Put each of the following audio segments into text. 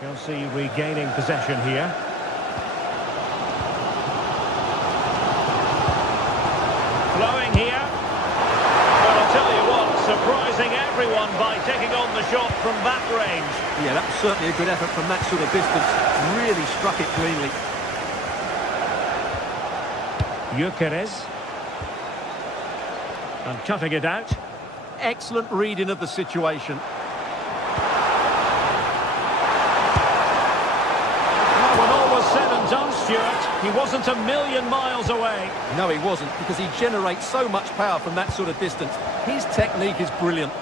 Chelsea regaining possession here. Flowing here. Well, I'll tell you what, surprising everyone by taking on the shot from that range. Yeah, that was certainly a good effort from that sort of distance. Really struck it cleanly. Gyökeres. And cutting it out. Excellent reading of the situation. When all was said and done, Stuart, he wasn't a million miles away. No, he wasn't, because he generates so much power from that sort of distance. His technique is brilliant.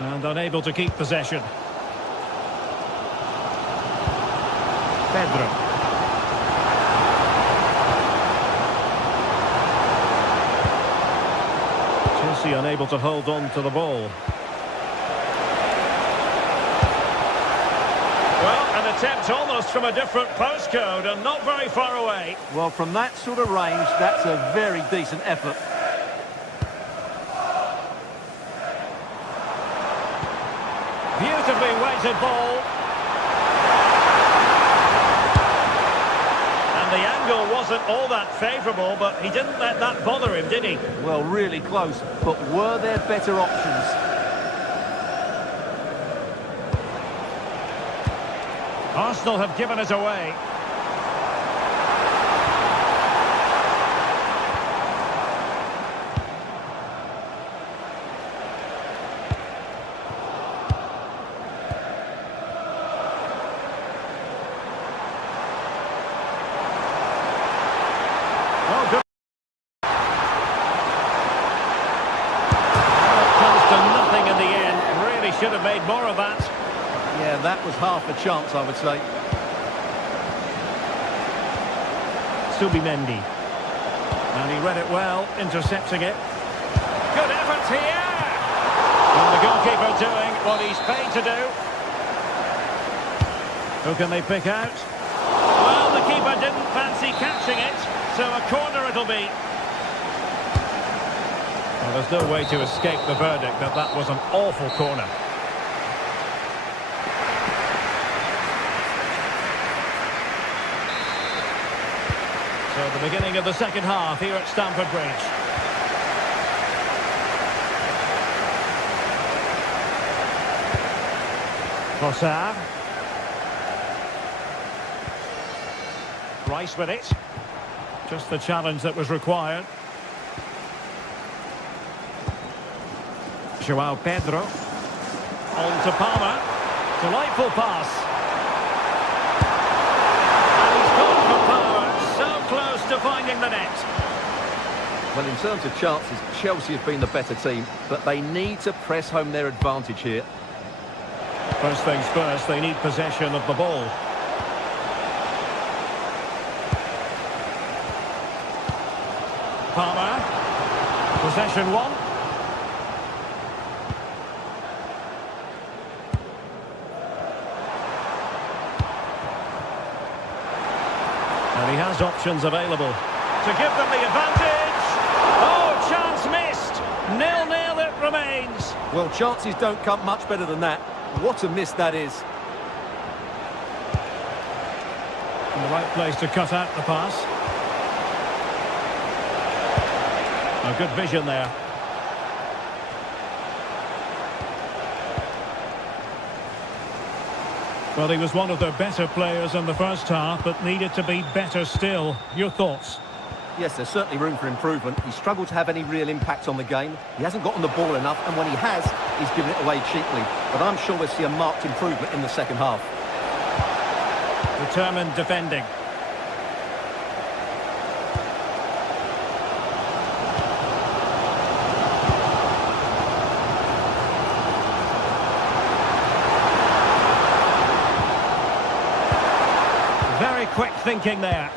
And unable to keep possession. Pedro. Chelsea unable to hold on to the ball. Well, an attempt almost from a different postcode and not very far away. Well, from that sort of range, that's a very decent effort. Beautifully weighted ball. And the angle wasn't all that favourable, but he didn't let that bother him, did he? Well, really close, but were there better options? Arsenal have given it away. Oh, good. It comes to nothing in the end. Really should have made more of that. Yeah, that was half a chance, I would say. Subimendi. And he read it well, intercepting it. Good effort here! And the goalkeeper doing what he's paid to do. Who can they pick out? Well, the keeper didn't fancy catching it, so a corner it'll be. Well, there's no way to escape the verdict that that was an awful corner. So the beginning of the second half here at Stamford Bridge. Trossard. Rice with it. Just the challenge that was required. Joao Pedro. On to Palmer. Delightful pass. Close to finding the net. Well, in terms of chances, Chelsea have been the better team, but they need to press home their advantage here. First things first, they need possession of the ball. Palmer. Possession one. And he has options available to give them the advantage. Oh, chance missed. 0-0 it remains. Well, chances don't come much better than that. What a miss that is. In the right place to cut out the pass. A good vision there. Well, he was one of their better players in the first half, but needed to be better still. Your thoughts? Yes, there's certainly room for improvement. He struggled to have any real impact on the game. He hasn't gotten the ball enough, and when he has, he's given it away cheaply. But I'm sure we'll see a marked improvement in the second half. Determined defending. Very quick thinking there.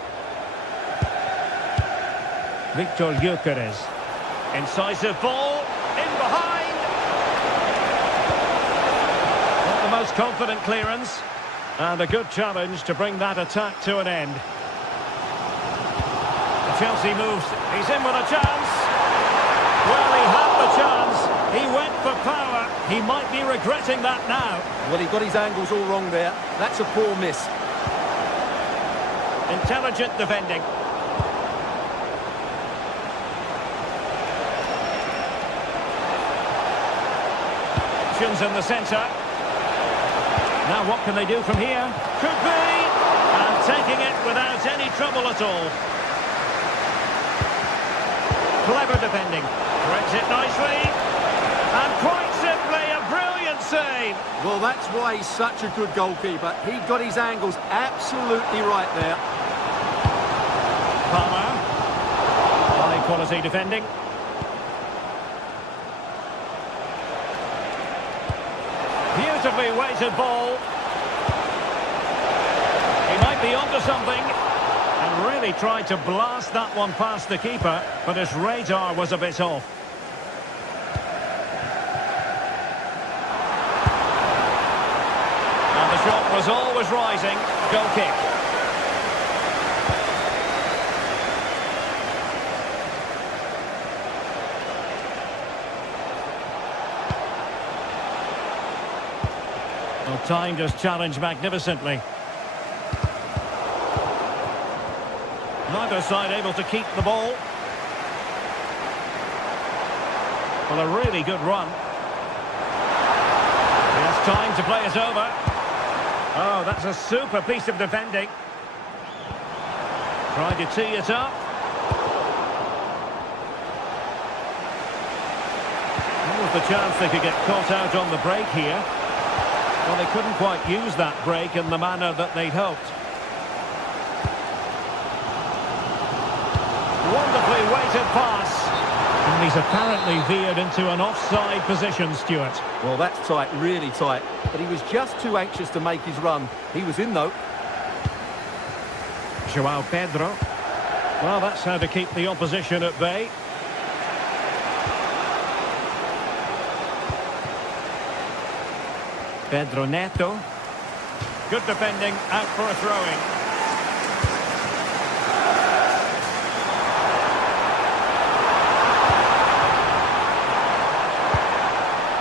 Victor Gyökeres. Incisive ball. In behind. Not the most confident clearance. And a good challenge to bring that attack to an end. Chelsea moves. He's in with a chance. Well, he had the chance. He went for power. He might be regretting that now. Well, he got his angles all wrong there. That's a poor miss. Intelligent defending. Options in the centre. Now what can they do from here? Could be! And taking it without any trouble at all. Clever defending. Threads it nicely. And quite simply, a brilliant save. Well, that's why he's such a good goalkeeper. He got his angles absolutely right there. Palmer. High quality defending. Beautifully weighted ball. He might be onto something. And really tried to blast that one past the keeper, but his radar was a bit off. And the shot was always rising. Goal kick. Well, timed his challenge magnificently. Neither side able to keep the ball. Well, a really good run. He has time to play it over. Oh, that's a super piece of defending. Tried to tee it up. What was the chance they could get caught out on the break here? Well, they couldn't quite use that break in the manner that they'd hoped. Wonderfully weighted pass. And he's apparently veered into an offside position, Stuart. Well, that's tight, really tight. But he was just too anxious to make his run. He was in, though. João Pedro. Well, that's how to keep the opposition at bay. Pedro Neto. Good defending, out for a throw-in.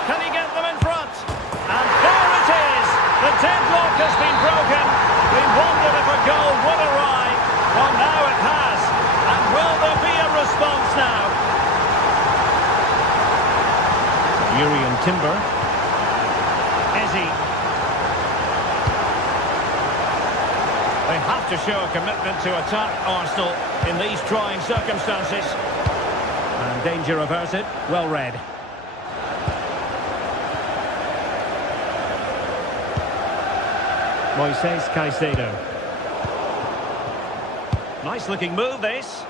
Can he get them in front? And there it is! The deadlock has been broken. We wondered if a goal would arrive. Well, now it has. And will there be a response now? Urian Timber. Ezzy. They have to show a commitment to attack Arsenal in these trying circumstances. And danger averted. Well read. Moises Caicedo. Nice looking move this.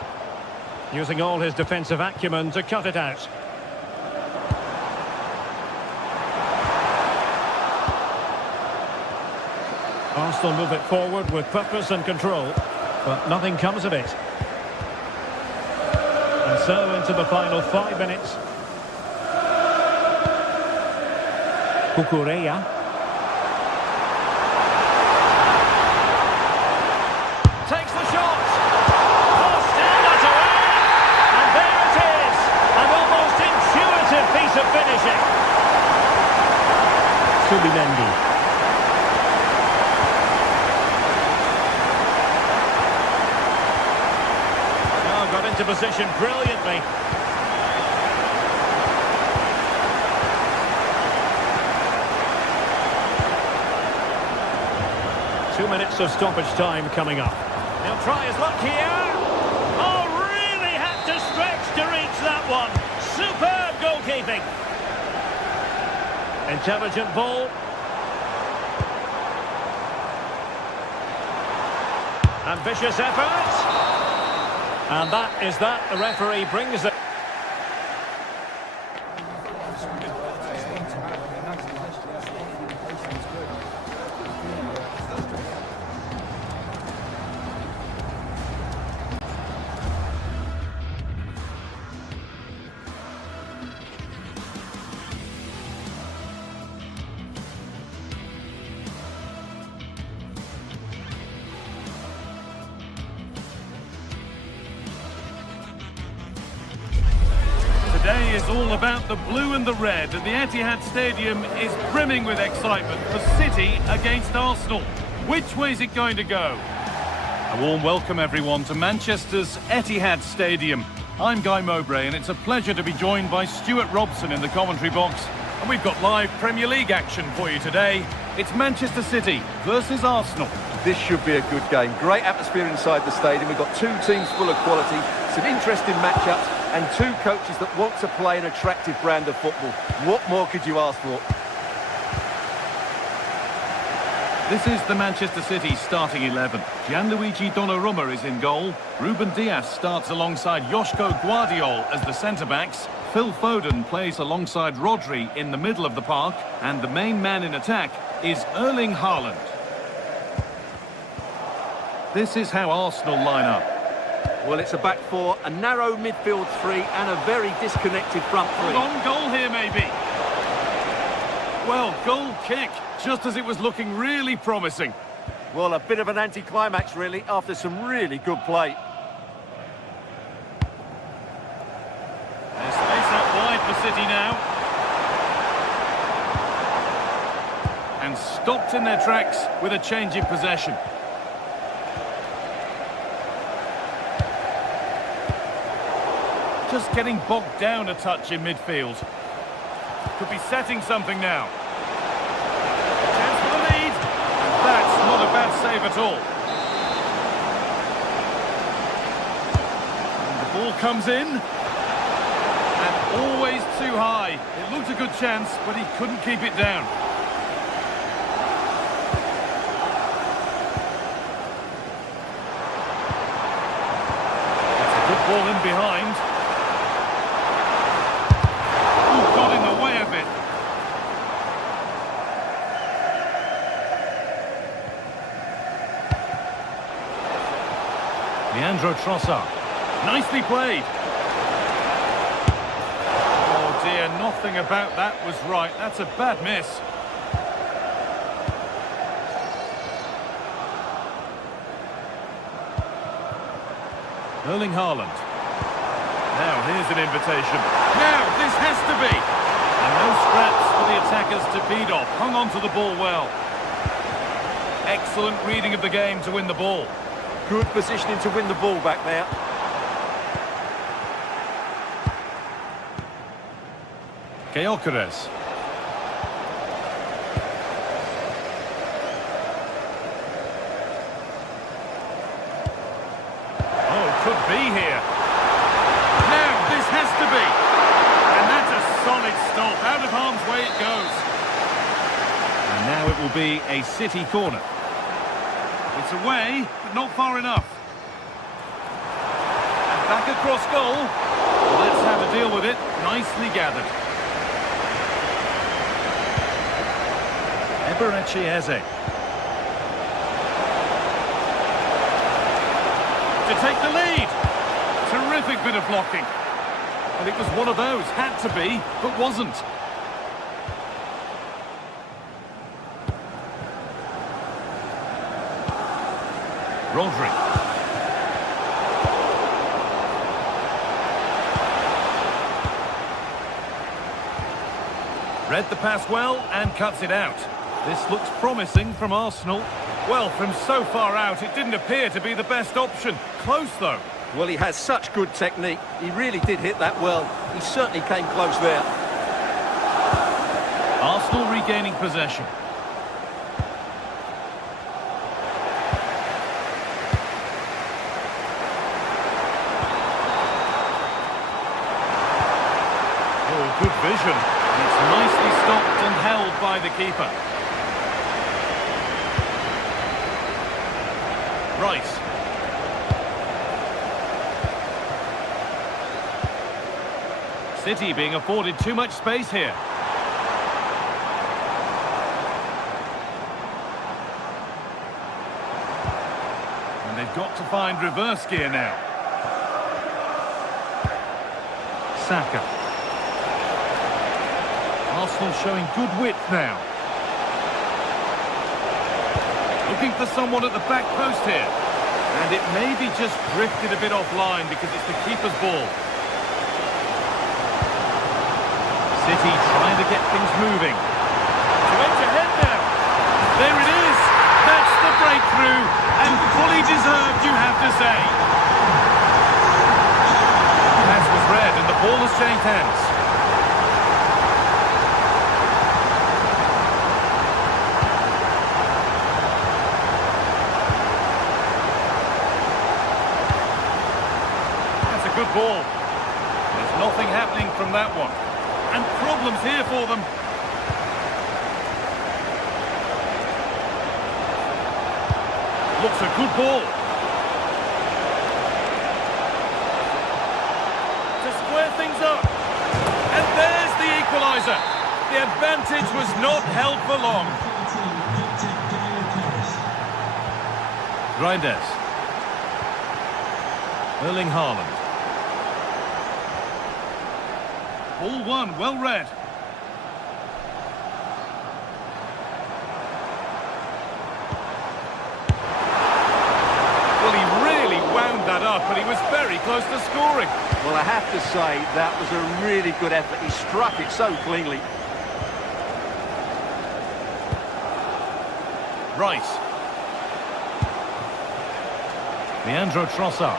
Using all his defensive acumen to cut it out. Arsenal move it forward with purpose and control, but nothing comes of it. And so into the final 5 minutes. Cucurella. Takes the shot. Oh, stand that away. And there it is. An almost intuitive piece of finishing. Subimendi. Got into position brilliantly. Two minutes of stoppage time coming up. He'll try his luck here. Oh, really had to stretch to reach that one. Superb goalkeeping. Intelligent ball. Ambitious effort. And that is that. The referee brings it. all about the blue and the red, and the Etihad Stadium is brimming with excitement for City against Arsenal. Which way is it going to go? A warm welcome, everyone, to Manchester's Etihad Stadium. I'm Guy Mowbray, and it's a pleasure to be joined by Stuart Robson in the commentary box. And we've got live Premier League action for you today. It's Manchester City versus Arsenal. This should be a good game. Great atmosphere inside the stadium. We've got two teams full of quality, some interesting matchups, and two coaches that want to play an attractive brand of football. What more could you ask for? This is the Manchester City starting 11. Gianluigi Donnarumma is in goal. Ruben Dias starts alongside Joško Guardiol as the centre-backs. Phil Foden plays alongside Rodri in the middle of the park. And the main man in attack is Erling Haaland. This is how Arsenal line up. Well, it's a back four, a narrow midfield three, and a very disconnected front three. On goal here, maybe. Well, goal kick, just as it was looking really promising. Well, a bit of an anti-climax, really, after some really good play. There's space out wide for City now. And stopped in their tracks with a change in possession. Just getting bogged down a touch in midfield. Could be setting something now. Chance for the lead. That's not a bad save at all. And the ball comes in. And always too high. It looked a good chance, but he couldn't keep it down. That's a good ball in behind. Leandro Trossard. Nicely played. Oh dear, nothing about that was right. That's a bad miss. Erling Haaland. Now here's an invitation. Now this has to be. And no scraps for the attackers to feed off. Hung on to the ball well. Excellent reading of the game to win the ball. Good positioning to win the ball back there. Gyökeres. Oh, could be here. Now, this has to be. And that's a solid stop. Out of harm's way it goes. And now it will be a City corner. It's away, but not far enough. And back across goal. Let's have a deal with it. Nicely gathered. Eberechi Eze. To take the lead. Terrific bit of blocking. And it was one of those. Had to be, but wasn't. Rodri. Read the pass well and cuts it out. This looks promising from Arsenal. Well, from so far out, it didn't appear to be the best option. Close, though. Well, he has such good technique. He really did hit that well. He certainly came close there. Arsenal regaining possession. Good vision. It's nicely stopped and held by the keeper. Rice. City being afforded too much space here. And they've got to find reverse gear now. Saka. Arsenal showing good width now. Looking for someone at the back post here. And it maybe just drifted a bit offline because it's the keeper's ball. City trying to get things moving. To edge ahead now. There it is. That's the breakthrough. And fully deserved, you have to say. Pass was read and the ball has changed hands. That's a good ball. There's nothing happening from that one. And problems here for them. Looks a good ball. To square things up. And there's the equaliser. The advantage was not held for long. Reinders. Erling Haaland. Ball one, well read. Well, he really wound that up, but he was very close to scoring. Well, I have to say, that was a really good effort. He struck it so cleanly. Rice. Leandro Trossard.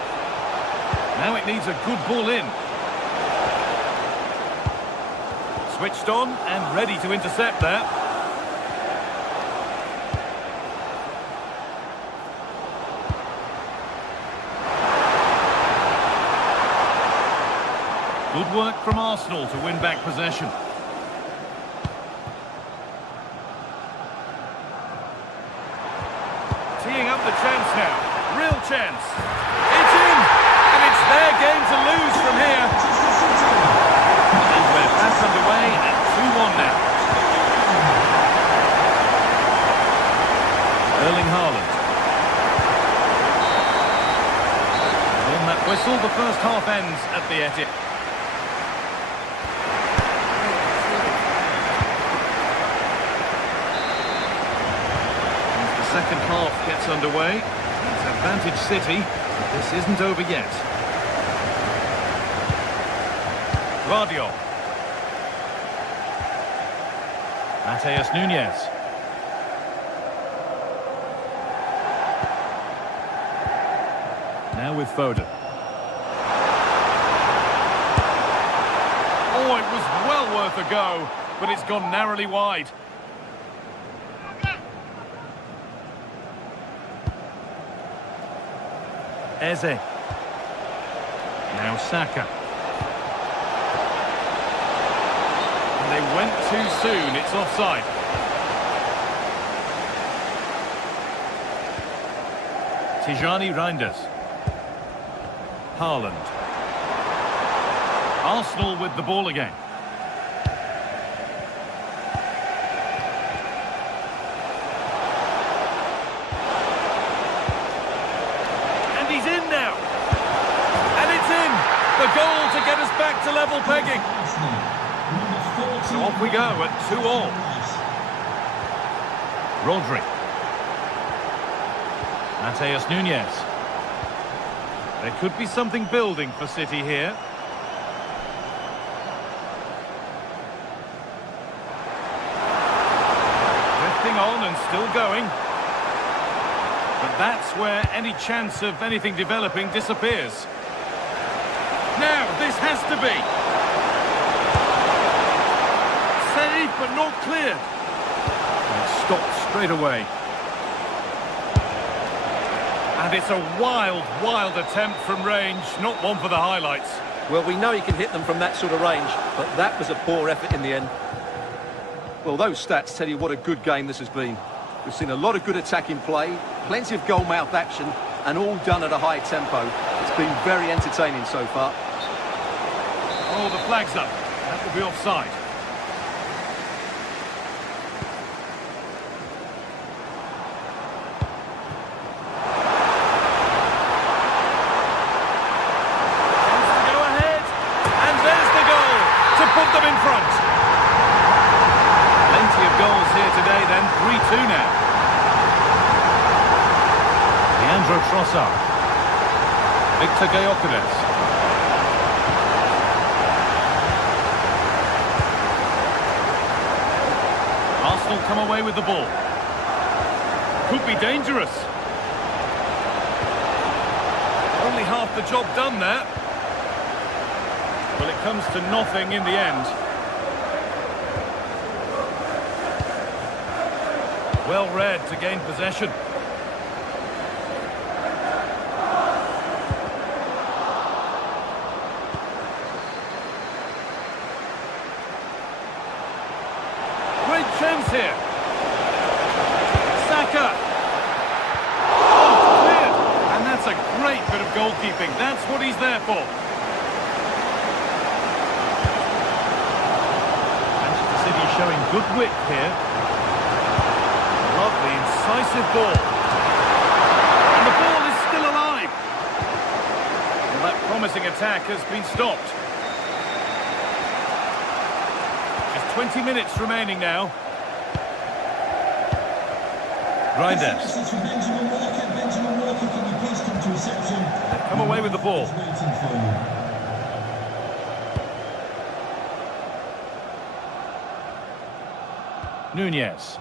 Now it needs a good ball in. Switched on and ready to intercept there. Good work from Arsenal to win back possession. Teeing up the chance now. Real chance. It's in! And it's their game to lose from here. And we're back underway at 2-1 now. Erling Haaland. And on that whistle, the first half ends at the Etihad. Second half gets underway. It's advantage City, but this isn't over yet. Guardiola. Mateus Nunes. Now with Foden. Oh, it was well worth a go, but it's gone narrowly wide. Eze. Now Saka. And they went too soon. It's offside. Tijani Reinders. Haaland. Arsenal with the ball again. He's in now. And it's in. The goal to get us back to level pegging. So off we go at 2-2. Rodri. Mateus Nunes. There could be something building for City here. Drifting on and still going. But that's where any chance of anything developing disappears. Now, this has to be. Saved, but not cleared. And stopped straight away. And it's a wild, wild attempt from range, not one for the highlights. Well, we know he can hit them from that sort of range, but that was a poor effort in the end. Well, those stats tell you what a good game this has been. We've seen a lot of good attacking play, plenty of goal-mouth action, and all done at a high tempo. It's been very entertaining so far. Oh, the flag's up. That will be offside. Chance to go ahead. And there's the goal to put them in front. Plenty of goals here today then. 3-2 now. Leandro Trossard. Victor Gyökeres. Arsenal come away with the ball. Could be dangerous. Only half the job done there. Well, it comes to nothing in the end. Well read to gain possession. Great chance here. Saka. Oh, cleared. And that's a great bit of goalkeeping. That's what he's there for. Manchester City showing good width here. Lovely, incisive ball. And the ball is still alive. Well, that promising attack has been stopped. Just 20 minutes remaining now. Reinders. They've come away with the ball. Nunez.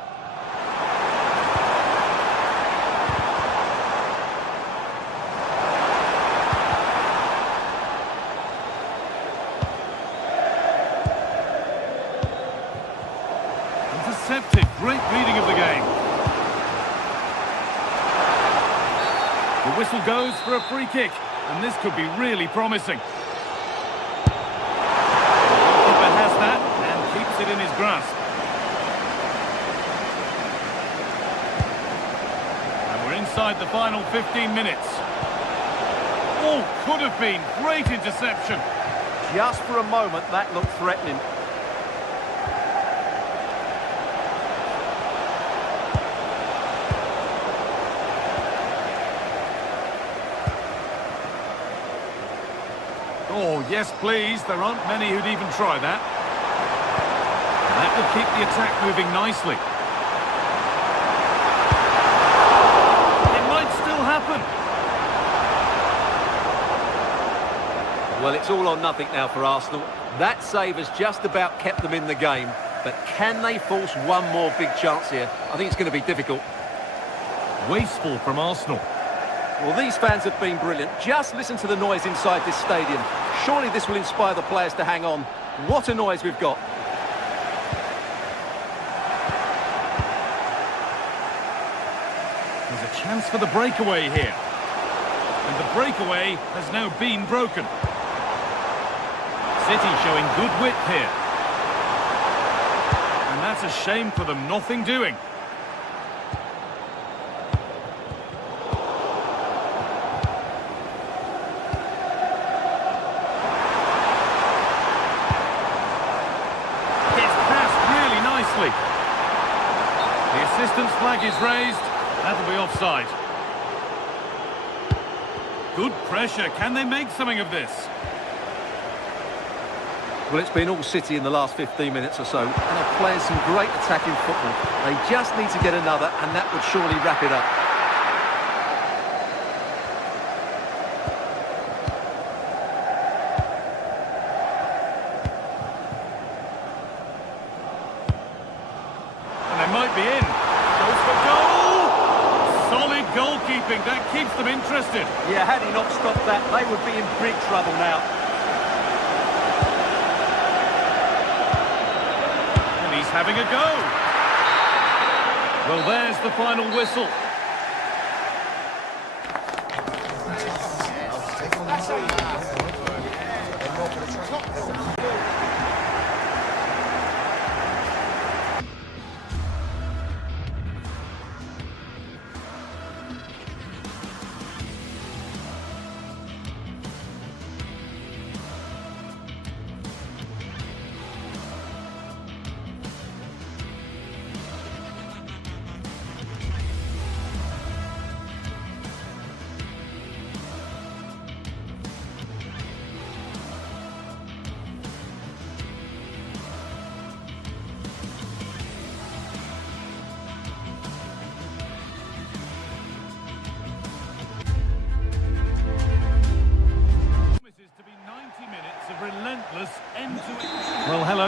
Intercepted. Great reading of the game. The whistle goes for a free kick, and this could be really promising. The goalkeeper has that and keeps it in his grasp. And we're inside the final 15 minutes. Oh, could have been. Great interception. Just for a moment, that looked threatening. Oh, yes, please. There aren't many who'd even try that. And that will keep the attack moving nicely. It might still happen. Well, it's all or nothing now for Arsenal. That save has just about kept them in the game. But can they force one more big chance here? I think it's going to be difficult. Wasteful from Arsenal. Well, these fans have been brilliant. Just listen to the noise inside this stadium. Surely this will inspire the players to hang on. What a noise we've got. There's a chance for the breakaway here. And the breakaway has now been broken. City showing good width here. And that's a shame for them, nothing doing. The assistant's flag is raised. That'll be offside. Good pressure. Can they make something of this? Well, it's been all City in the last 15 minutes or so, and they're playing some great attacking football. They just need to get another, and that would surely wrap it up. Might be in. Goes for goal. Solid goalkeeping. That keeps them interested. Yeah, had he not stopped that, they would be in big trouble now. And he's having a go. Well, there's the final whistle.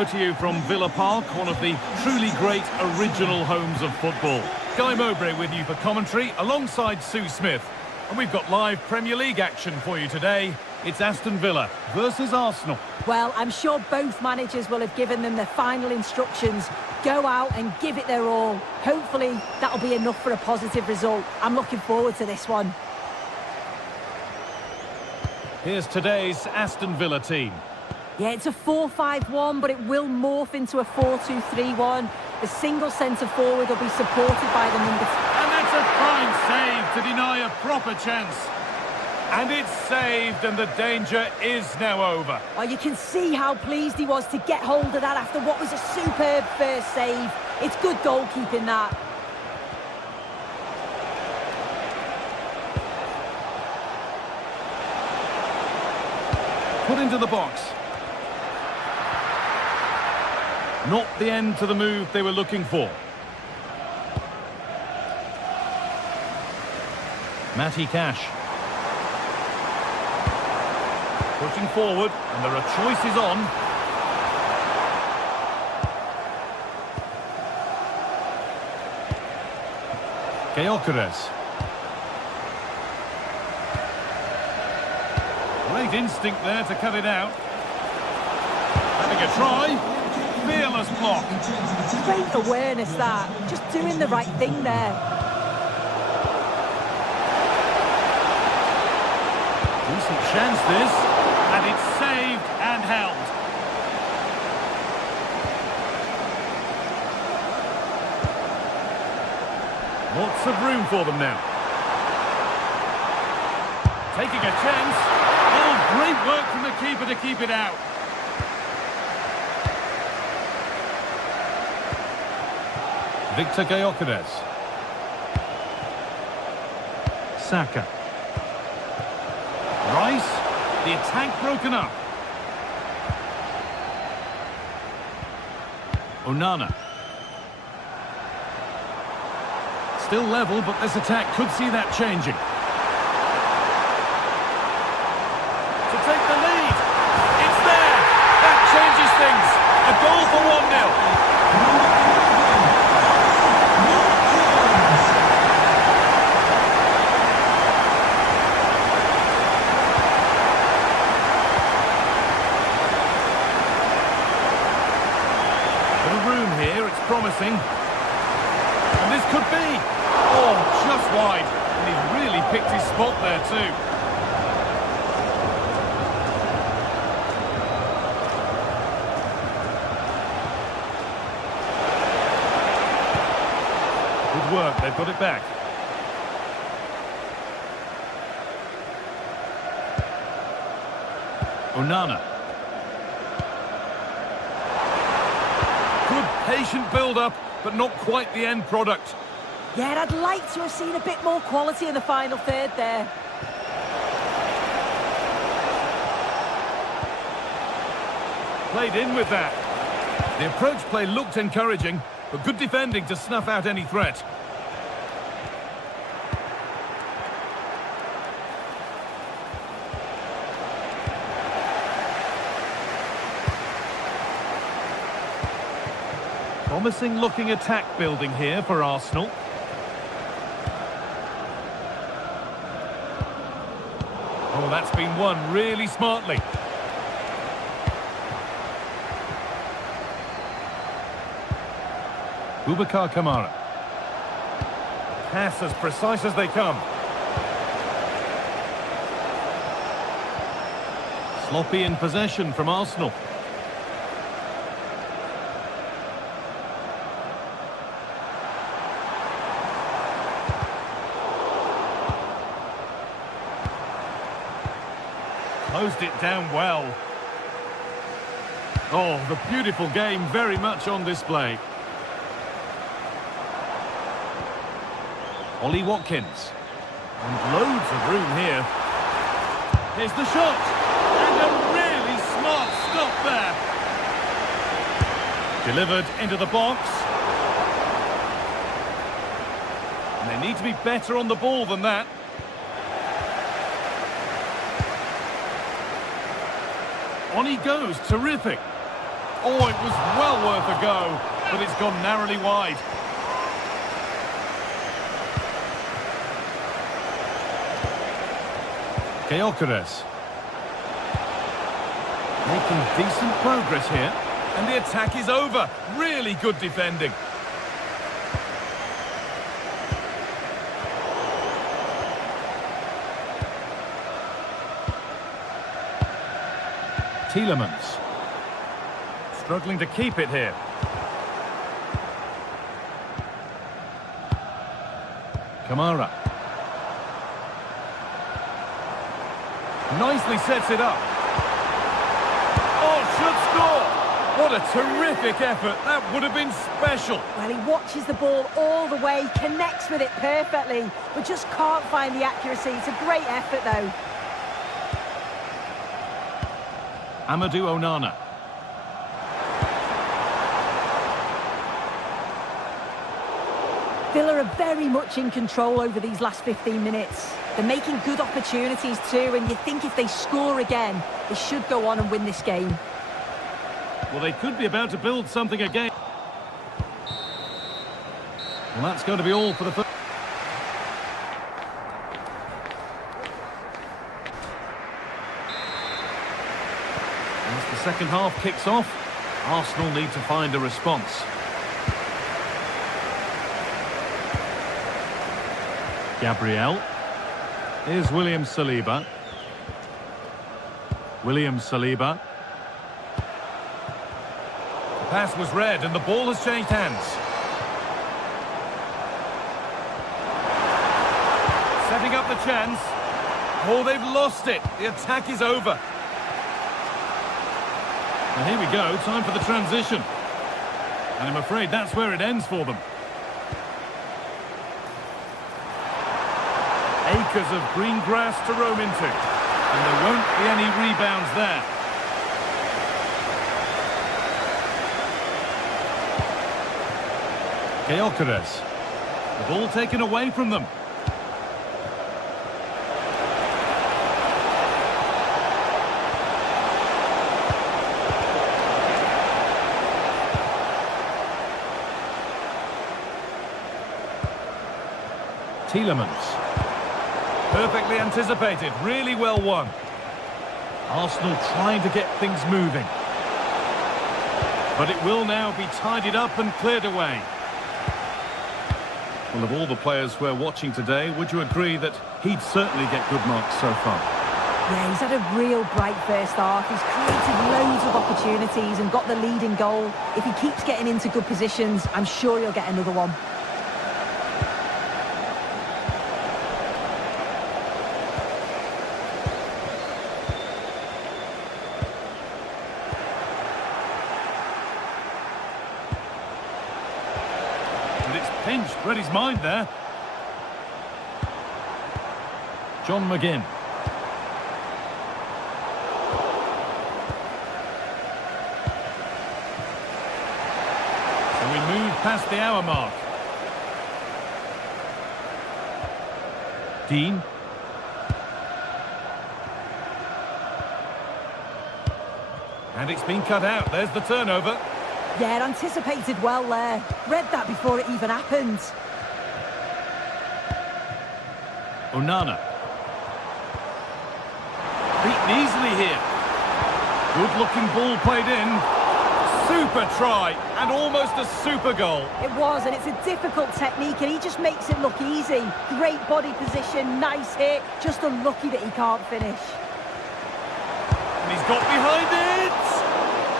go to you from Villa Park, one of the truly great original homes of football. Guy Mowbray with you for commentary, alongside Sue Smith. And we've got live Premier League action for you today. It's Aston Villa versus Arsenal. Well, I'm sure both managers will have given them their final instructions. Go out and give it their all. Hopefully, that'll be enough for a positive result. I'm looking forward to this one. Here's today's Aston Villa team. Yeah, it's a 4-5-1, but it will morph into a 4-2-3-1. The single centre-forward will be supported by the number... And that's a fine save to deny a proper chance. And it's saved, and the danger is now over. Oh, you can see how pleased he was to get hold of that after what was a superb first save. It's good goalkeeping, that. Put into the box. Not the end to the move they were looking for. Matty Cash. Pushing forward, and there are choices on. Gyökeres. Great instinct there to cut it out. Having a try. Fearless block. Great awareness, that. Just doing the right thing there. Decent chance this, and it's saved and held. Lots of room for them now. Taking a chance. Oh, great work from the keeper to keep it out. Victor Gyökeres. Saka. Rice. The attack broken up. Onana. Still level, but this attack could see that changing. To take the lead. It's there. That changes things. A goal for 1-0. Promising, and this could be, oh, just wide, and he's really picked his spot there too. Good work, they've got it back. Onana. Patient build-up, but not quite the end product. Yeah, I'd like to have seen a bit more quality in the final third there. Played in with that. The approach play looked encouraging, but good defending to snuff out any threat. Promising looking attack building here for Arsenal. Oh, that's been won really smartly. Boubacar Kamara. Pass as precise as they come. Sloppy in possession from Arsenal. Closed it down well. Oh, the beautiful game very much on display. Ollie Watkins. And loads of room here. Here's the shot. And a really smart stop there. Delivered into the box. And they need to be better on the ball than that. On he goes, terrific. Oh, it was well worth a go, but it's gone narrowly wide. Gyökeres. Making decent progress here. And the attack is over. Really good defending. Tielemans. Struggling to keep it here. Kamara. Nicely sets it up. Oh, should score! What a terrific effort. That would have been special. Well, he watches the ball all the way, connects with it perfectly, but just can't find the accuracy. It's a great effort, though. Amadou Onana. Villa are very much in control over these last 15 minutes. They're making good opportunities too, and you think if they score again, they should go on and win this game. Well, they could be about to build something again. Well, that's going to be all for the first. As the second half kicks off, Arsenal need to find a response. Gabriel. Here's William Saliba. William Saliba. The pass was read and the ball has changed hands. Setting up the chance. Oh, they've lost it. The attack is over. And here we go, time for the transition. And I'm afraid that's where it ends for them. Acres of green grass to roam into. And there won't be any rebounds there. Gyökeres. The ball taken away from them. Tielemans. Perfectly anticipated, really well won. Arsenal trying to get things moving. But it will now be tidied up and cleared away. Well, of all the players we're watching today, would you agree that he'd certainly get good marks so far? Yeah, he's had a real bright first half. He's created loads of opportunities and got the leading goal. If he keeps getting into good positions, I'm sure he'll get another one. Pinched, read his mind there. John McGinn. So we move past the hour mark. Dean. And it's been cut out. There's the turnover. Yeah, anticipated well there. Read that before it even happened. Onana. Beaten easily here. Good-looking ball played in. Super try, and almost a super goal. It was, and it's a difficult technique, and he just makes it look easy. Great body position, nice hit. Just unlucky that he can't finish. And he's got behind it.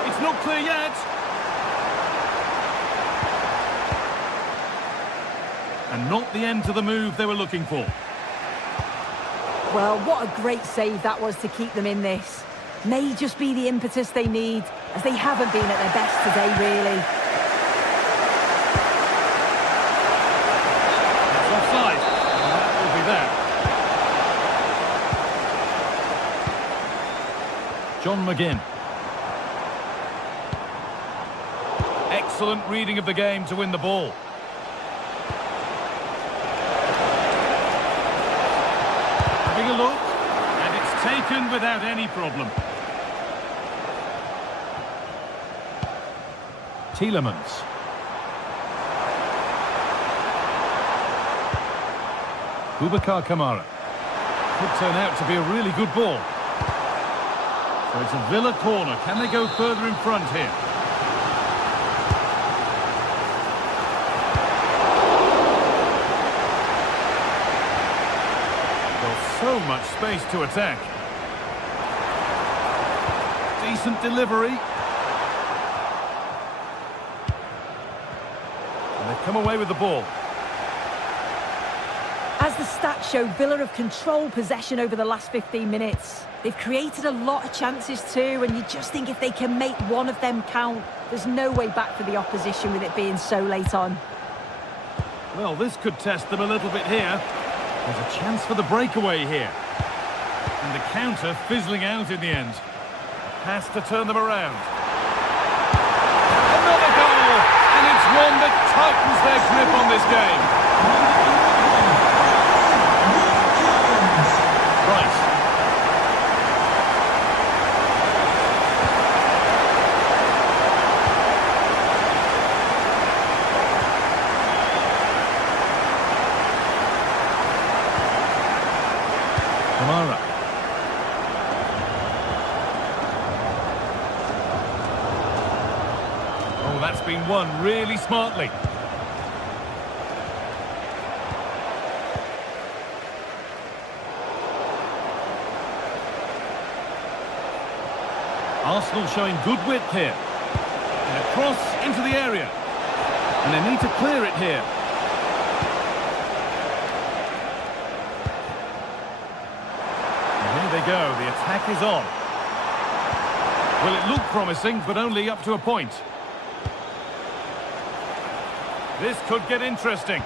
It's not clear yet. And not the end to the move they were looking for. Well, what a great save that was to keep them in this. May just be the impetus they need, as they haven't been at their best today, really. It's offside. And that will be that. John McGinn. Excellent reading of the game to win the ball. Having a look, and it's taken without any problem. Tielemans. Boubacar Kamara. Could turn out to be a really good ball. So it's a Villa corner. Can they go further in front here? Well, so much space to attack. Decent delivery. And they've come away with the ball. As the stats show, Villa have controlled possession over the last 15 minutes. They've created a lot of chances too, and you just think if they can make one of them count, there's no way back for the opposition with it being so late on. Well, this could test them a little bit here. There's a chance for the breakaway here. And the counter fizzling out in the end. Has to turn them around. Another goal! And it's one that tightens their grip on this game. Right. Kamara. Oh, that's been won really smartly. Arsenal showing good width here. And a cross into the area. And they need to clear it here. And here they go. The attack is on. Well, it looked promising, but only up to a point. This could get interesting.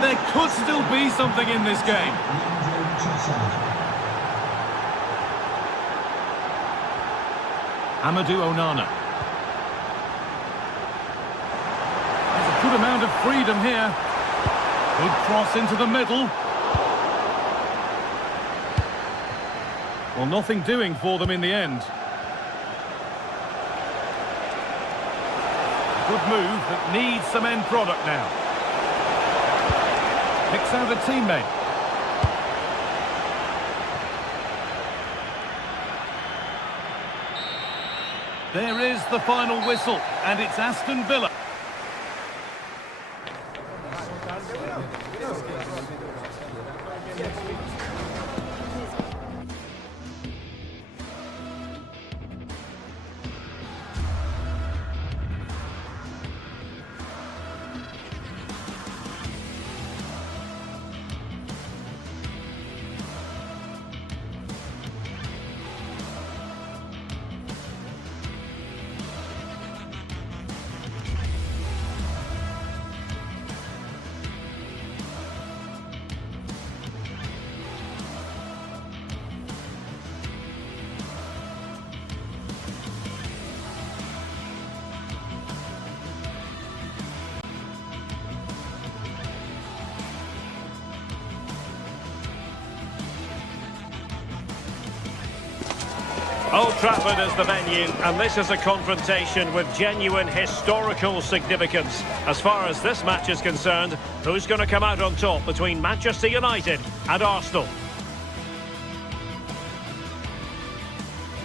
There could still be something in this game. Amadou Onana. There's a good amount of freedom here. Good cross into the middle. Well, nothing doing for them in the end. Good move that needs some end product now. Picks out a teammate. There is the final whistle, and it's Aston Villa. Old Trafford is the venue, and this is a confrontation with genuine historical significance. As far as this match is concerned, who's going to come out on top between Manchester United and Arsenal?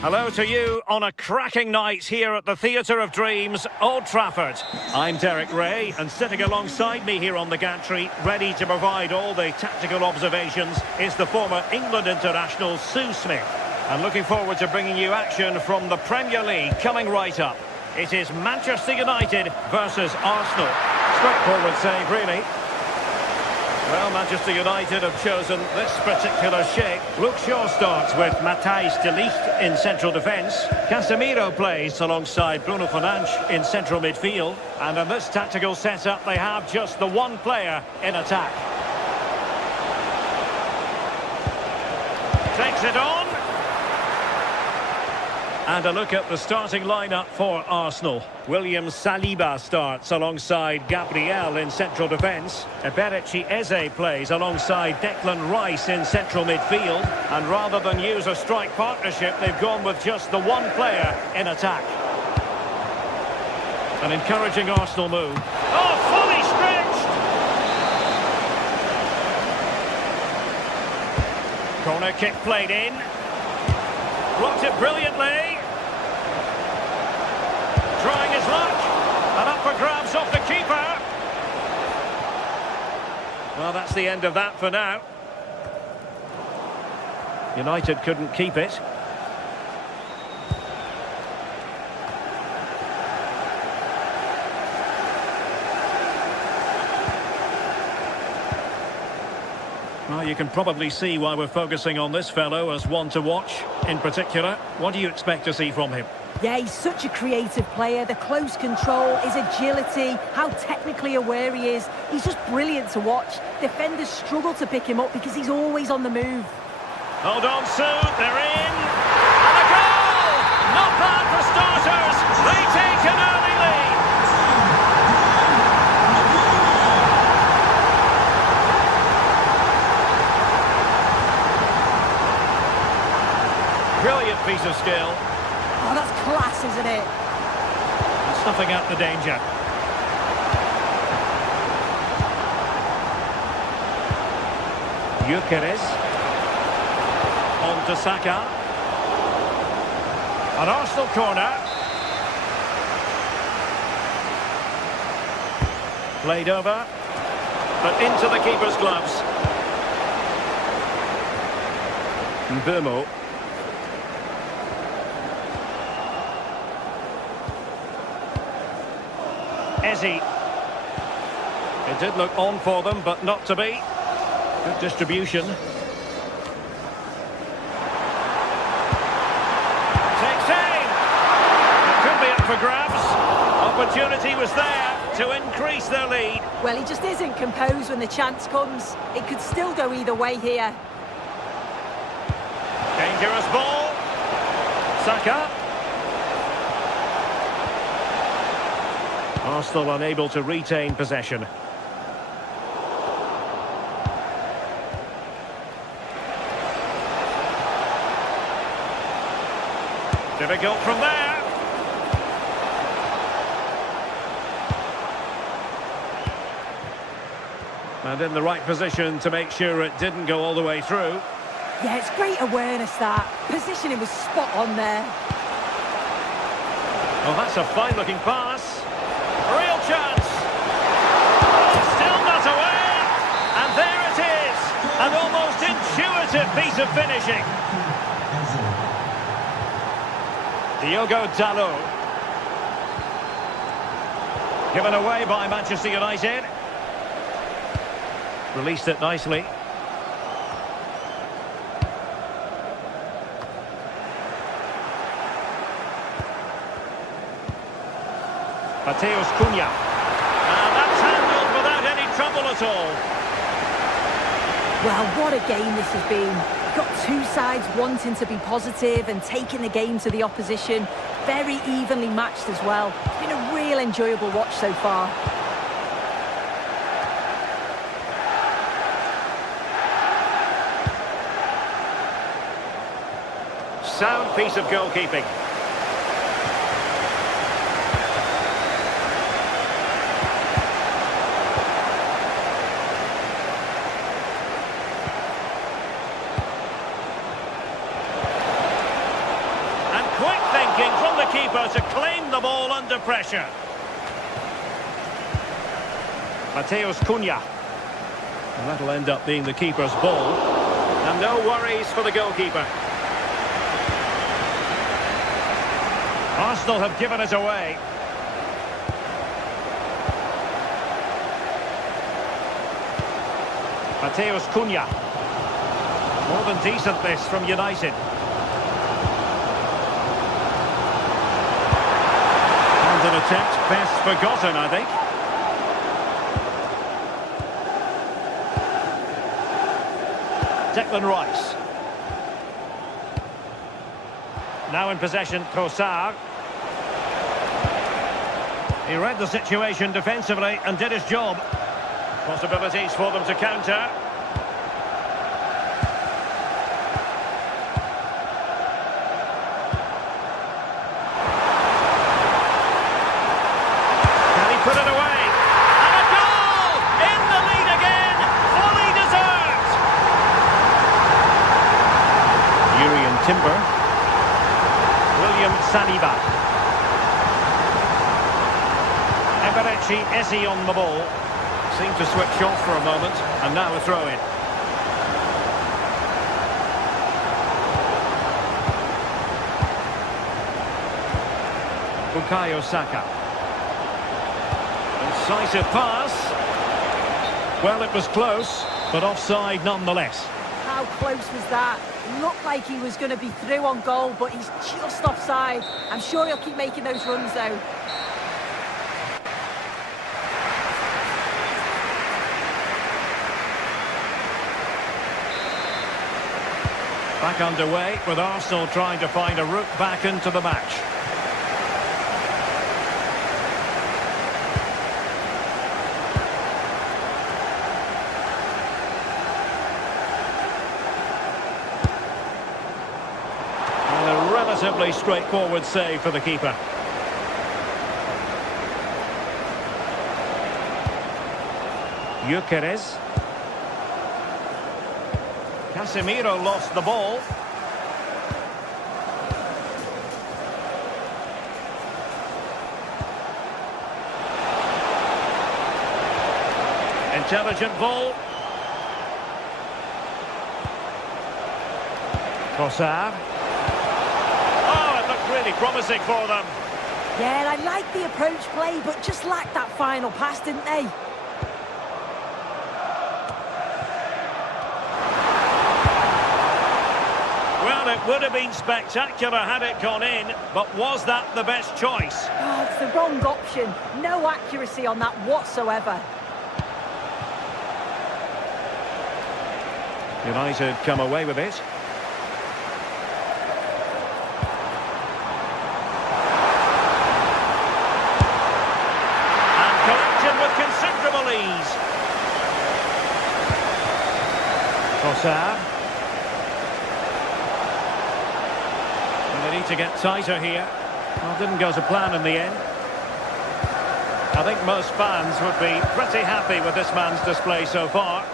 Hello to you on a cracking night here at the Theatre of Dreams, Old Trafford. I'm Derek Ray, and sitting alongside me here on the gantry, ready to provide all the tactical observations, is the former England international Sue Smith. And looking forward to bringing you action from the Premier League coming right up. It is Manchester United versus Arsenal. Straightforward save, really. Well, Manchester United have chosen this particular shape. Luke Shaw starts with Matthijs de Ligt in central defence. Casemiro plays alongside Bruno Fernandes in central midfield. And in this tactical setup, they have just the one player in attack. Takes it on. And a look at the starting lineup for Arsenal. William Saliba starts alongside Gabriel in central defence. Eberechi Eze plays alongside Declan Rice in central midfield. And rather than use a strike partnership, they've gone with just the one player in attack. An encouraging Arsenal move. Oh, fully stretched! Corner kick played in. Blocked it brilliantly. Trying his luck. And up for grabs off the keeper. Well, that's the end of that for now. United couldn't keep it. Well, you can probably see why we're focusing on this fellow as one to watch. In particular, what do you expect to see from him? Yeah, he's such a creative player. The close control, his agility, how technically aware he is. He's just brilliant to watch. Defenders struggle to pick him up because he's always on the move. Hold on, Sue. They're in. And a goal! Not bad for starters. They take an early lead. Brilliant piece of skill. Oh, that's class, isn't it? And snuffing out the danger. Gyökeres. On to Saka. An Arsenal corner. Played over. But into the keeper's gloves. Mbeumo. Eze. It did look on for them, but not to be. Good distribution. Takes aim. It could be up for grabs. Opportunity was there to increase their lead. Well, he just isn't composed when the chance comes. It could still go either way here. Dangerous ball. Saka. Arsenal unable to retain possession. Difficult from there. And in the right position to make sure it didn't go all the way through. Yeah, it's great awareness, that. Positioning was spot on there. Well, that's a fine-looking pass. Real chance. Oh, still not away. And there it is. An almost intuitive piece of finishing. Diogo Dalot. Given away by Manchester United. Released it nicely. Mateus Cunha. And that's handled without any trouble at all. Well, what a game this has been. Got two sides wanting to be positive and taking the game to the opposition. Very evenly matched as well. It's been a real enjoyable watch so far. Sound piece of goalkeeping. Quick thinking from the keeper to claim the ball under pressure. Mateus Cunha. And that'll end up being the keeper's ball. And no worries for the goalkeeper. Arsenal have given it away. Mateus Cunha. More than decent this from United. An attempt best forgotten, I think. Declan Rice. Now in possession, Trossard. He read the situation defensively and did his job. Possibilities for them to counter. Can he put it away? And a goal! In the lead again! Fully deserved! Urian Timber. William Saliba. Eberechi Eze on the ball. Seemed to switch off for a moment, and now a throw-in. Bukayo Saka. Incisive pass. Well, it was close, but offside nonetheless. How close was that? It looked like he was going to be through on goal, but he's just offside. I'm sure he'll keep making those runs, though. Back underway, with Arsenal trying to find a route back into the match. And a relatively straightforward save for the keeper. Gyökeres. Casemiro lost the ball. Intelligent ball. Trossard. Oh, it looked really promising for them. Yeah, I like the approach play, but just lacked that final pass, didn't they? Well, it would have been spectacular had it gone in, but was that the best choice? Oh, it's the wrong option. No accuracy on that whatsoever. United come away with it. And collected with considerable ease. Trossard. And they need to get tighter here. Well, didn't go to plan in the end. I think most fans would be pretty happy with this man's display so far.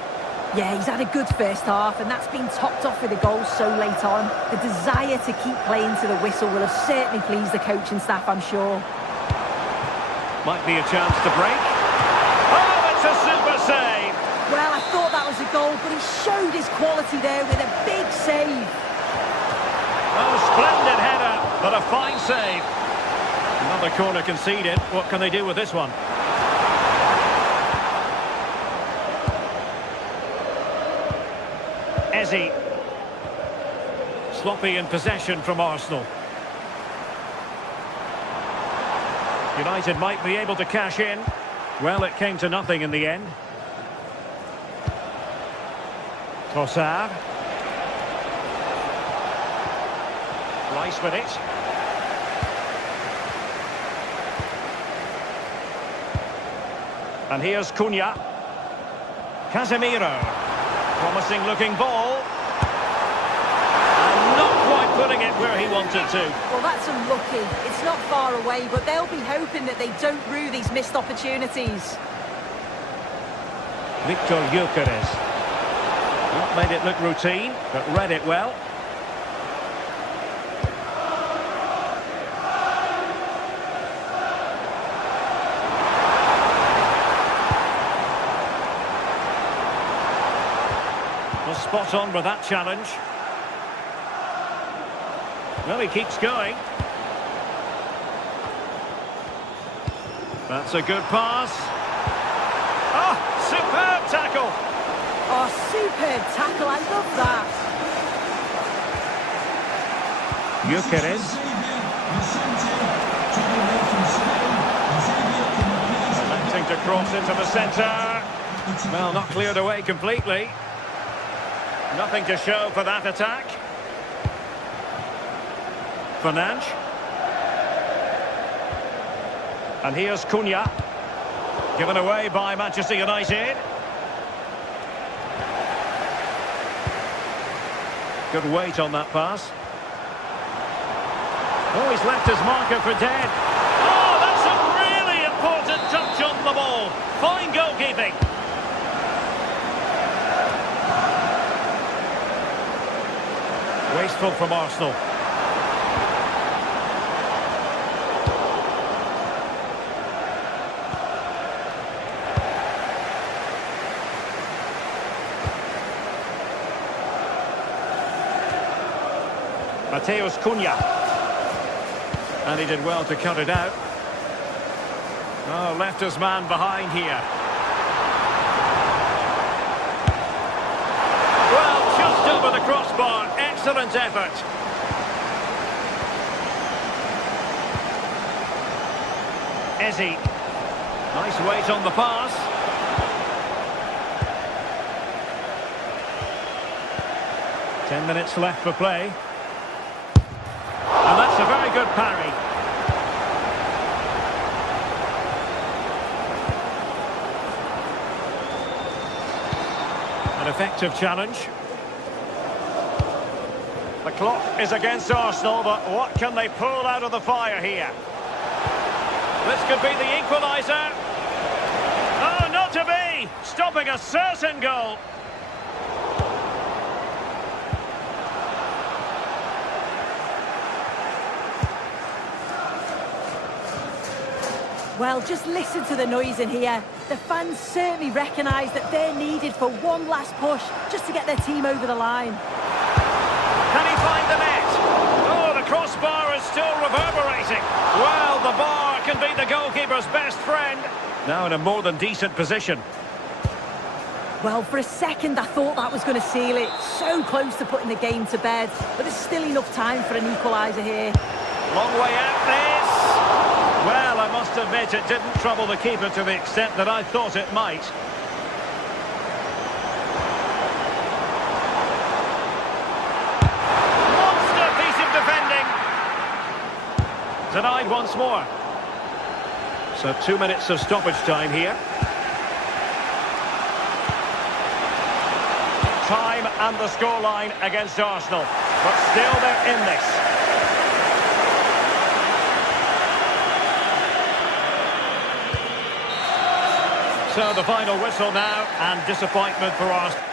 Yeah, he's had a good first half, and that's been topped off with a goal so late on. The desire to keep playing to the whistle will have certainly pleased the coaching staff, I'm sure. Might be a chance to break. Oh, it's a super save! Well, I thought that was a goal, but he showed his quality there with a big save. Oh, splendid header, but a fine save. Another corner conceded. What can they do with this one? Eze. Sloppy in possession from Arsenal. United might be able to cash in. Well, it came to nothing in the end. Trossard. Rice with it. And here's Cunha. Casemiro. Promising looking ball. And not quite putting it where he wanted to. Well, that's unlucky. It's not far away, but they'll be hoping that they don't rue these missed opportunities. Victor Gyökeres. Not made it look routine, but read it well. Spot on with that challenge. Well, he keeps going. That's a good pass. Oh, superb tackle. Oh, superb tackle. I love that. Gyökeres. Attempting to cross into the centre. Well, not cleared away completely. Nothing to show for that attack. Fernandes. And here's Cunha. Given away by Manchester United. Good weight on that pass. Oh, he's left his marker for dead. Oh, that's a really important touch on the ball. Fine goalkeeping. Wasteful from Arsenal. Mateus Cunha. And he did well to cut it out. Oh, left his man behind here. Well, just over the crossbar. Excellent effort. Eze. Nice weight on the pass. Ten minutes left for play. And that's a very good parry. An effective challenge. The clock is against Arsenal, but what can they pull out of the fire here? This could be the equaliser. Oh, not to be! Stopping a certain goal. Well, just listen to the noise in here. The fans certainly recognise that they're needed for one last push just to get their team over the line. Can he find the net? Oh, the crossbar is still reverberating. Well, the bar can be the goalkeeper's best friend. Now in a more than decent position. Well, for a second I thought that was going to seal it. So close to putting the game to bed. But there's still enough time for an equaliser here. Long way out this. Well, I must admit it didn't trouble the keeper to the extent that I thought it might. Monster piece of defending. Denied once more. So 2 minutes of stoppage time here. Time and the scoreline against Arsenal. But still they're in this. So the final whistle now, and disappointment for Arsenal.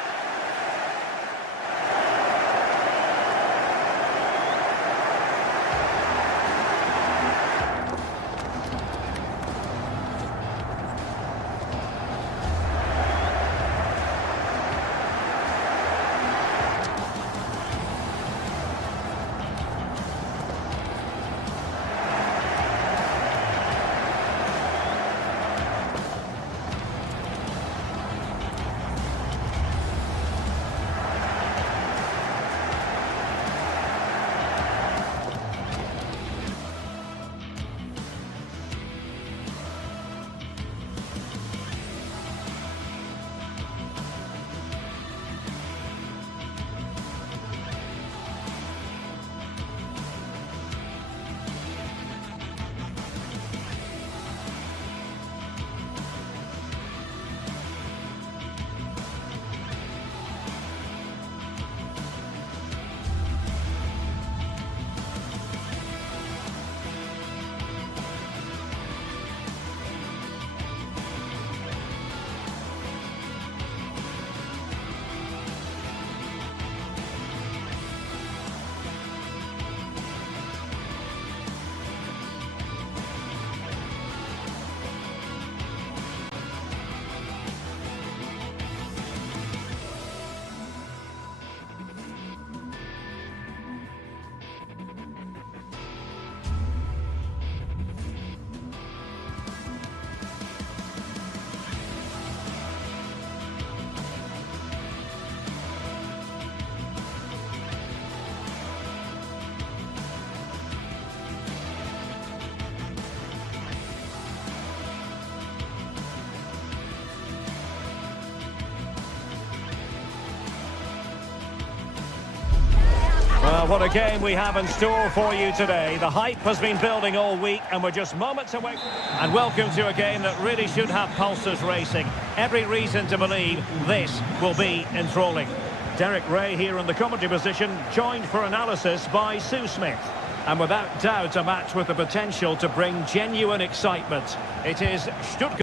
Well, what a game we have in store for you today. The hype has been building all week and we're just moments away. And welcome to a game that really should have pulses racing. Every reason to believe this will be enthralling. Derek Ray here in the commentary position, joined for analysis by Sue Smith. And without doubt, a match with the potential to bring genuine excitement. It is Stuttgart.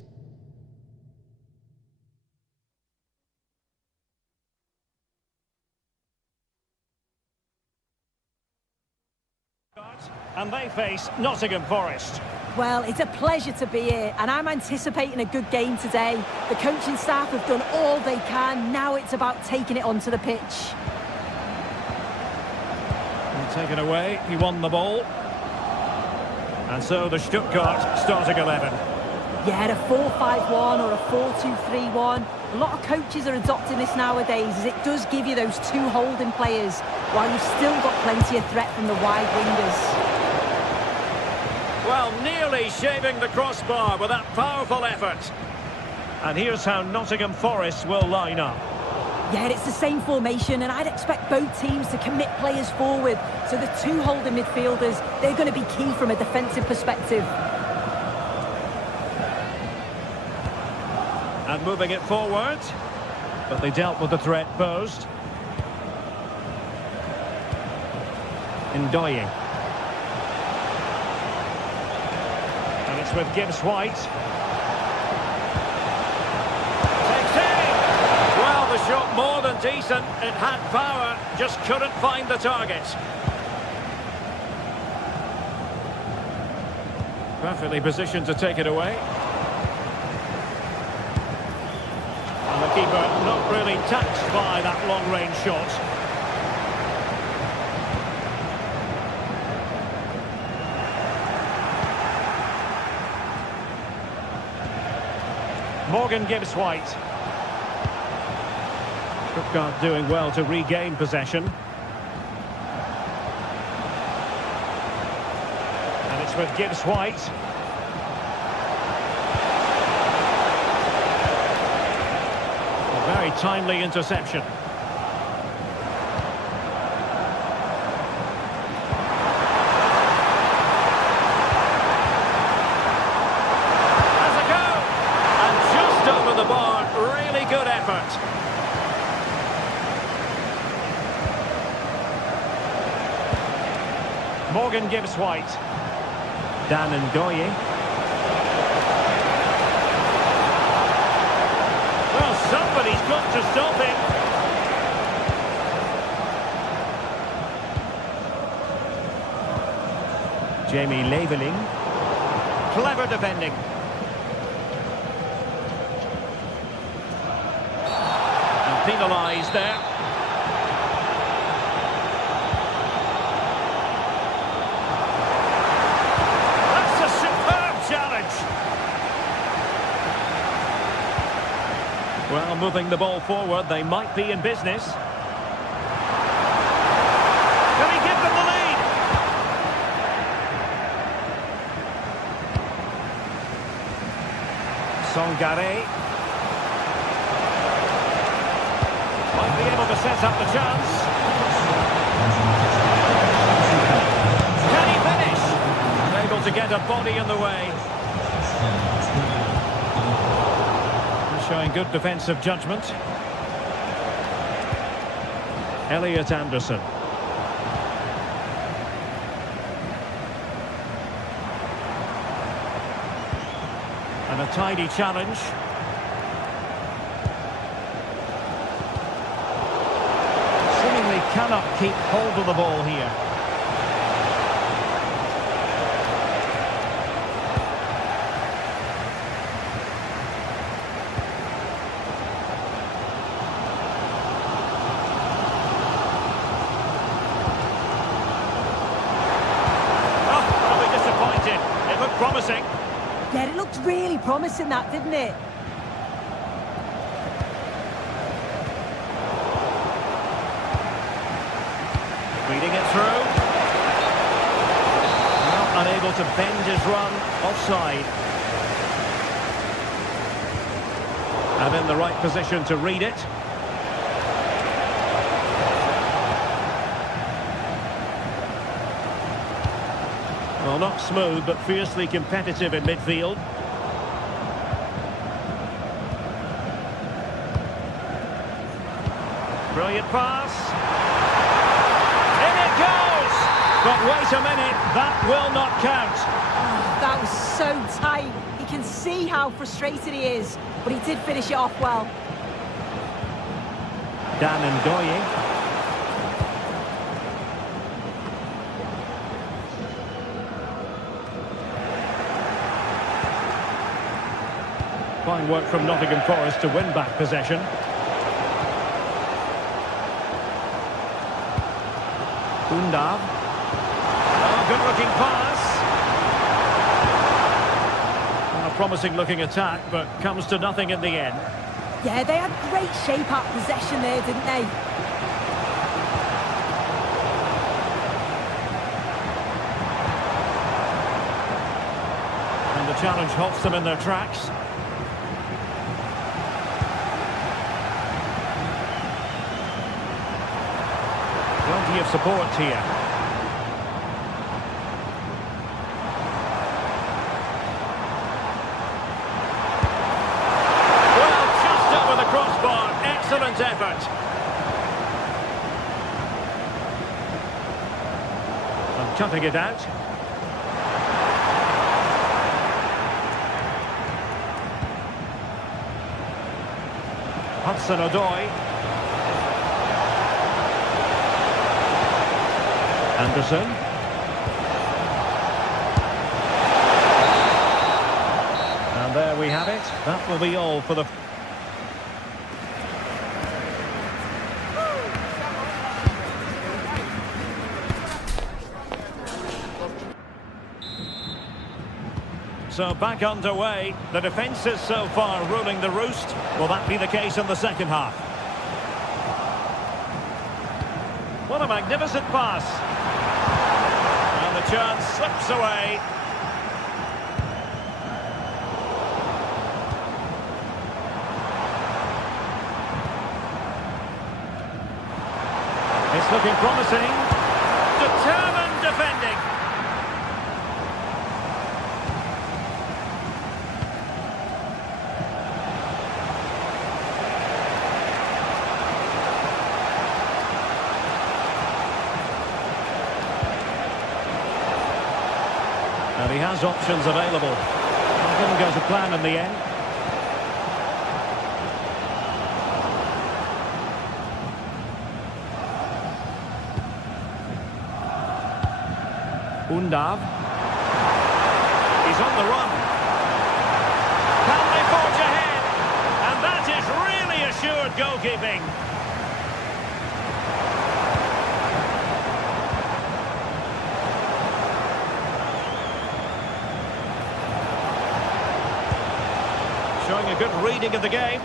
And they face Nottingham Forest. Well, it's a pleasure to be here, and I'm anticipating a good game today. The coaching staff have done all they can. Now it's about taking it onto the pitch. And taken away, he won the ball. And so the Stuttgart starting 11. Yeah, a 4-5-1 or a 4-2-3-1. A lot of coaches are adopting this nowadays, as it does give you those two holding players, while you've still got plenty of threat from the wide wingers. Well, nearly shaving the crossbar with that powerful effort. And here's how Nottingham Forest will line up. Yeah, it's the same formation, and I'd expect both teams to commit players forward. So the two holding midfielders, they're going to be key from a defensive perspective. And moving it forward. But they dealt with the threat posed. Ndoye. And it's with Gibbs White. Takes aim! Well, the shot more than decent. It had power, just couldn't find the target. Perfectly positioned to take it away. And the keeper not really touched by that long-range shot. Morgan Gibbs White. Stuttgart doing well to regain possession. And it's with Gibbs White. A very timely interception. Morgan Gibbs White. Dan Ndoye. Well, somebody's got to stop him. Jamie Leveling. Clever defending. And penalised there. Well, moving the ball forward, they might be in business. Can he give them the lead? Songare. Might be able to set up the chance. Can he finish? Able to get a body in the way. Showing good defensive judgment. Elliot Anderson. And a tidy challenge. Seemingly cannot keep hold of the ball here. Promising. Yeah, it looked really promising, that, didn't it? Feeding it through. Well, unable to bend his run. Offside. And in the right position to read it. Well, not smooth, but fiercely competitive in midfield. Brilliant pass. In it goes! But wait a minute, that will not count. That was so tight. You can see how frustrated he is, but he did finish it off well. Dan Ngoye. Fine work from Nottingham Forest to win back possession. Undav. Oh, good-looking pass. A promising-looking attack, but comes to nothing in the end. Yeah, they had great shape up possession there, didn't they? And the challenge halts them in their tracks. Plenty of support here. Well, just over the crossbar. Excellent effort. And cutting it out. Hudson-Odoi. Anderson. And there we have it. That will be all for the... So back underway. The defence is so far ruling the roost. Will that be the case in the second half? What a magnificent pass. And the chance slips away. It's looking promising. Determined defending. And he has options available. It didn't go to plan in the end. Undav. He's on the run. Can they forge ahead? And that is really assured goalkeeping. Showing a good reading of the game.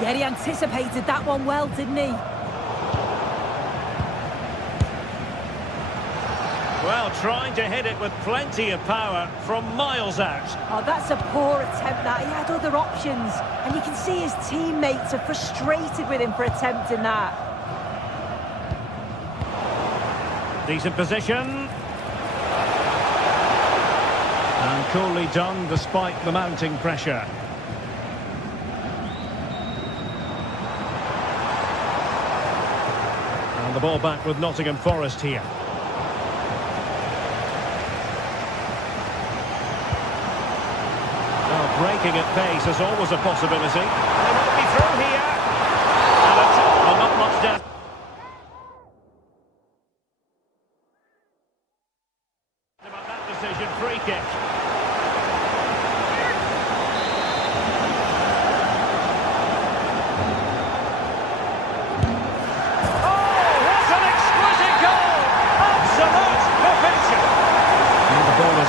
Yeah, he anticipated that one well, didn't he? Well, trying to hit it with plenty of power from miles out. Oh, that's a poor attempt, that. He had other options. And you can see his teammates are frustrated with him for attempting that. Decent position. And coolly done despite the mounting pressure. And the ball back with Nottingham Forest here. Well, breaking at pace is always a possibility. They might be through here. And well, not much down. About that decision, free kick.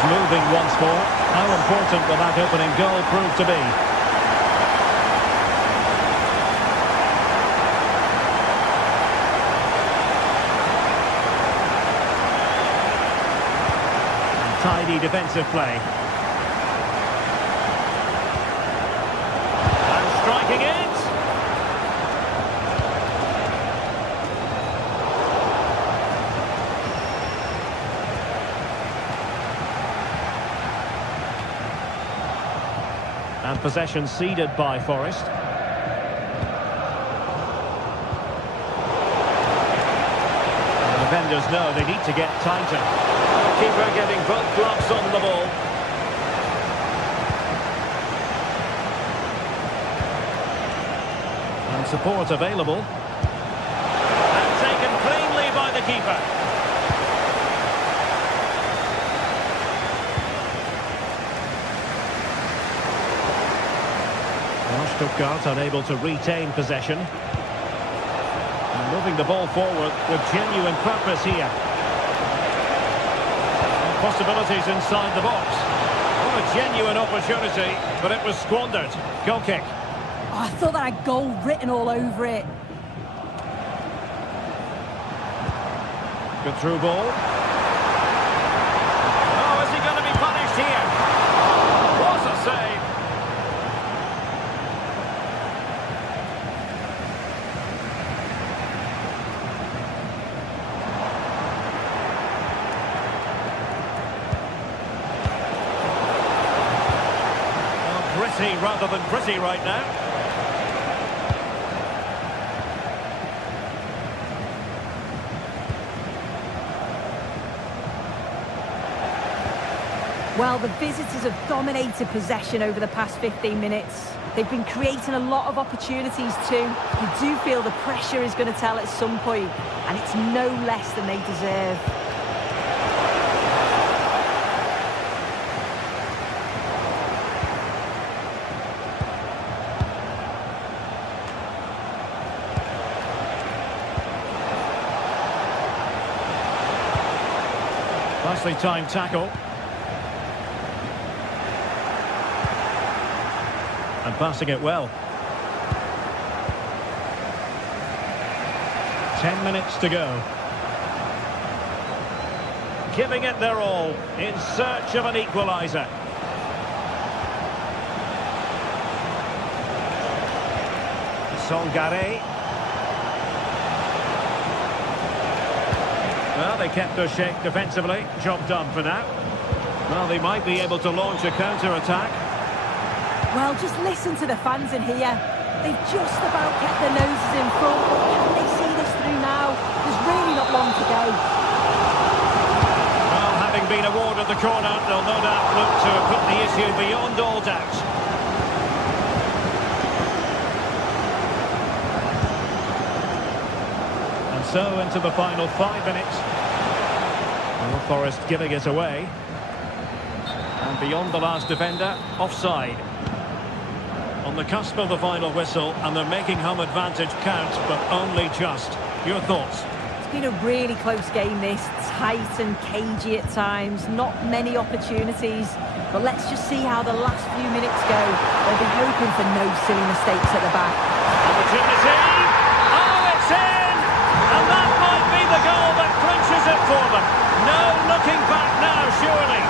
Moving once more. How important will that opening goal prove to be? Tidy defensive play. And striking it. And possession ceded by Forest. And the defenders know they need to get tighter. The keeper getting both gloves on the ball. And support available. And taken cleanly by the keeper. Stuttgart unable to retain possession. And moving the ball forward with genuine purpose here. And possibilities inside the box. What a genuine opportunity, but it was squandered. Goal kick. Oh, I thought that had goal written all over it. Good through ball. Oh, is he going to be punished here? What a save. Gritty rather than pretty right now. Well, the visitors have dominated possession over the past 15 minutes. They've been creating a lot of opportunities too. You do feel the pressure is going to tell at some point, and it's no less than they deserve. Nicely timed tackle. And passing it well. 10 minutes to go. Giving it their all in search of an equaliser. Songare. Well, they kept their shape defensively. Job done for now. Well, they might be able to launch a counter-attack. Well, just listen to the fans in here. They've just about kept their noses in front, but can they see this through now? There's really not long to go. Well, having been awarded the corner, they'll no doubt look to put the issue beyond all doubt. And so into the final 5 minutes. Well, Forest giving it away. And beyond the last defender, offside. On the cusp of the final whistle, and they're making home advantage count, but only just. Your thoughts? It's been a really close game, this. Tight and cagey at times. Not many opportunities. But let's just see how the last few minutes go. They'll be hoping for no silly mistakes at the back. Opportunity! Oh, it's in! And that might be the goal that clinches it for them. No looking back now, surely.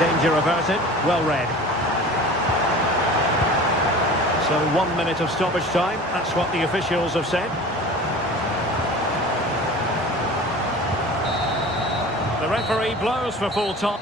Danger averted, well read. So 1 minute of stoppage time, that's what the officials have said. The referee blows for full time.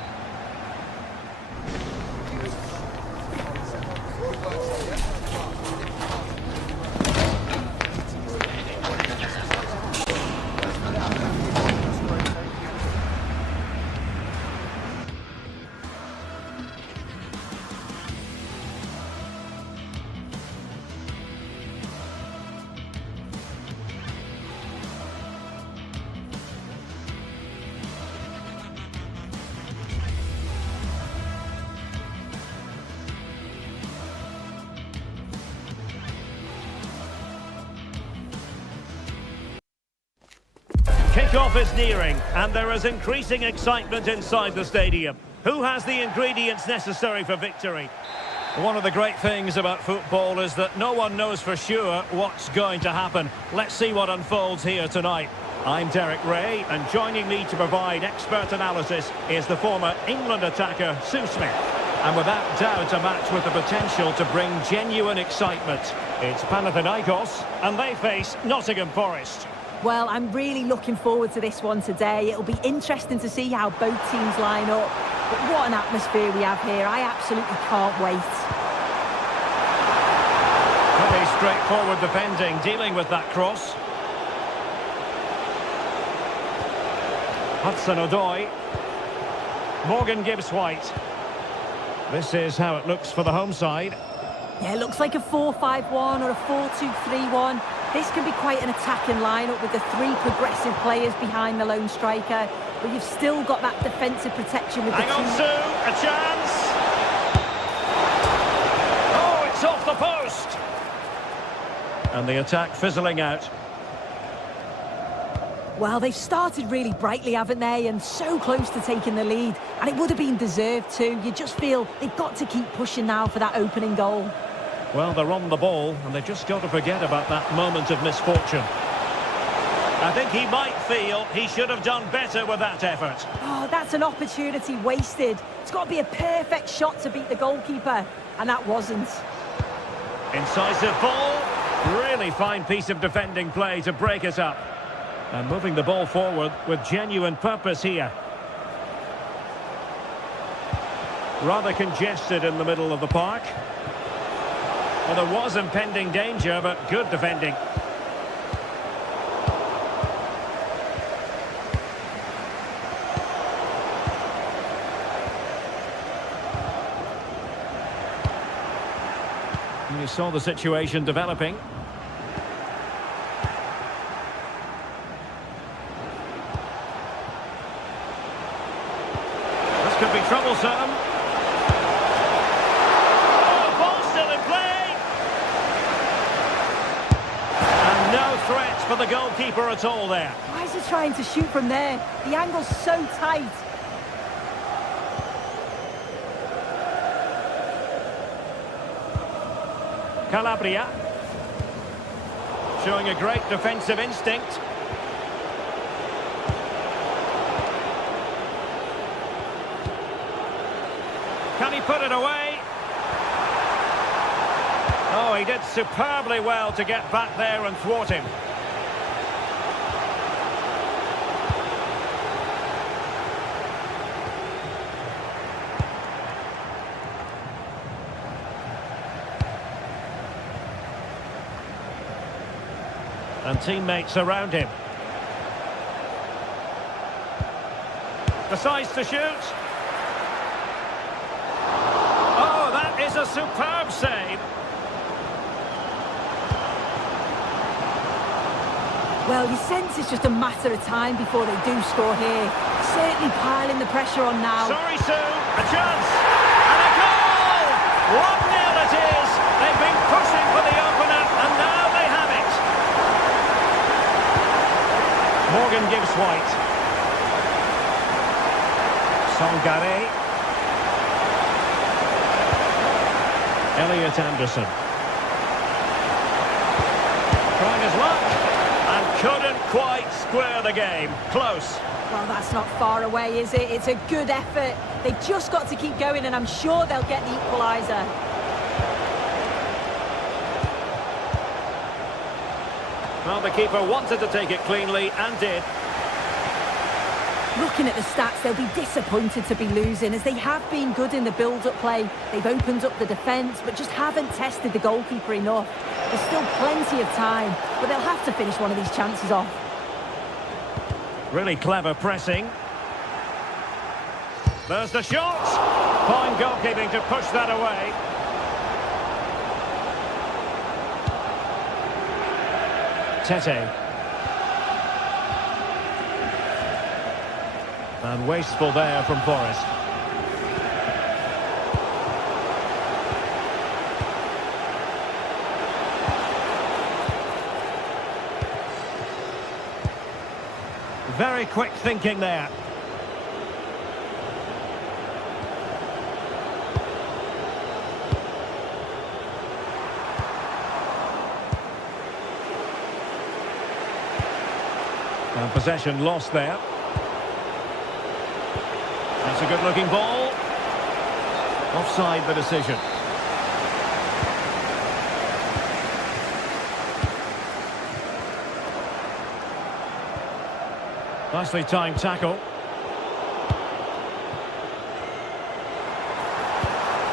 Kick-off is nearing, and there is increasing excitement inside the stadium. Who has the ingredients necessary for victory? One of the great things about football is that no one knows for sure what's going to happen. Let's see what unfolds here tonight. I'm Derek Ray, and joining me to provide expert analysis is the former England attacker, Sue Smith. And without doubt, a match with the potential to bring genuine excitement. It's Panathinaikos, and they face Nottingham Forest. Well, I'm really looking forward to this one today. It'll be interesting to see how both teams line up. But what an atmosphere we have here. I absolutely can't wait. Pretty straightforward defending, dealing with that cross. Hudson-Odoi. Morgan Gibbs-White. This is how it looks for the home side. Yeah, it looks like a 4-5-1 or a 4-2-3-1. This can be quite an attacking lineup with the three progressive players behind the lone striker. But you've still got that defensive protection with the two. Hang on, Sue, a chance! Oh, it's off the post! And the attack fizzling out. Well, they've started really brightly, haven't they? And so close to taking the lead. And it would have been deserved too. You just feel they've got to keep pushing now for that opening goal. Well, they're on the ball, and they've just got to forget about that moment of misfortune. I think he might feel he should have done better with that effort. Oh, that's an opportunity wasted. It's got to be a perfect shot to beat the goalkeeper. And that wasn't. Incisive ball. Really fine piece of defending play to break it up. And moving the ball forward with genuine purpose here. Rather congested in the middle of the park. Well, there was impending danger, but good defending. And you saw the situation developing. This could be troublesome. Oh, ball still in play. And no threat for the goalkeeper at all there. Why is he trying to shoot from there? The angle's so tight. Calabria. Showing a great defensive instinct. Can he put it away? Oh, he did superbly well to get back there and thwart him. And teammates around him. Decides to shoot. Oh, that is a superb save. Well, you sense it's just a matter of time before they do score here. Certainly piling the pressure on now. Sorry, Sue. A chance. And a goal! 1-0 it is. They've been pushing for the opener, and now they have it. Morgan Gibbs-White. Songare. Elliot Anderson. Trying his luck. And couldn't quite square the game. Close. Well, that's not far away, is it? It's a good effort. They've just got to keep going, and I'm sure they'll get the equaliser. Well, the keeper wanted to take it cleanly and did. Looking at the stats, they'll be disappointed to be losing, as they have been good in the build-up play. They've opened up the defence, but just haven't tested the goalkeeper enough. There's still plenty of time, but they'll have to finish one of these chances off. Really clever pressing. There's the shot. Fine goalkeeping to push that away. Tete. And wasteful there from Forest. Very quick thinking there. And possession lost there. That's a good-looking ball. Offside the decision. Nicely timed tackle.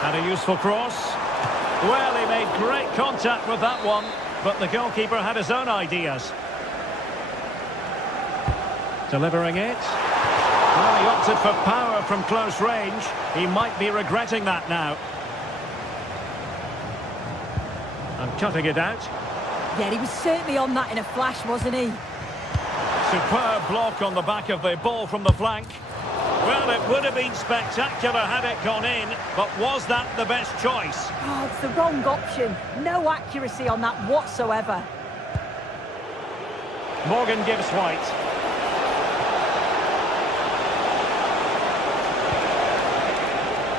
And a useful cross. Well, he made great contact with that one, but the goalkeeper had his own ideas. Delivering it. Well, he opted for power from close range. He might be regretting that now. And cutting it out. Yeah, he was certainly on that in a flash, wasn't he? Superb block on the back of the ball from the flank. Well, it would have been spectacular had it gone in, but was that the best choice? Oh, it's the wrong option. No accuracy on that whatsoever. Morgan gives White.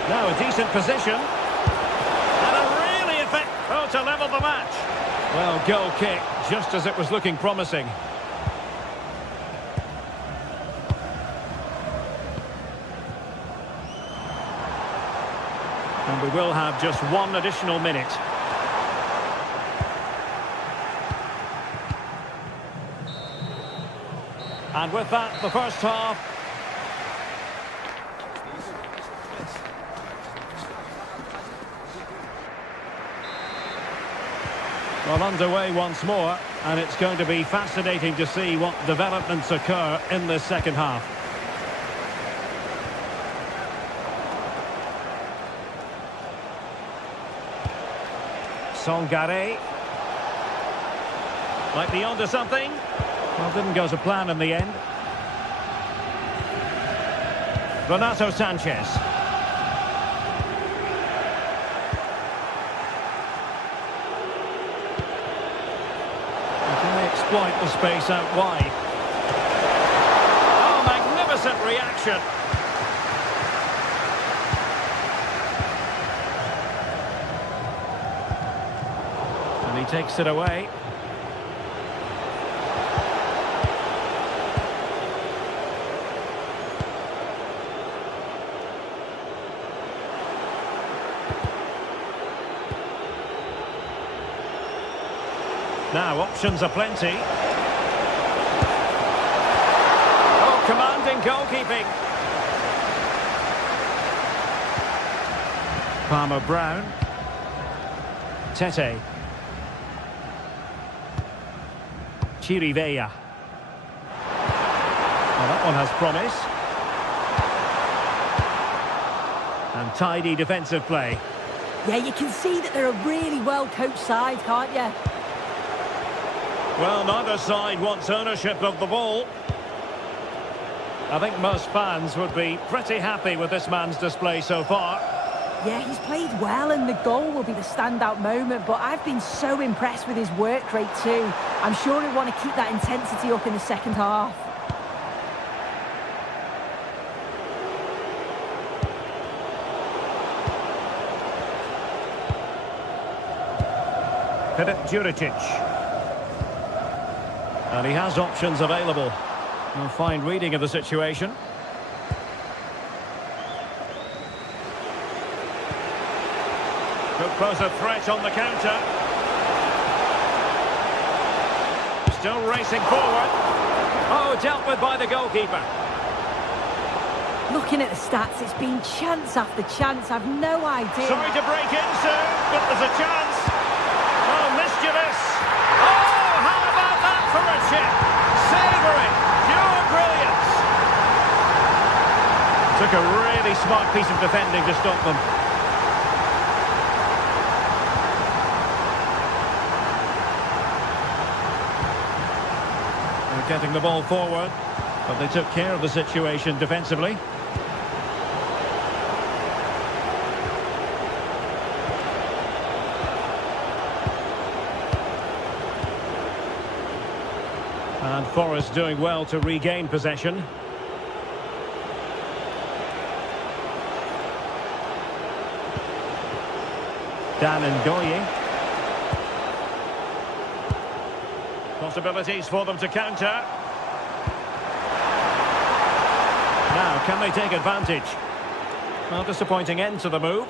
Now a decent position. And a really effective... Oh, to level the match. Well, goal kick, just as it was looking promising. And we will have just one additional minute. And with that, the first half. Well, underway once more, and it's going to be fascinating to see what developments occur in this second half. Songare. Might be onto something. Well, didn't go to plan in the end. Renato Sanchez. Can they exploit the space out wide? Oh, magnificent reaction. And he takes it away. Now, options are plenty. Oh, commanding goalkeeping. Palmer Brown. Tete. Chirivella. Well, that one has promise. And tidy defensive play. Yeah, you can see that they're a really well-coached side, can't you? Well, neither side wants ownership of the ball. I think most fans would be pretty happy with this man's display so far. Yeah, he's played well and the goal will be the standout moment, but I've been so impressed with his work rate too. I'm sure he'll want to keep that intensity up in the second half. Filip Juricic. And he has options available. A fine reading of the situation. Could pose a threat on the counter. Still racing forward. Oh, dealt with by the goalkeeper. Looking at the stats, it's been chance after chance. I've no idea. Sorry to break in, sir, but there's a chance. Oh, mischievous. Oh, how about that for a chip? Savouring, pure brilliance. Took a really smart piece of defending to stop them. They're getting the ball forward, but they took care of the situation defensively. And Forest doing well to regain possession. Dan Ngoyi. Possibilities for them to counter. Now, can they take advantage? Well, disappointing end to the move.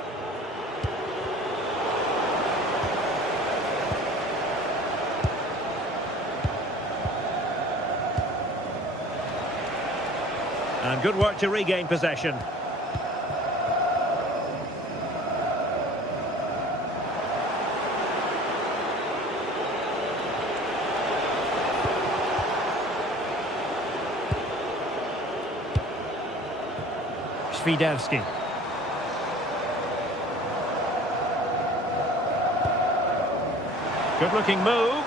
And good work to regain possession. Świderski. Good-looking move.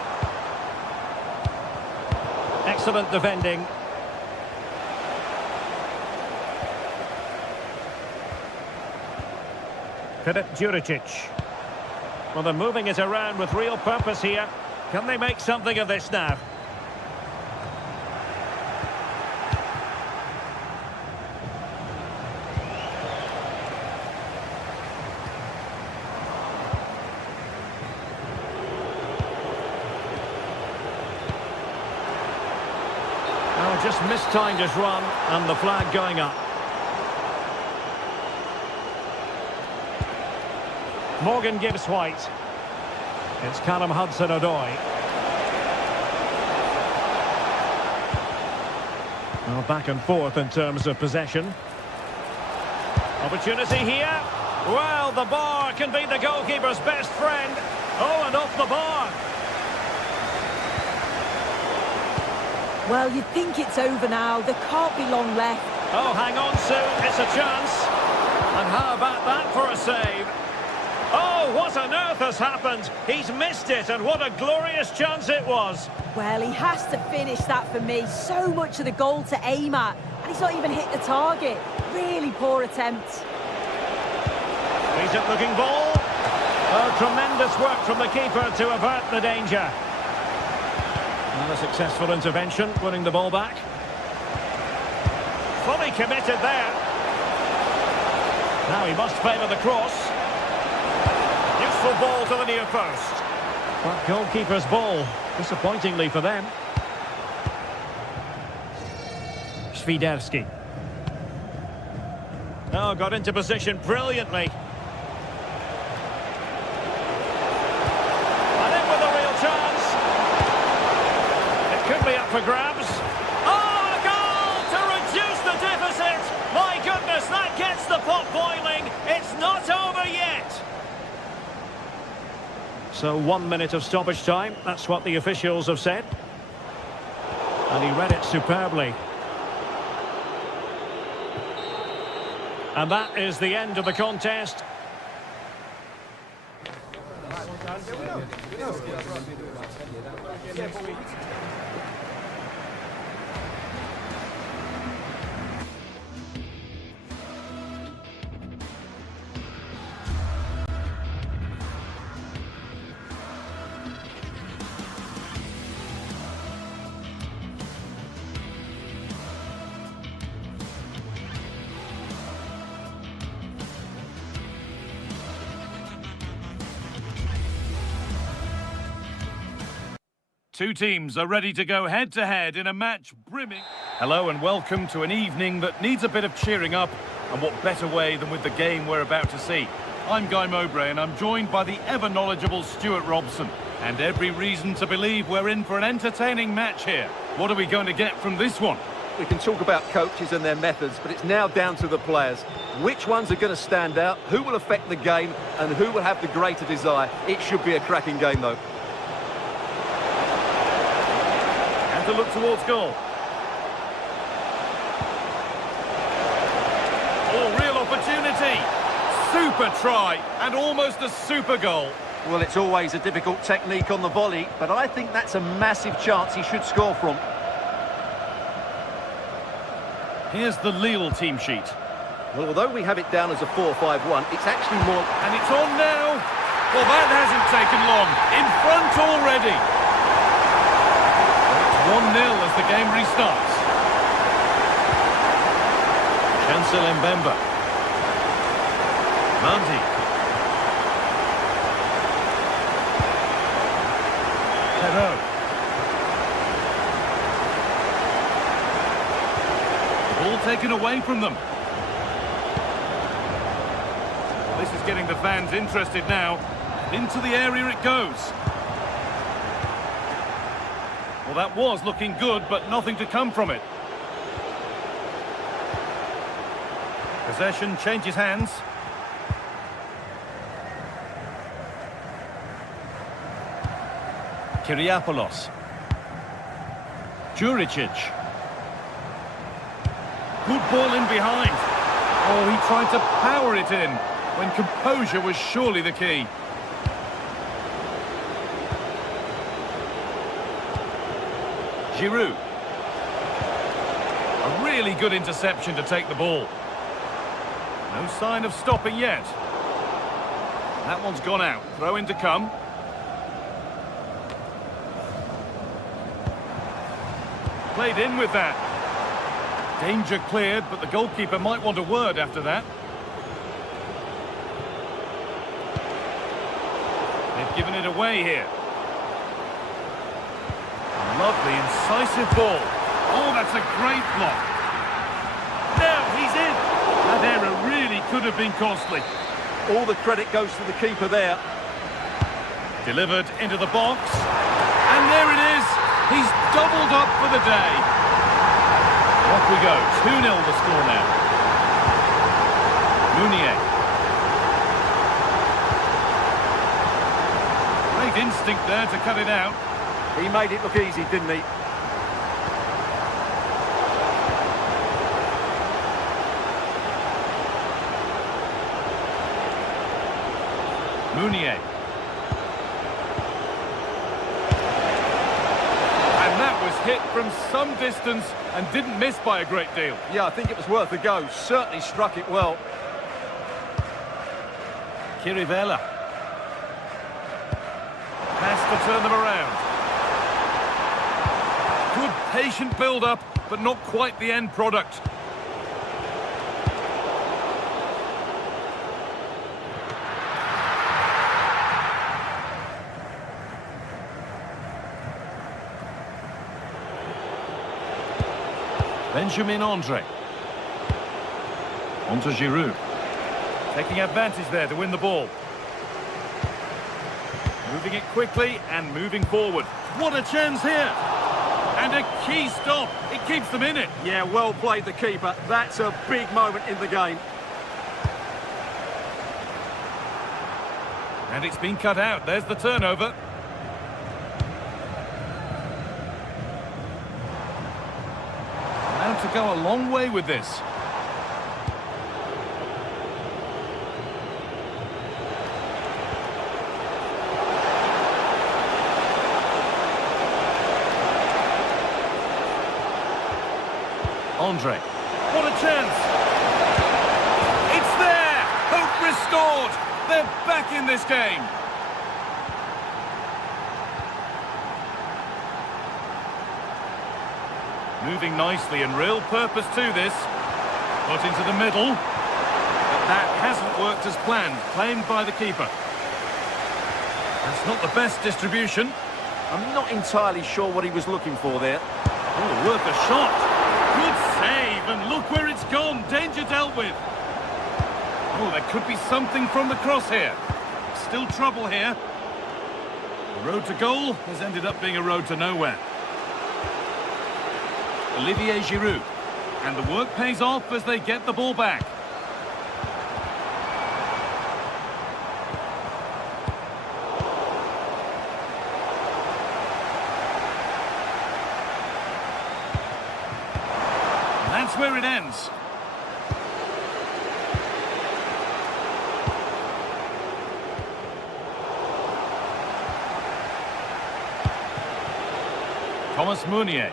Excellent defending. Filip Juricic. Well, they're moving it around with real purpose here. Can they make something of this now? Oh, just mistimed his run, and the flag going up. Morgan Gibbs White. It's Callum Hudson-Odoi. Well, back and forth in terms of possession. Opportunity here. Well, the bar can be the goalkeeper's best friend. Oh, and off the bar. Well, you'd think it's over now. There can't be long left. Oh, hang on soon. It's a chance. And how about that for a save? Oh, what on earth has happened? He's missed it, and what a glorious chance it was. Well, he has to finish that for me. So much of the goal to aim at, and he's not even hit the target. Really poor attempt. Decent-looking ball. Oh, tremendous work from the keeper to avert the danger. And a successful intervention, winning the ball back. Fully committed there. Now he must favour the cross. Useful ball to the near post. But goalkeeper's ball, disappointingly for them. Świderski. Oh, got into position brilliantly. And in with a real chance. It could be up for grabs. Oh, a goal to reduce the deficit. My goodness, that gets the pot boiling. It's not over yet. So 1 minute of stoppage time, that's what the officials have said. And he read it superbly. And that is the end of the contest. Two teams are ready to go head-to-head in a match brimming. Hello and welcome to an evening that needs a bit of cheering up, and what better way than with the game we're about to see. I'm Guy Mowbray and I'm joined by the ever-knowledgeable Stuart Robson, and every reason to believe we're in for an entertaining match here. What are we going to get from this one? We can talk about coaches and their methods, but it's now down to the players. Which ones are going to stand out, who will affect the game, and who will have the greater desire? It should be a cracking game, though. To look towards goal. Oh, real opportunity. Super try and almost a super goal. Well, it's always a difficult technique on the volley, but I think that's a massive chance he should score from. Here's the Lille team sheet. Well, although we have it down as a 4-5-1, it's actually more... And it's on now. Well, that hasn't taken long. In front already. 1-0 as the game restarts. Chancel Mbemba. Manti. Perot. The ball taken away from them. This is getting the fans interested now. Into the area it goes. Well, that was looking good, but nothing to come from it. Possession changes hands. Kyriapoulos. Juricic. Good ball in behind. Oh, he tried to power it in when composure was surely the key. Giroud. A really good interception to take the ball. No sign of stopping yet. That one's gone out. Throw in to come. Played in with that. Danger cleared, but the goalkeeper might want a word after that. They've given it away here. Lovely, incisive ball. Oh, that's a great block. Now he's in. That error really could have been costly. All the credit goes to the keeper there. Delivered into the box. And there it is. He's doubled up for the day. Off we go. 2-0 the score now. Meunier. Great instinct there to cut it out. He made it look easy, didn't he? Meunier. And that was hit from some distance and didn't miss by a great deal. Yeah, I think it was worth a go. Certainly struck it well. Chirivella. Has to turn them around. Good patient build-up, but not quite the end product. Benjamin Andre. On to Giroud. Taking advantage there to win the ball. Moving it quickly and moving forward. What a chance here! And a key stop. It keeps them in it. Yeah, well played the keeper. That's a big moment in the game. And it's been cut out. There's the turnover. Now to go a long way with this. Andre. What a chance! It's there! Hope restored! They're back in this game! Moving nicely and real purpose to this. Put into the middle. But that hasn't worked as planned. Claimed by the keeper. That's not the best distribution. I'm not entirely sure what he was looking for there. Oh, worth a shot! Good save, and look where it's gone. Danger dealt with. Oh, there could be something from the cross here. Still trouble here. The road to goal has ended up being a road to nowhere. Olivier Giroud. And the work pays off as they get the ball back. That's where it ends. Thomas Meunier.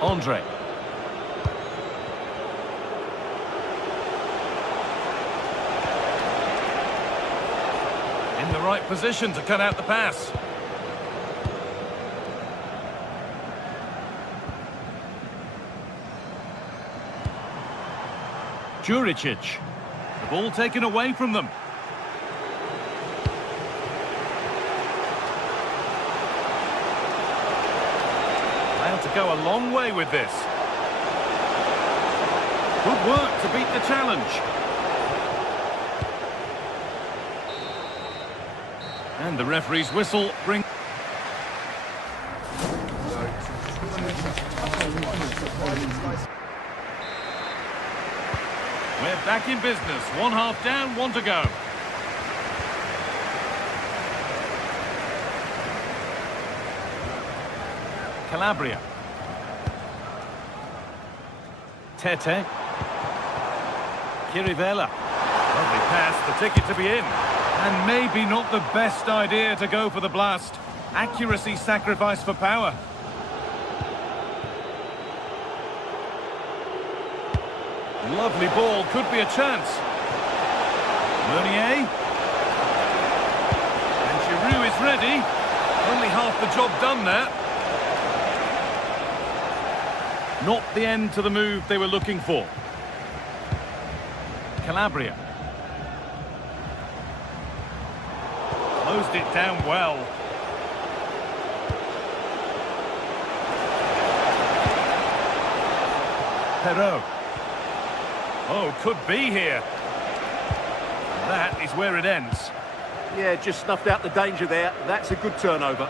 Andre. In the right position to cut out the pass. Juricic. The ball taken away from them. Allowed to go a long way with this. Good work to beat the challenge. And the referee's whistle brings... We're back in business. 1 half down, 1 to go. Calabria. Tete. Chirivella. Lovely pass, the ticket to be in. And maybe not the best idea to go for the blast. Accuracy sacrificed for power. Lovely ball, could be a chance. Meunier. And Giroud is ready. Only half the job done there. Not the end to the move they were looking for. Calabria. Closed it down well. Perrault. Oh, could be here. That is where it ends. Yeah, just snuffed out the danger there. That's a good turnover.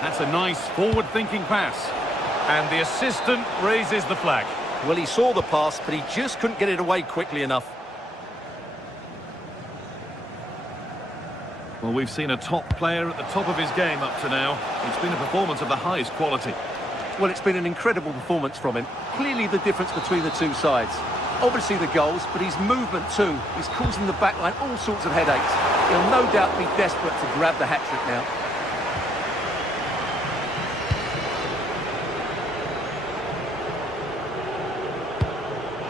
That's a nice forward-thinking pass. And the assistant raises the flag. Well, he saw the pass, but he just couldn't get it away quickly enough. Well, we've seen a top player at the top of his game up to now. It's been a performance of the highest quality. Well, it's been an incredible performance from him. Clearly the difference between the two sides. Obviously the goals, but his movement too is causing the backline all sorts of headaches. He'll no doubt be desperate to grab the hat-trick now.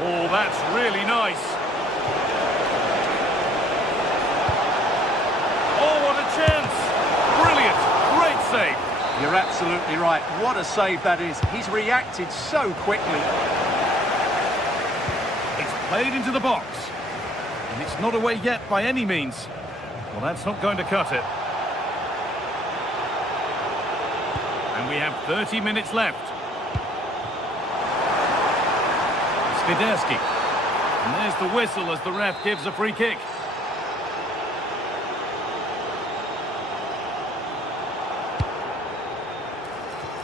Oh, that's really nice. Oh, what a chance. Brilliant. Great save. You're absolutely right. What a save that is. He's reacted so quickly. It's played into the box. And it's not away yet by any means. Well, that's not going to cut it. And we have 30 minutes left. Swiderski. And there's the whistle as the ref gives a free kick.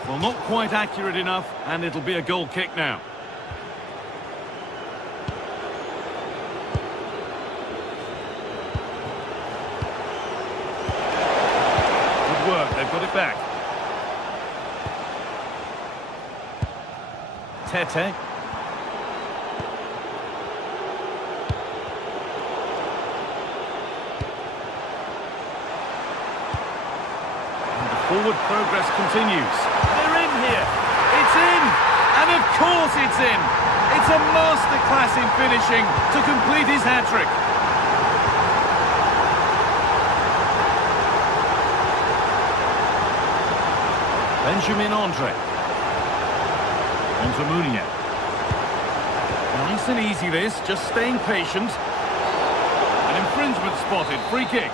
Well, not quite accurate enough, and it'll be a goal kick now. Good work, they've got it back. Tete. Forward progress continues. They're in here. It's in. And of course it's in. It's a masterclass in finishing to complete his hat-trick. Benjamin Andre. On to Meunier. Nice and easy this, just staying patient. An infringement spotted. Free kick.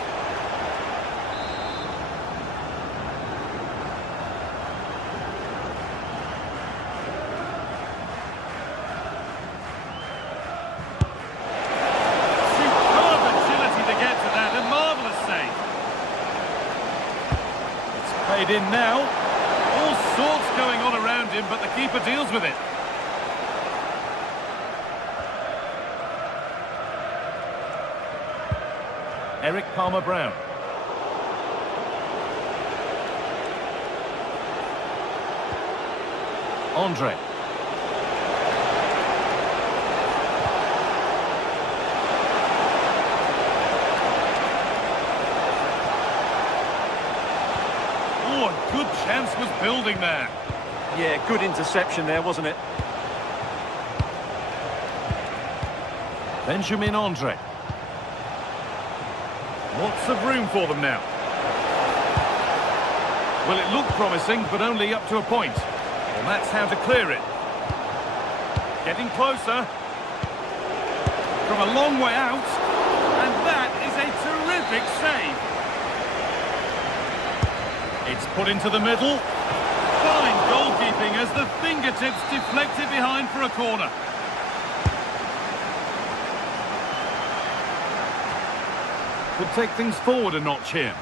In now, all sorts going on around him, but the keeper deals with it. Eric Palmer-Brown. Andre. Good chance was building there. Yeah, good interception there, wasn't it? Benjamin Andre. Lots of room for them now. Well, it looked promising, but only up to a point. Well, that's how to clear it. Getting closer. From a long way out. And that is a terrific save. It's put into the middle. Fine goalkeeping as the fingertips deflected behind for a corner. Could take things forward a notch here.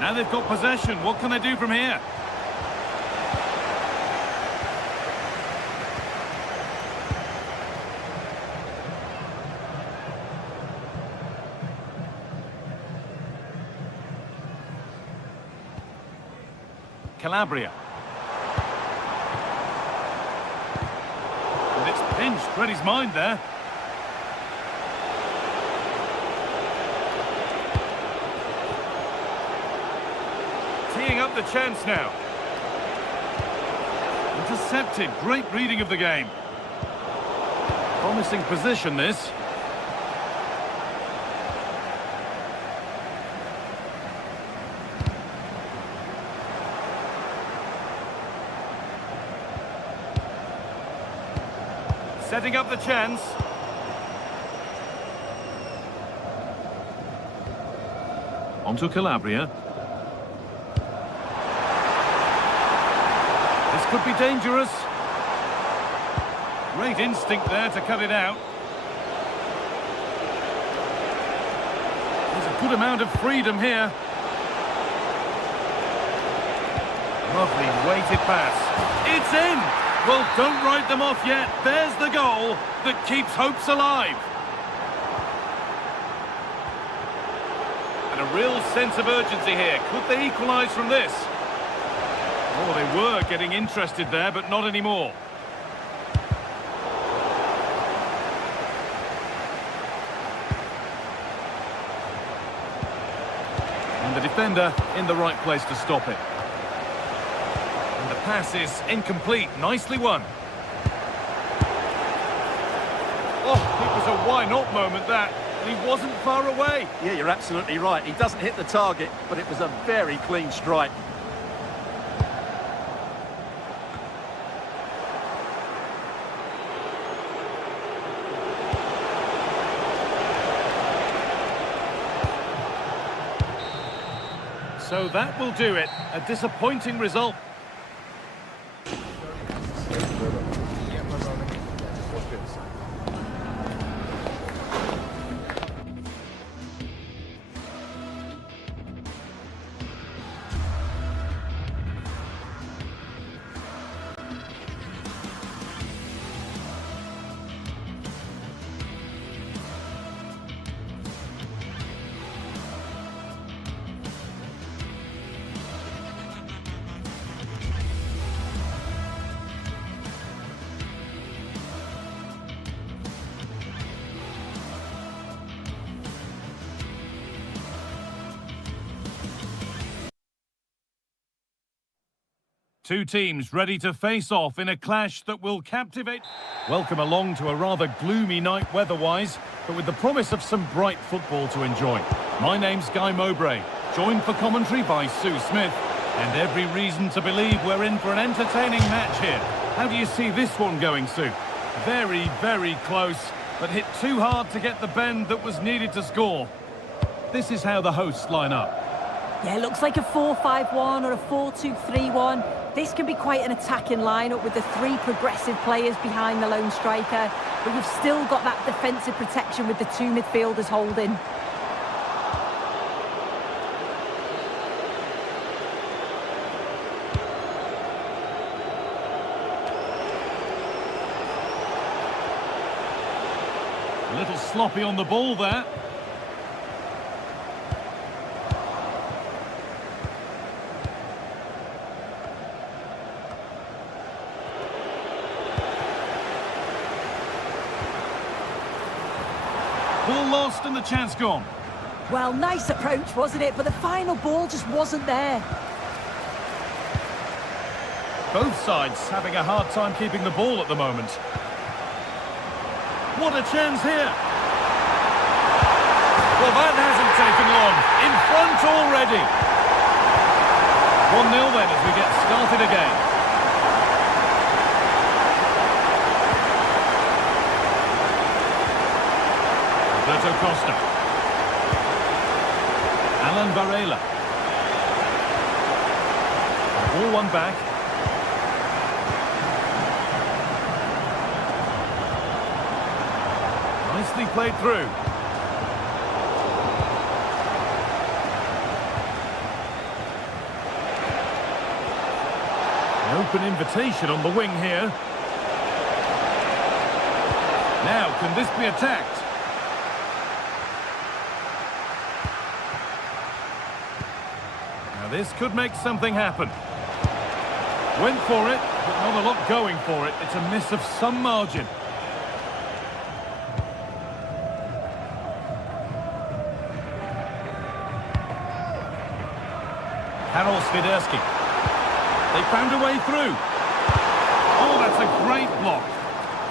Now they've got possession. What can they do from here? Calabria. And it's pinched, read his mind there. Teeing up the chance now. Intercepted, great reading of the game. Promising position, this. Setting up the chance. Onto Calabria. This could be dangerous. Great instinct there to cut it out. There's a good amount of freedom here. Lovely weighted pass. It's in! Well, don't write them off yet. There's the goal that keeps hopes alive. And a real sense of urgency here. Could they equalise from this? Oh, they were getting interested there, but not anymore. And the defender in the right place to stop it. And the pass is incomplete. Nicely won. Oh, it was a why not moment, that. And he wasn't far away. Yeah, you're absolutely right. He doesn't hit the target, but it was a very clean strike. So that will do it. A disappointing result. Two teams ready to face off in a clash that will captivate. Welcome along to a rather gloomy night weather-wise, but with the promise of some bright football to enjoy. My name's Guy Mowbray, joined for commentary by Sue Smith, and every reason to believe we're in for an entertaining match here. How do you see this one going, Sue? Very, very close, but hit too hard to get the bend that was needed to score. This is how the hosts line up. Yeah, it looks like a 4-5-1 or a 4-2-3-1. This can be quite an attacking lineup with the three progressive players behind the lone striker, but you've still got that defensive protection with the two midfielders holding. A little sloppy on the ball there. Ball lost and the chance gone. Well, nice approach, wasn't it? But the final ball just wasn't there. Both sides having a hard time keeping the ball at the moment. What a chance here. Well, that hasn't taken long. In front already. 1-0 then as we get started again. Alberto Costa. Alan Varela. Ball one back. Nicely played through. An open invitation on the wing here. Now, can this be attacked? Now, this could make something happen. Went for it, but not a lot going for it. It's a miss of some margin. Karol Swiderski. They found a way through. Oh, that's a great block.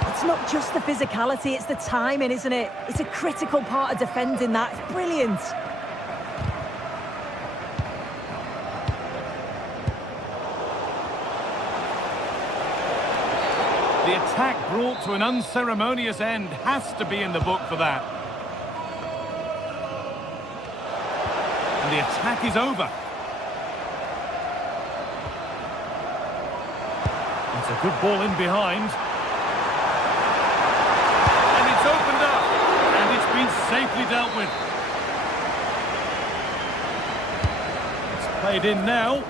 It's not just the physicality, it's the timing, isn't it? It's a critical part of defending that. It's brilliant. The attack brought to an unceremonious end has to be in the book for that. And the attack is over. It's a good ball in behind. And it's opened up. And it's been safely dealt with. It's played in now.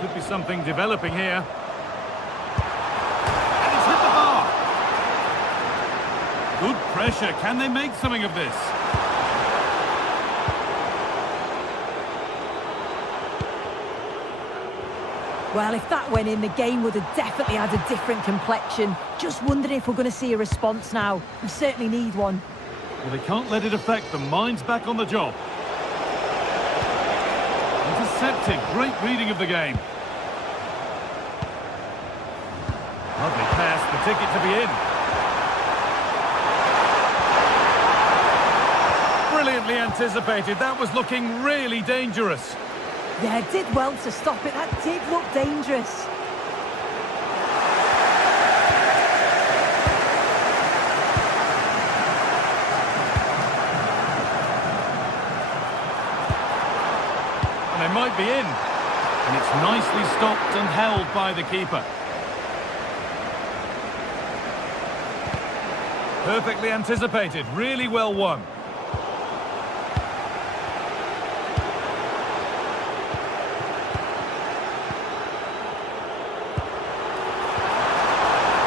Could be something developing here. And it's hit the bar. Good pressure. Can they make something of this? Well, if that went in, the game would have definitely had a different complexion. Just wondering if we're going to see a response now. We certainly need one. Well, they can't let it affect them. Mind's back on the job. Intercepted. Great reading of the game. Lovely pass. The ticket to be in. Brilliantly anticipated. That was looking really dangerous. Yeah, did well to stop it. That did look dangerous. And they might be in. And it's nicely stopped and held by the keeper. Perfectly anticipated. Really well won.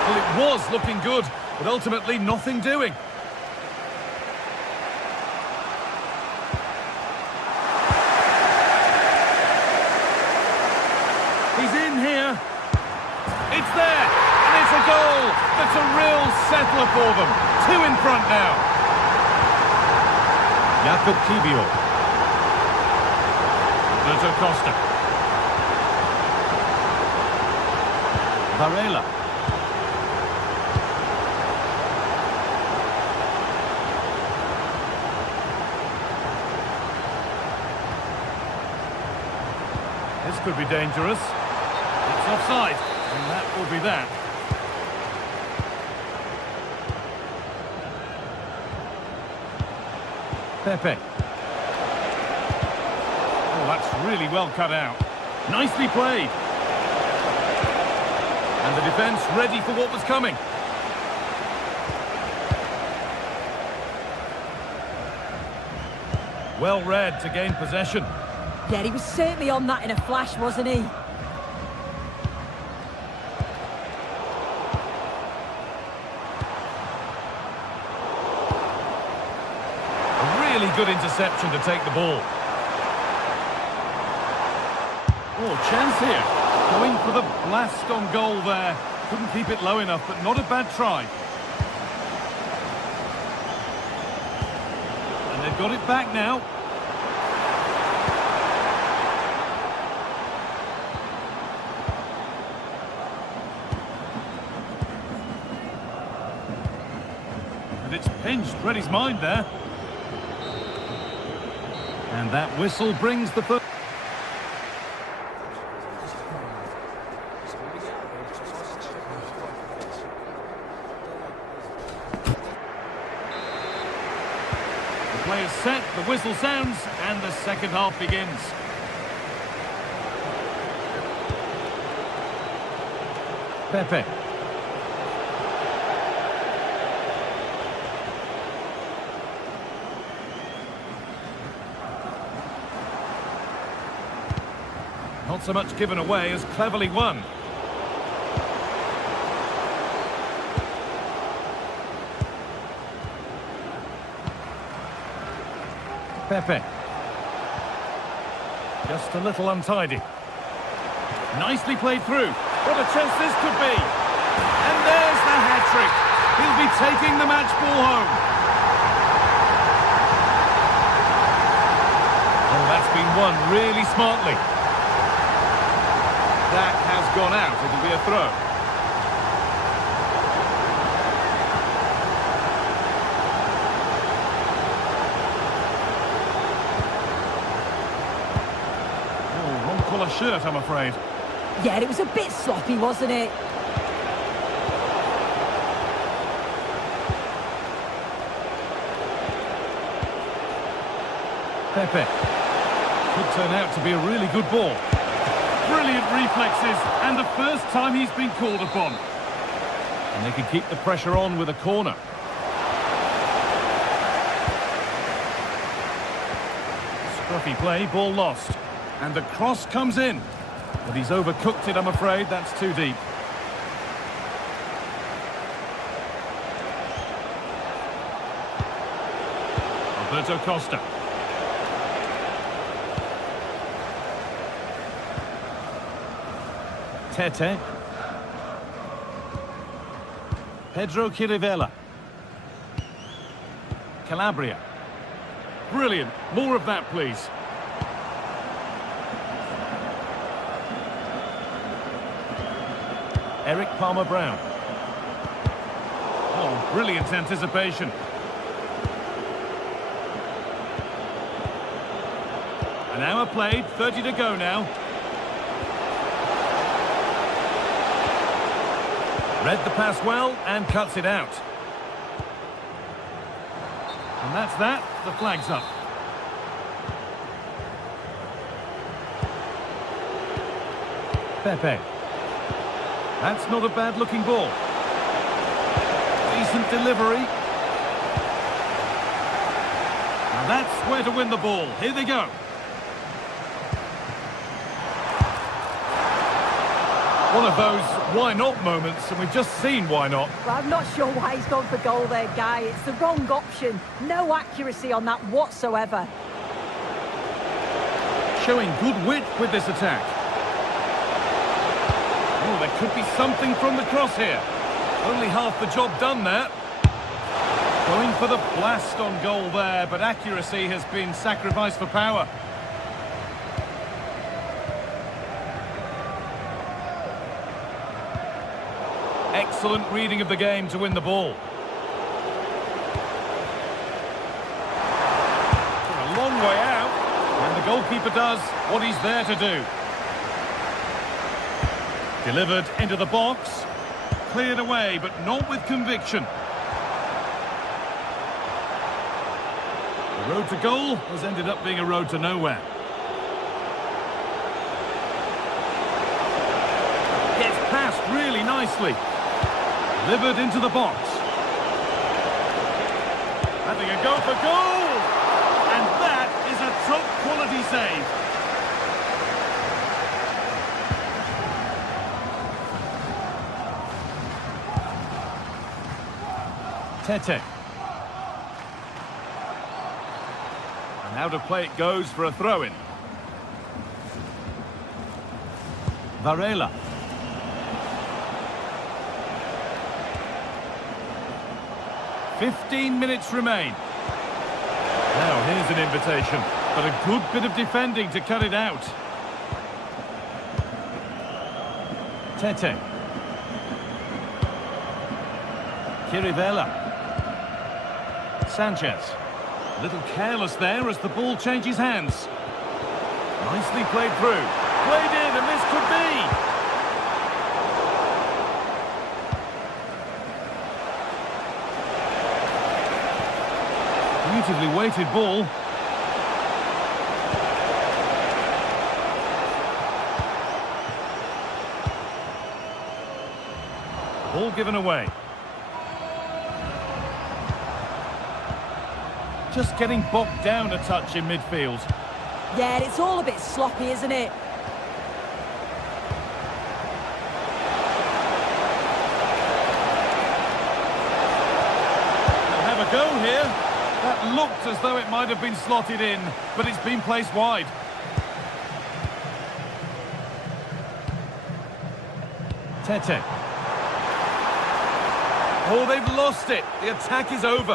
Well, it was looking good, but ultimately nothing doing. He's in here. It's there, and it's a goal. That's a real settler for them. 2 in front now. Jakob Kivior. Roberto Costa. Varela. This could be dangerous. It's offside, and that will be that. Pepe. Oh, that's really well cut out. Nicely played. And the defence ready for what was coming. Well read to gain possession. Yeah, he was certainly on that in a flash, wasn't he? Really good interception to take the ball. Oh, chance here. Going for the blast on goal there. Couldn't keep it low enough, but not a bad try. And they've got it back now. And it's pinched. Reddy's mind there. And that whistle brings the first. The play is set, the whistle sounds, and the second half begins. Pepe. Not so much given away as cleverly won. Pepe. Just a little untidy. Nicely played through. What a chance this could be. And there's the hat-trick. He'll be taking the match ball home. Oh, that's been won really smartly. That has gone out. It'll be a throw. Oh, wrong colour shirt, I'm afraid. Yeah, it was a bit sloppy, wasn't it? Pepe. Could turn out to be a really good ball. Brilliant reflexes, and the first time he's been called upon. And they can keep the pressure on with a corner. Scruffy play, ball lost. And the cross comes in. But he's overcooked it, I'm afraid. That's too deep. Alberto Costa. Tete. Pedro Chirivella. Calabria. Brilliant. More of that, please. Eric Palmer-Brown. Oh, brilliant anticipation. An hour played, 30 to go now. Read the pass well and cuts it out. And that's that. The flag's up. Pepe. That's not a bad-looking ball. Decent delivery. Now that's where to win the ball. Here they go. One of those why not moments, and we've just seen why not. Well, I'm not sure why he's gone for goal there, Guy. It's the wrong option. No accuracy on that whatsoever. Showing good wit with this attack. Oh, there could be something from the cross here. Only half the job done there. Going for the blast on goal there, but accuracy has been sacrificed for power. Excellent reading of the game to win the ball. For a long way out, and the goalkeeper does what he's there to do. Delivered into the box. Cleared away, but not with conviction. The road to goal has ended up being a road to nowhere. Gets passed really nicely. Delivered into the box. Having a go for goal! And that is a top-quality save. Tete. And out of play it goes for a throw-in. Varela. "15 minutes remain. Now here's an invitation, but a good bit of defending to cut it out. Tete. Chirivella. Sanchez. A little careless there as the ball changes hands. Nicely played through. Played in, and this could be. Beautifully weighted ball. Ball given away. Just getting bogged down a touch in midfield. Yeah, it's all a bit sloppy, isn't it? They'll have a go here. That looked as though it might have been slotted in, but it's been placed wide. Tete. Oh, they've lost it. The attack is over.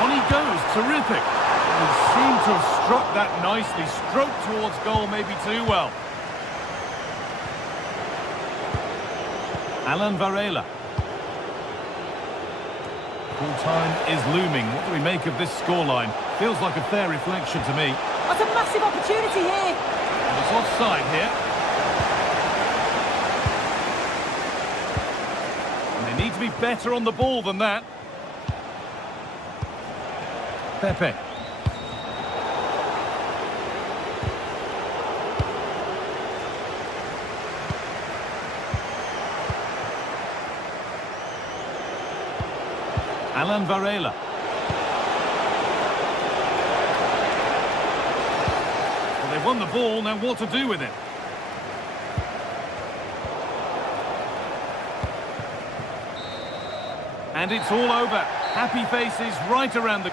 On he goes. Terrific. He seemed to have struck that nicely. Stroked towards goal, maybe too well. Alan Varela. Full time is looming. What do we make of this scoreline? Feels like a fair reflection to me. That's a massive opportunity here. And it's offside here. And they need to be better on the ball than that. Pepe. Alan Varela. Well, they've won the ball, now what to do with it? And it's all over. Happy faces right around the...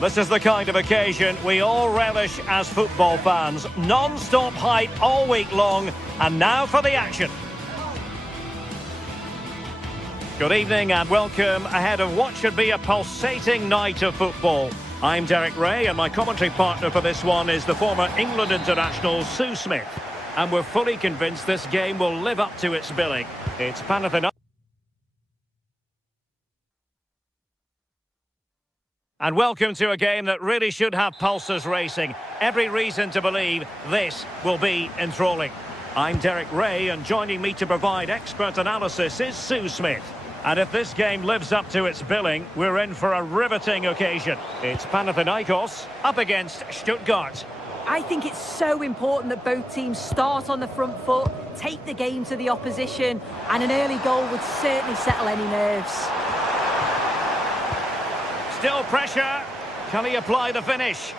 This is the kind of occasion we all relish as football fans. Non-stop hype all week long, and now for the action. Good evening and welcome ahead of what should be a pulsating night of football. I'm Derek Ray, and my commentary partner for this one is the former England international Sue Smith. And we're fully convinced this game will live up to its billing. It's Panathinaikos. And welcome to a game that really should have pulses racing. Every reason to believe this will be enthralling. I'm Derek Ray, and joining me to provide expert analysis is Sue Smith. And if this game lives up to its billing, we're in for a riveting occasion. It's Panathinaikos up against Stuttgart. I think it's so important that both teams start on the front foot, take the game to the opposition, and an early goal would certainly settle any nerves. Still pressure. Can he apply the finish?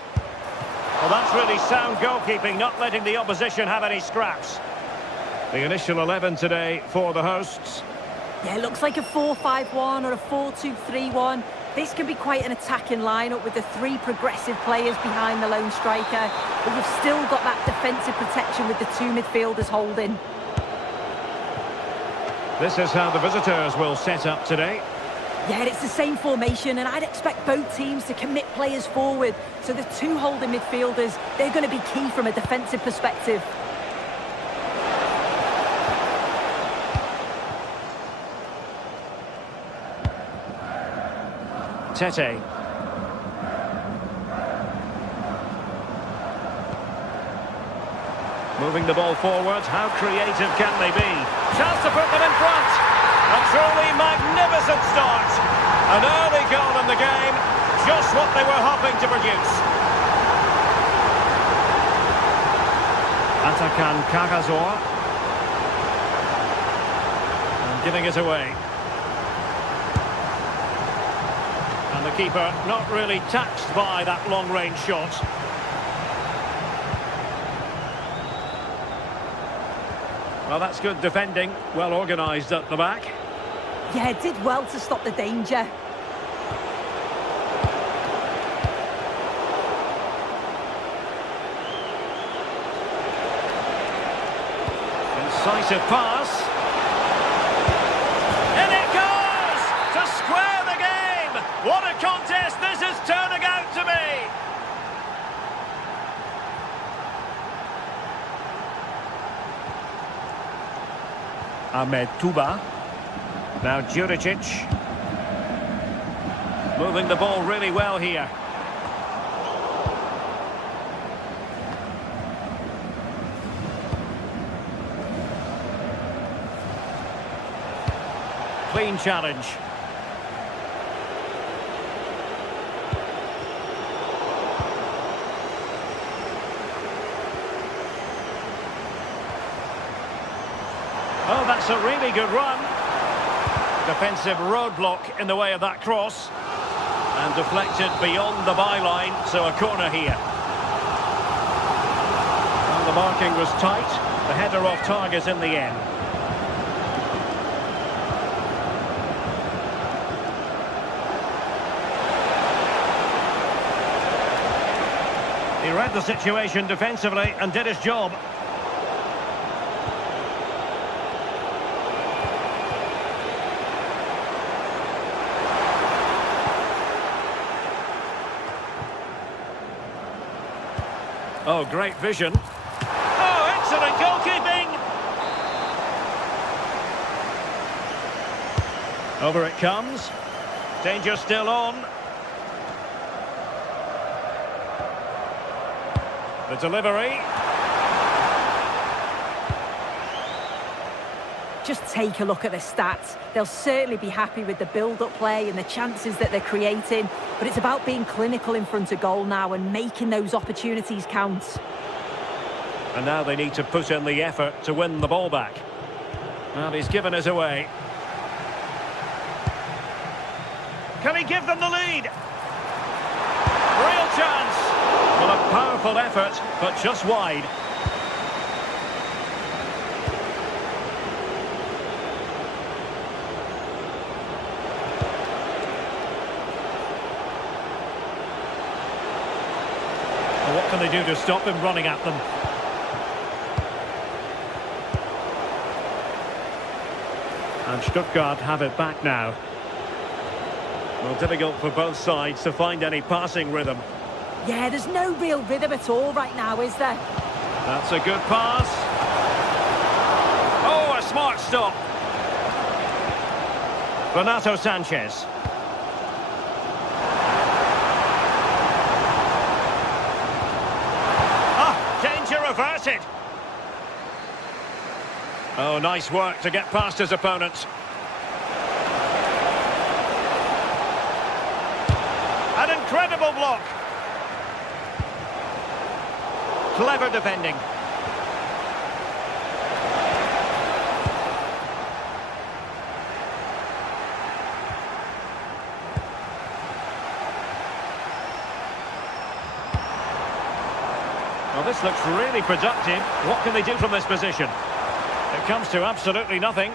Well, that's really sound goalkeeping, not letting the opposition have any scraps. The initial 11 today for the hosts. Yeah, it looks like a 4-5-1 or a 4-2-3-1. This can be quite an attacking lineup with the three progressive players behind the lone striker. But you've still got that defensive protection with the two midfielders holding. This is how the visitors will set up today. Yeah, it's the same formation, and I'd expect both teams to commit players forward. So the two holding midfielders, they're going to be key from a defensive perspective. Tete. Moving the ball forward, how creative can they be? Chance to put them in front. A truly magnificent start. An early goal in the game, just what they were hoping to produce. Atakan Kakazor. And giving it away. And the keeper not really taxed by that long-range shot. Well, that's good defending, well organised at the back. Yeah, it did well to stop the danger. Decisive pass. In it goes! To square the game! What a contest this is turning out to be! Ahmed Touba. Now Juricic. Moving the ball really well here. Clean challenge. Oh, that's a really good run. Defensive roadblock in the way of that cross. And deflected beyond the byline, so a corner here. Well, the marking was tight. The header off target in the end. He read the situation defensively and did his job. Oh, great vision. Oh, excellent goalkeeping! Over it comes. Danger still on. The delivery. Just take a look at the stats. They'll certainly be happy with the build-up play and the chances that they're creating, but it's about being clinical in front of goal now and making those opportunities count. And now they need to put in the effort to win the ball back. Well, he's given us away. Can he give them the lead? Real chance. Well, a powerful effort, but just wide. Well, what can they do to stop him running at them? And Stuttgart have it back now. Well, difficult for both sides to find any passing rhythm. Yeah, there's no real rhythm at all right now, is there? That's a good pass. Oh, a smart stop. Renato Sanchez. Ah, danger averted. Oh, nice work to get past his opponents. An incredible block. Clever defending. Well, this looks really productive. What can they do from this position? It comes to absolutely nothing.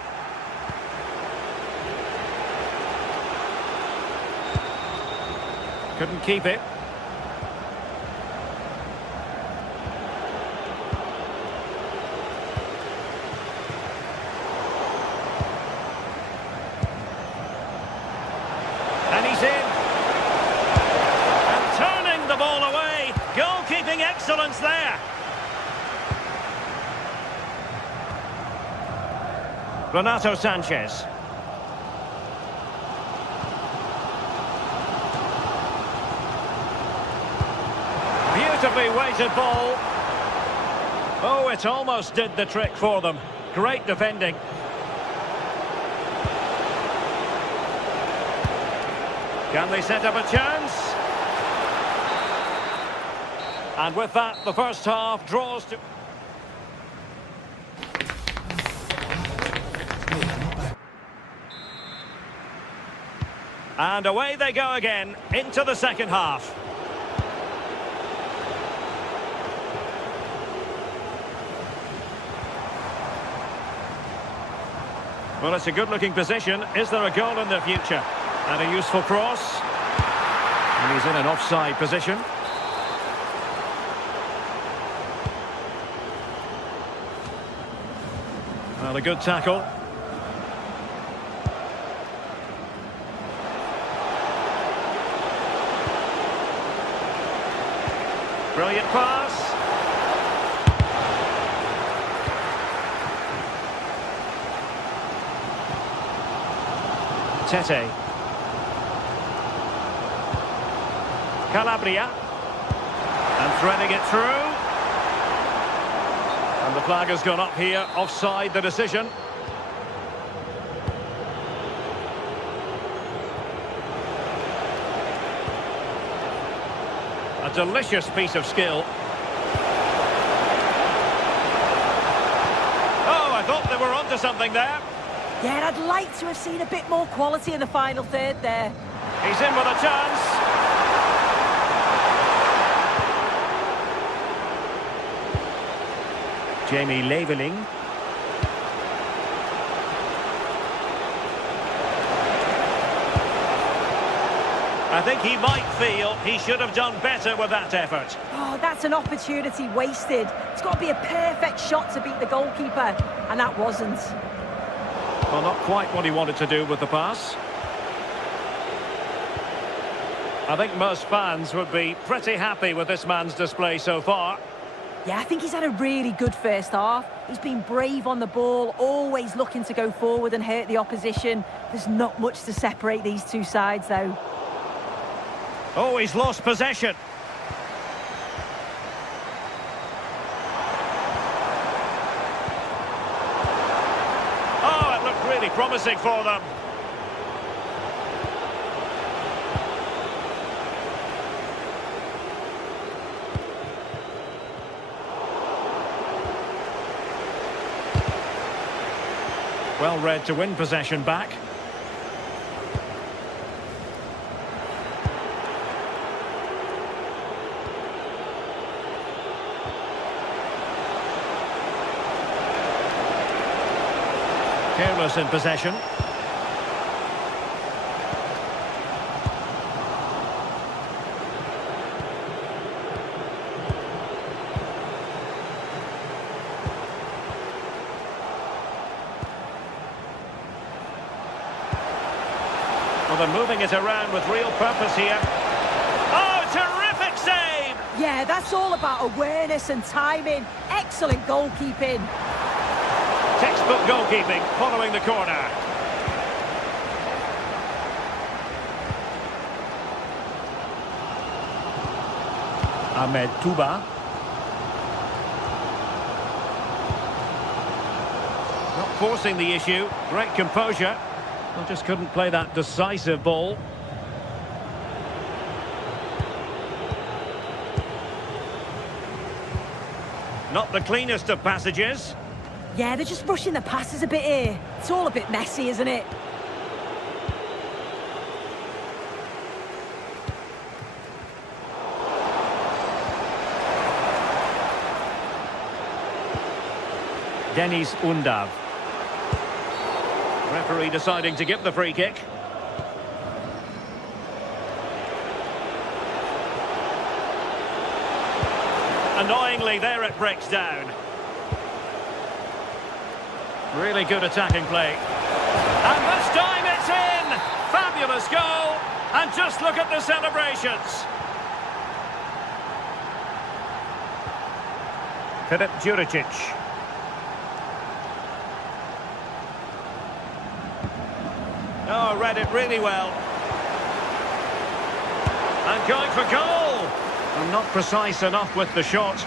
Couldn't keep it. And he's in. And turning the ball away. Goalkeeping excellence there. Renato Sanchez. Beautifully weighted ball. Oh, it almost did the trick for them. Great defending. Can they set up a chance? And with that, the first half draws to... And away they go again, into the second half. Well, it's a good-looking position. Is there a goal in the future? And a useful cross. And he's in an offside position. Well, a good tackle. Brilliant pass. Tete. Calabria. And threading it through. And the flag has gone up here, offside the decision. A delicious piece of skill. Oh, I thought they were onto something there. Yeah, I'd like to have seen a bit more quality in the final third there. He's in with a chance. Jamie Leveling. I think he might feel he should have done better with that effort. Oh, that's an opportunity wasted. It's got to be a perfect shot to beat the goalkeeper, and that wasn't. Well, not quite what he wanted to do with the pass. I think most fans would be pretty happy with this man's display so far. Yeah, I think he's had a really good first half. He's been brave on the ball, always looking to go forward and hurt the opposition. There's not much to separate these two sides, though. Oh, he's lost possession. Oh, it looked really promising for them. Well read to win possession back. Careless in possession. Well, they're moving it around with real purpose here. Oh, terrific save! Yeah, that's all about awareness and timing. Excellent goalkeeping. Textbook goalkeeping following the corner. Ahmed Touba. Not forcing the issue. Great composure. Well, just couldn't play that decisive ball. Not the cleanest of passages. Yeah, they're just rushing the passes a bit here. It's all a bit messy, isn't it? Denis Undav. Referee deciding to give the free kick. Annoyingly, there it breaks down. Really good attacking play. And this time it's in! Fabulous goal! And just look at the celebrations. Filip Juricic. Oh, read it really well. And going for goal! And not precise enough with the shot.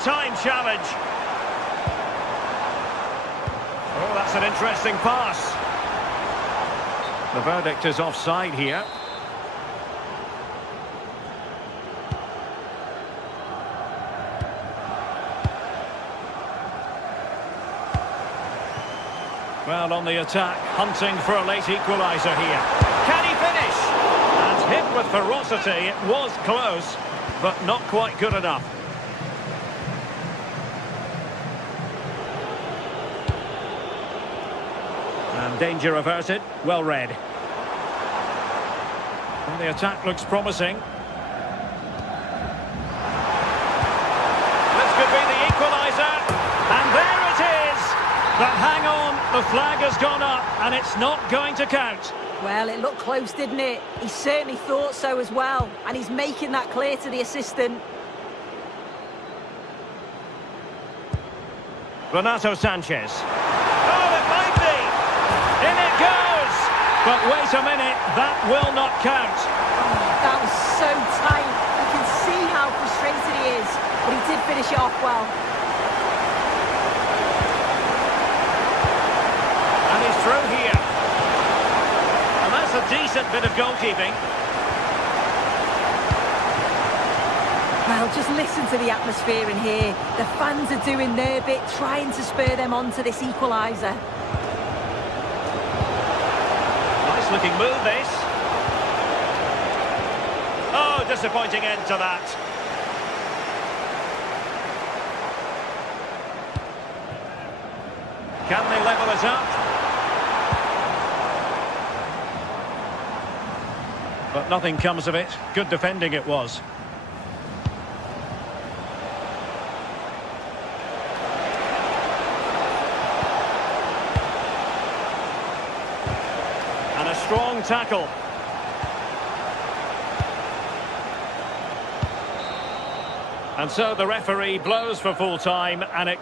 Time challenge. Oh, that's an interesting pass. The verdict is offside here. Well, on the attack, hunting for a late equaliser here. Can he finish? And hit with ferocity. It was close, but not quite good enough. And And danger averted. Well read. And the attack looks promising. This could be the equaliser. And there it is! But hang on, the flag has gone up and it's not going to count. Well, it looked close, didn't it? He certainly thought so as well. And he's making that clear to the assistant. Renato Sanchez. Oh, it might be! In it goes! But wait a minute, that will not count. That was so tight. You can see how frustrated he is. But he did finish it off well. And he's through here. And that's a decent bit of goalkeeping. Well, just listen to the atmosphere in here. The fans are doing their bit, trying to spur them on to this equaliser. Nice looking move, this. Oh, disappointing end to that. Can they level it up? But nothing comes of it. Good defending it was. And a strong tackle. And so the referee blows for full time and it...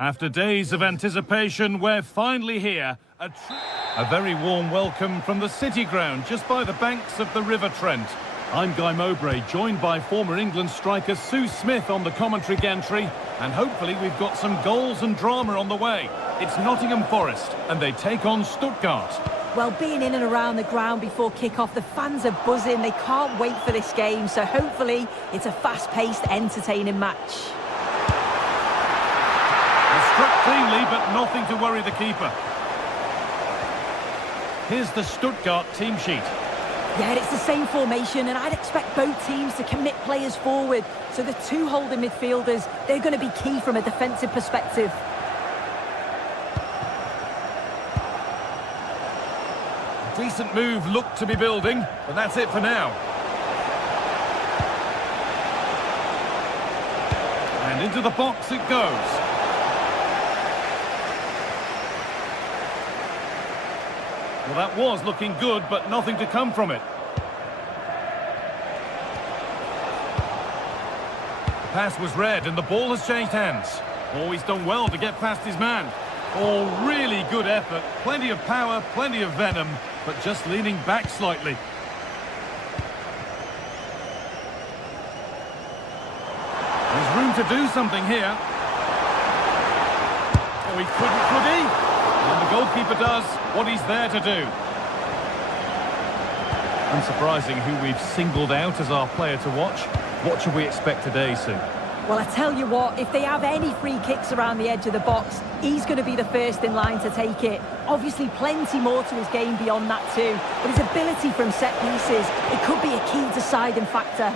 After days of anticipation, we're finally here. A very warm welcome from the City Ground, just by the banks of the River Trent. I'm Guy Mowbray, joined by former England striker Sue Smith on the commentary gantry, and hopefully we've got some goals and drama on the way. It's Nottingham Forest, and they take on Stuttgart. Well, being in and around the ground before kick-off, the fans are buzzing. They can't wait for this game, so hopefully it's a fast-paced, entertaining match. Struck cleanly, but nothing to worry the keeper. Here's the Stuttgart team sheet. Yeah, it's the same formation, and I'd expect both teams to commit players forward. So the two holding midfielders, they're going to be key from a defensive perspective. Decent move looked to be building, but that's it for now. And into the box it goes. Well, that was looking good, but nothing to come from it. The pass was read, and the ball has changed hands. Oh, he's done well to get past his man. Oh, really good effort. Plenty of power, plenty of venom, but just leaning back slightly. There's room to do something here. Oh, he couldn't, could he? And the goalkeeper does what he's there to do. Unsurprising who we've singled out as our player to watch. What should we expect today, Sue? Well, I tell you what, if they have any free kicks around the edge of the box, he's going to be the first in line to take it. Obviously, plenty more to his game beyond that too. But his ability from set pieces, it could be a key deciding factor.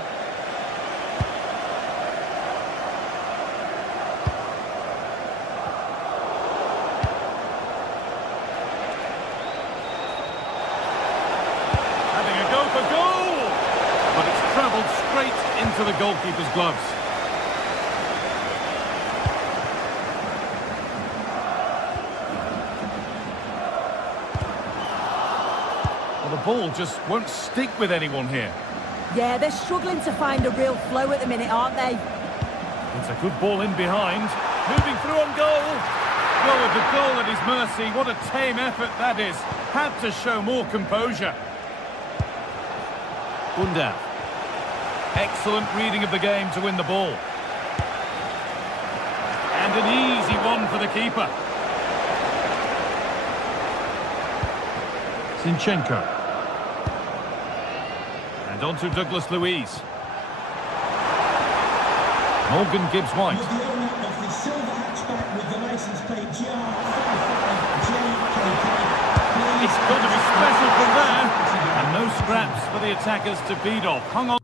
Into the goalkeeper's gloves. Well, the ball just won't stick with anyone here. Yeah, they're struggling to find a real flow at the minute, aren't they? It's a good ball in behind. Moving through on goal. Well, with the goal at his mercy, what a tame effort that is. Had to show more composure. Undaf. Excellent reading of the game to win the ball. And an easy one for the keeper. Zinchenko. And on to Douglas Luiz. Morgan Gibbs-White. It's got to be special from there. And no scraps for the attackers to beat off. Hung on.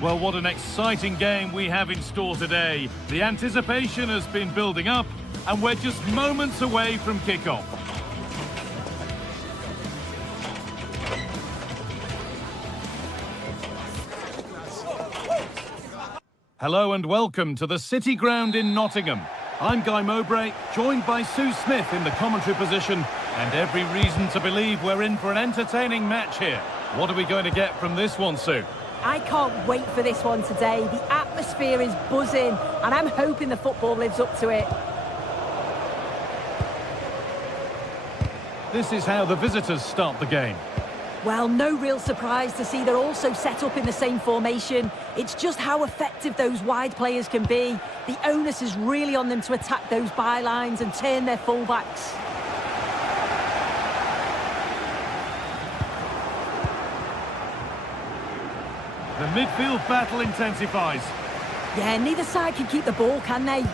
Well, what an exciting game we have in store today. The anticipation has been building up, and we're just moments away from kickoff. Hello and welcome to the City Ground in Nottingham. I'm Guy Mowbray, joined by Sue Smith in the commentary position, and every reason to believe we're in for an entertaining match here. What are we going to get from this one, Sue? I can't wait for this one today. The atmosphere is buzzing, and I'm hoping the football lives up to it. This is how the visitors start the game. Well, no real surprise to see they're also set up in the same formation. It's just how effective those wide players can be. The onus is really on them to attack those bylines and turn their fullbacks. The midfield battle intensifies. Yeah, neither side can keep the ball, can they?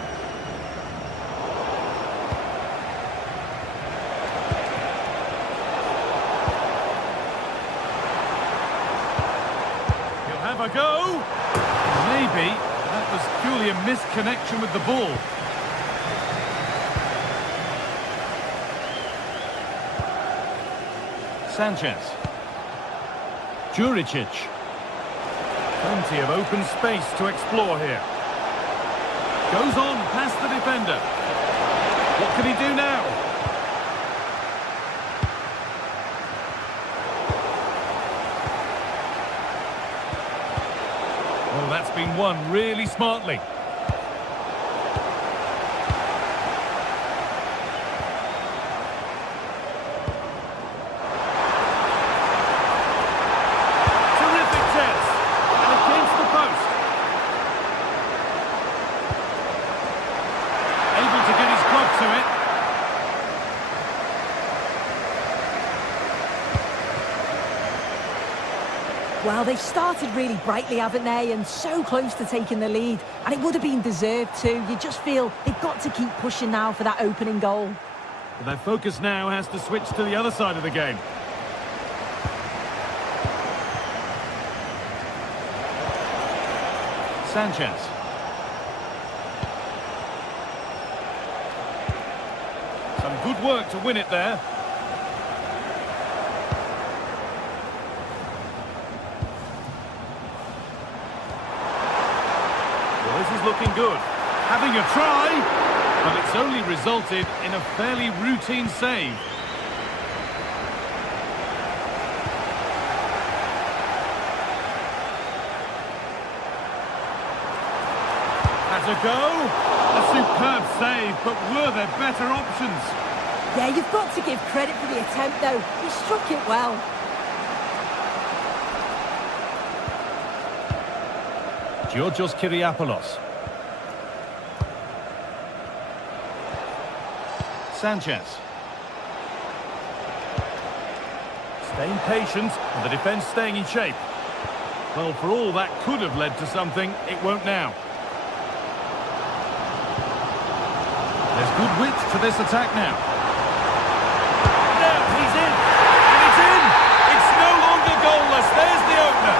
Have a go. Maybe that was purely a misconnection with the ball. Sanchez. Juricic. Plenty of open space to explore here. Goes on past the defender. What can he do now? Oh, that's been won really smartly. Terrific chance. And against the post. Able to get his club to it. Well, they've started really brightly, haven't they? And so close to taking the lead. And it would have been deserved too. You just feel they've got to keep pushing now for that opening goal. But their focus now has to switch to the other side of the game. Sanchez. Some good work to win it there. This is looking good. Having a try, but it's only resulted in a fairly routine save. Has a go. A superb save, but were there better options? Yeah, you've got to give credit for the attempt, though. He struck it well. Georgios Kyriapoulos. Sanchez. Staying patient, and the defence staying in shape. Well, for all that could have led to something, it won't now. There's good width to this attack now. Now he's in, and it's in! It's no longer goalless, there's the opener.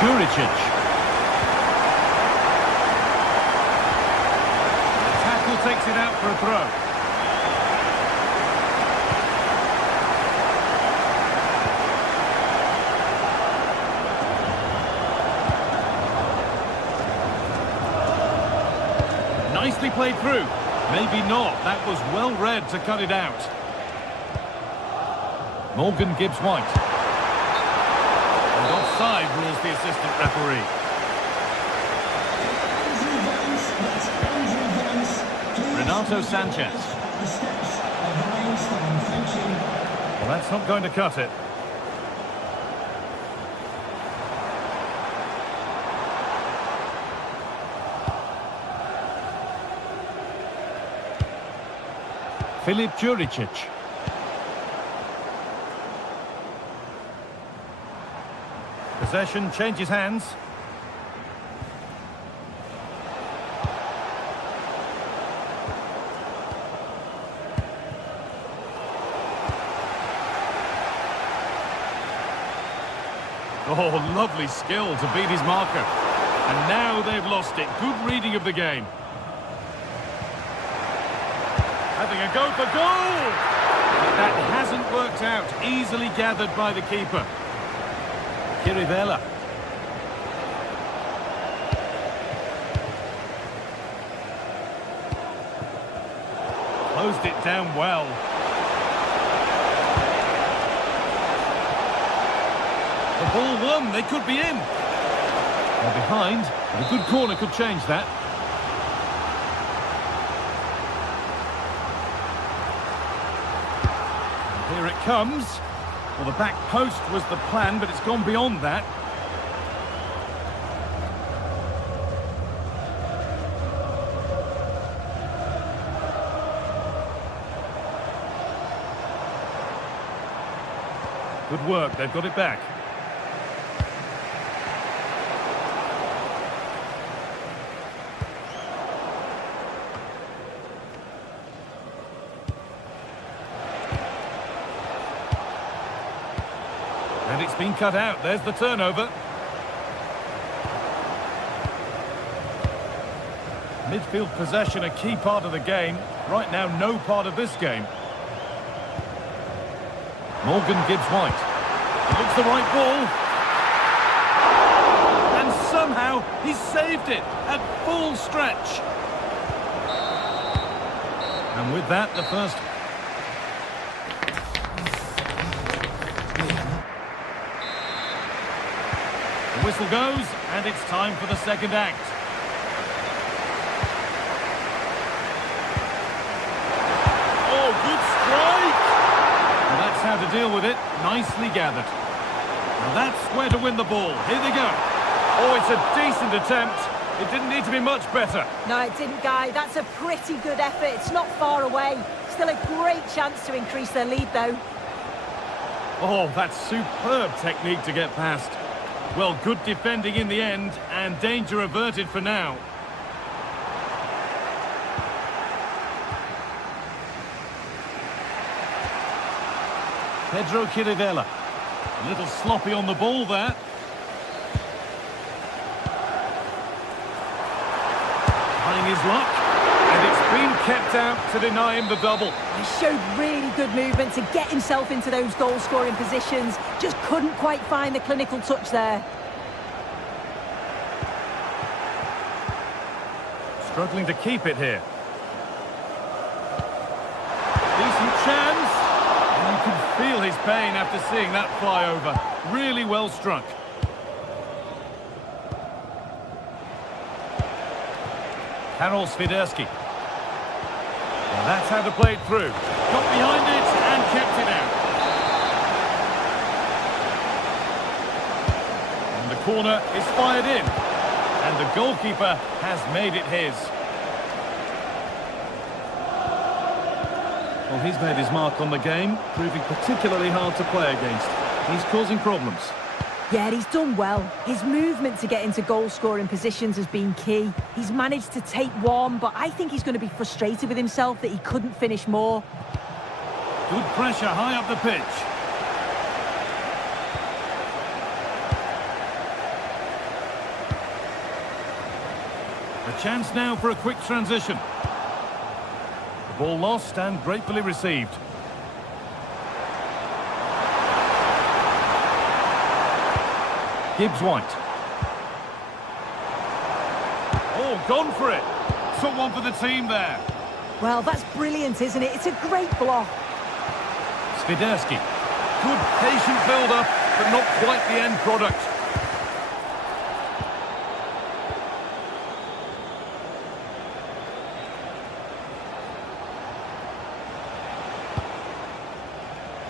Juricic. The tackle takes it out for a throw. Nicely played through. Maybe not. That was well read to cut it out. Morgan Gibbs-White. Offside rules the assistant referee. Renato Sanchez. Well, that's not going to cut it. Filip Juricic. Possession changes hands. Oh, lovely skill to beat his marker. And now they've lost it. Good reading of the game. Having a go for goal! That hasn't worked out. Easily gathered by the keeper. Kirivella. Closed it down well. The ball won. They could be in. They're behind, but a good corner could change that. And here it comes. Well, the back post was the plan, but it's gone beyond that. Good work, they've got it back. And it's been cut out, there's the turnover. Midfield possession a key part of the game. Right now, no part of this game. Morgan gives White. He looks the right ball. And somehow he saved it at full stretch. And with that, the first... The whistle goes, and it's time for the second act. Oh, good strike! Well, that's how to deal with it. Nicely gathered. Now that's where to win the ball. Here they go. Oh, it's a decent attempt. It didn't need to be much better. No, it didn't, Guy. That's a pretty good effort. It's not far away. Still a great chance to increase their lead, though. Oh, that's superb technique to get past. Well, good defending in the end, and danger averted for now. Pedro Kirivella. A little sloppy on the ball there. Trying his luck. And it's been kept out to deny him the double. He showed really good movement to get himself into those goal-scoring positions. Just couldn't quite find the clinical touch there. Struggling to keep it here. Decent chance. And you can feel his pain after seeing that fly over. Really well struck. Karol Swiderski. Well, that's how to play it through. Got behind it and kept it out. And the corner is fired in. And the goalkeeper has made it his. Well, he's made his mark on the game, proving particularly hard to play against. He's causing problems. Yeah, he's done well. His movement to get into goal-scoring positions has been key. He's managed to take one, but I think he's going to be frustrated with himself that he couldn't finish more. Good pressure high up the pitch. A chance now for a quick transition. The ball lost and gratefully received. Gibbs White. Oh, gone for it. Took one for the team there. Well, that's brilliant, isn't it? It's a great block. Swiderski. Good patient build-up, but not quite the end product.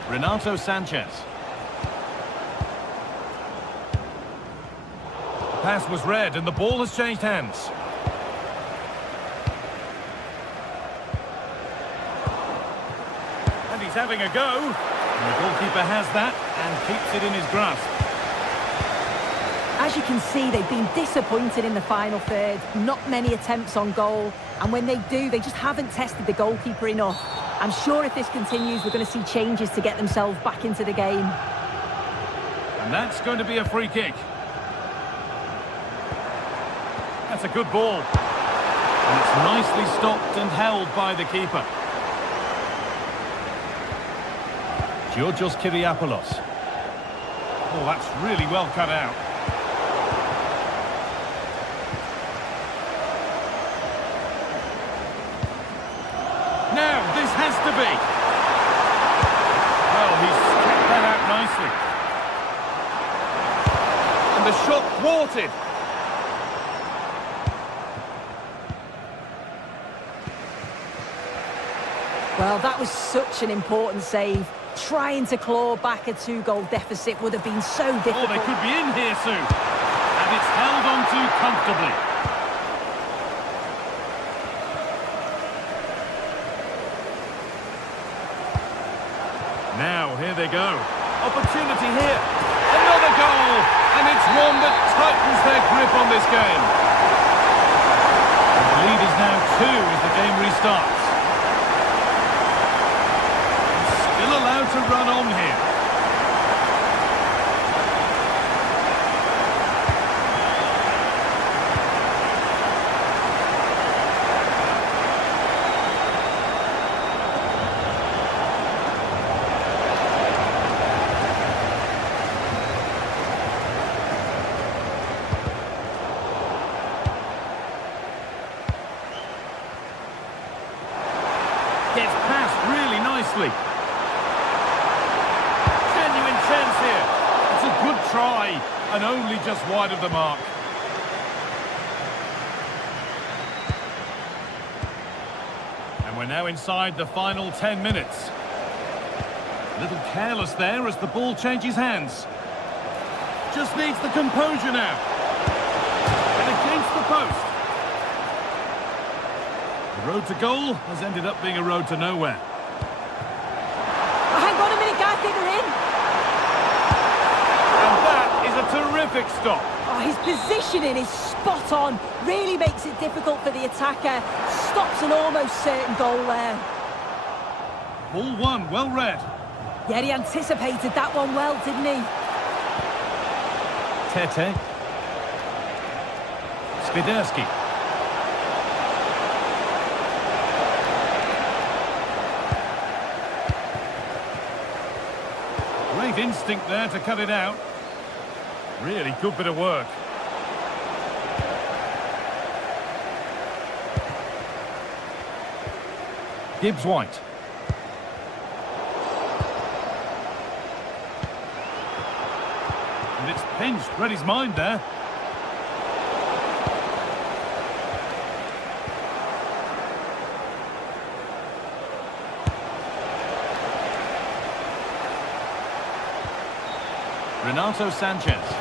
Renato Sanchez. The pass was read and the ball has changed hands. And he's having a go. And the goalkeeper has that and keeps it in his grasp. As you can see, they've been disappointed in the final third. Not many attempts on goal. And when they do, they just haven't tested the goalkeeper enough. I'm sure if this continues, we're going to see changes to get themselves back into the game. And And that's going to be a free kick. That's a good ball. And it's nicely stopped and held by the keeper. Georgios Kyriapoulos. Oh, that's really well cut out. Now, this has to be. Well, he's kept that out nicely. And the shot thwarted. Well, that was such an important save. Trying to claw back a 2-goal deficit would have been so difficult. Oh, they could be in here soon. And it's held on to comfortably. Now, here they go. Opportunity here. Another goal. And it's one that tightens their grip on this game. And the lead is now 2 as the game restarts. Still allowed to run on here. Gets past really nicely. Genuine chance here. It's a good try, and only just wide of the mark. And we're now inside the final 10 minutes. A little careless there as the ball changes hands. Just needs the composure now. And against the post. The road to goal has ended up being a road to nowhere. Oh, hang on a minute, guys, they're in. And that is a terrific stop. Oh, his positioning is spot on. Really makes it difficult for the attacker. Stops an almost certain goal there. Ball one, well read. Yeah, he anticipated that one well, didn't he? Tete. Swiderski. Great instinct there to cut it out. Really good bit of work. Gibbs-White. And it's pinched, read his mind there. Renato Sanchez.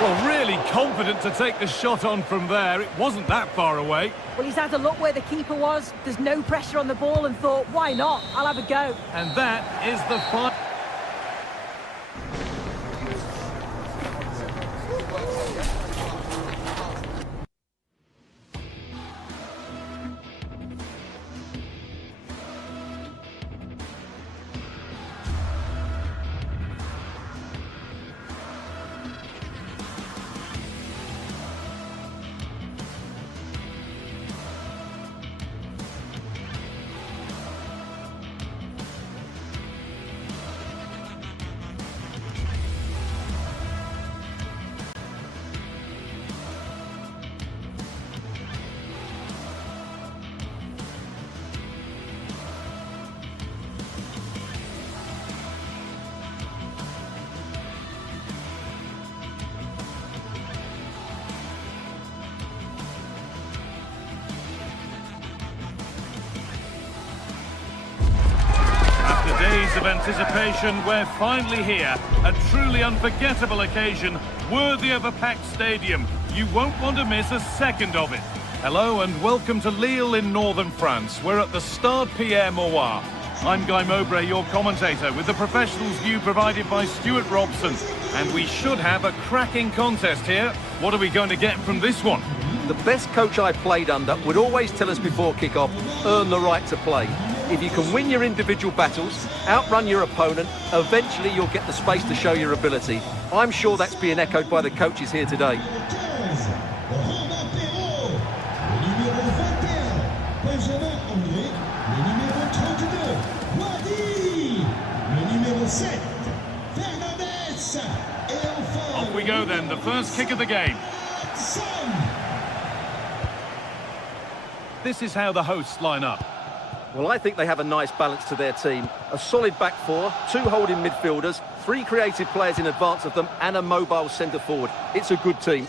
Well, really confident to take the shot on from there. It wasn't that far away. Well, he's had a look where the keeper was. There's no pressure on the ball and thought, why not? I'll have a go. And that is the final. Days of anticipation, we're finally here. A truly unforgettable occasion, worthy of a packed stadium. You won't want to miss a second of it. Hello and welcome to Lille in northern France. We're at the Stade Pierre Mauroy. I'm Guy Mowbray, your commentator, with the professionals view provided by Stuart Robson. And we should have a cracking contest here. What are we going to get from this one? The best coach I played under would always tell us before kick-off, earn the right to play. If you can win your individual battles, outrun your opponent, eventually you'll get the space to show your ability. I'm sure that's being echoed by the coaches here today. Off we go then, the first kick of the game. This is how the hosts line up. Well, I think they have a nice balance to their team. A solid back four, 2 holding midfielders, 3 creative players in advance of them, and a mobile centre forward. It's a good team.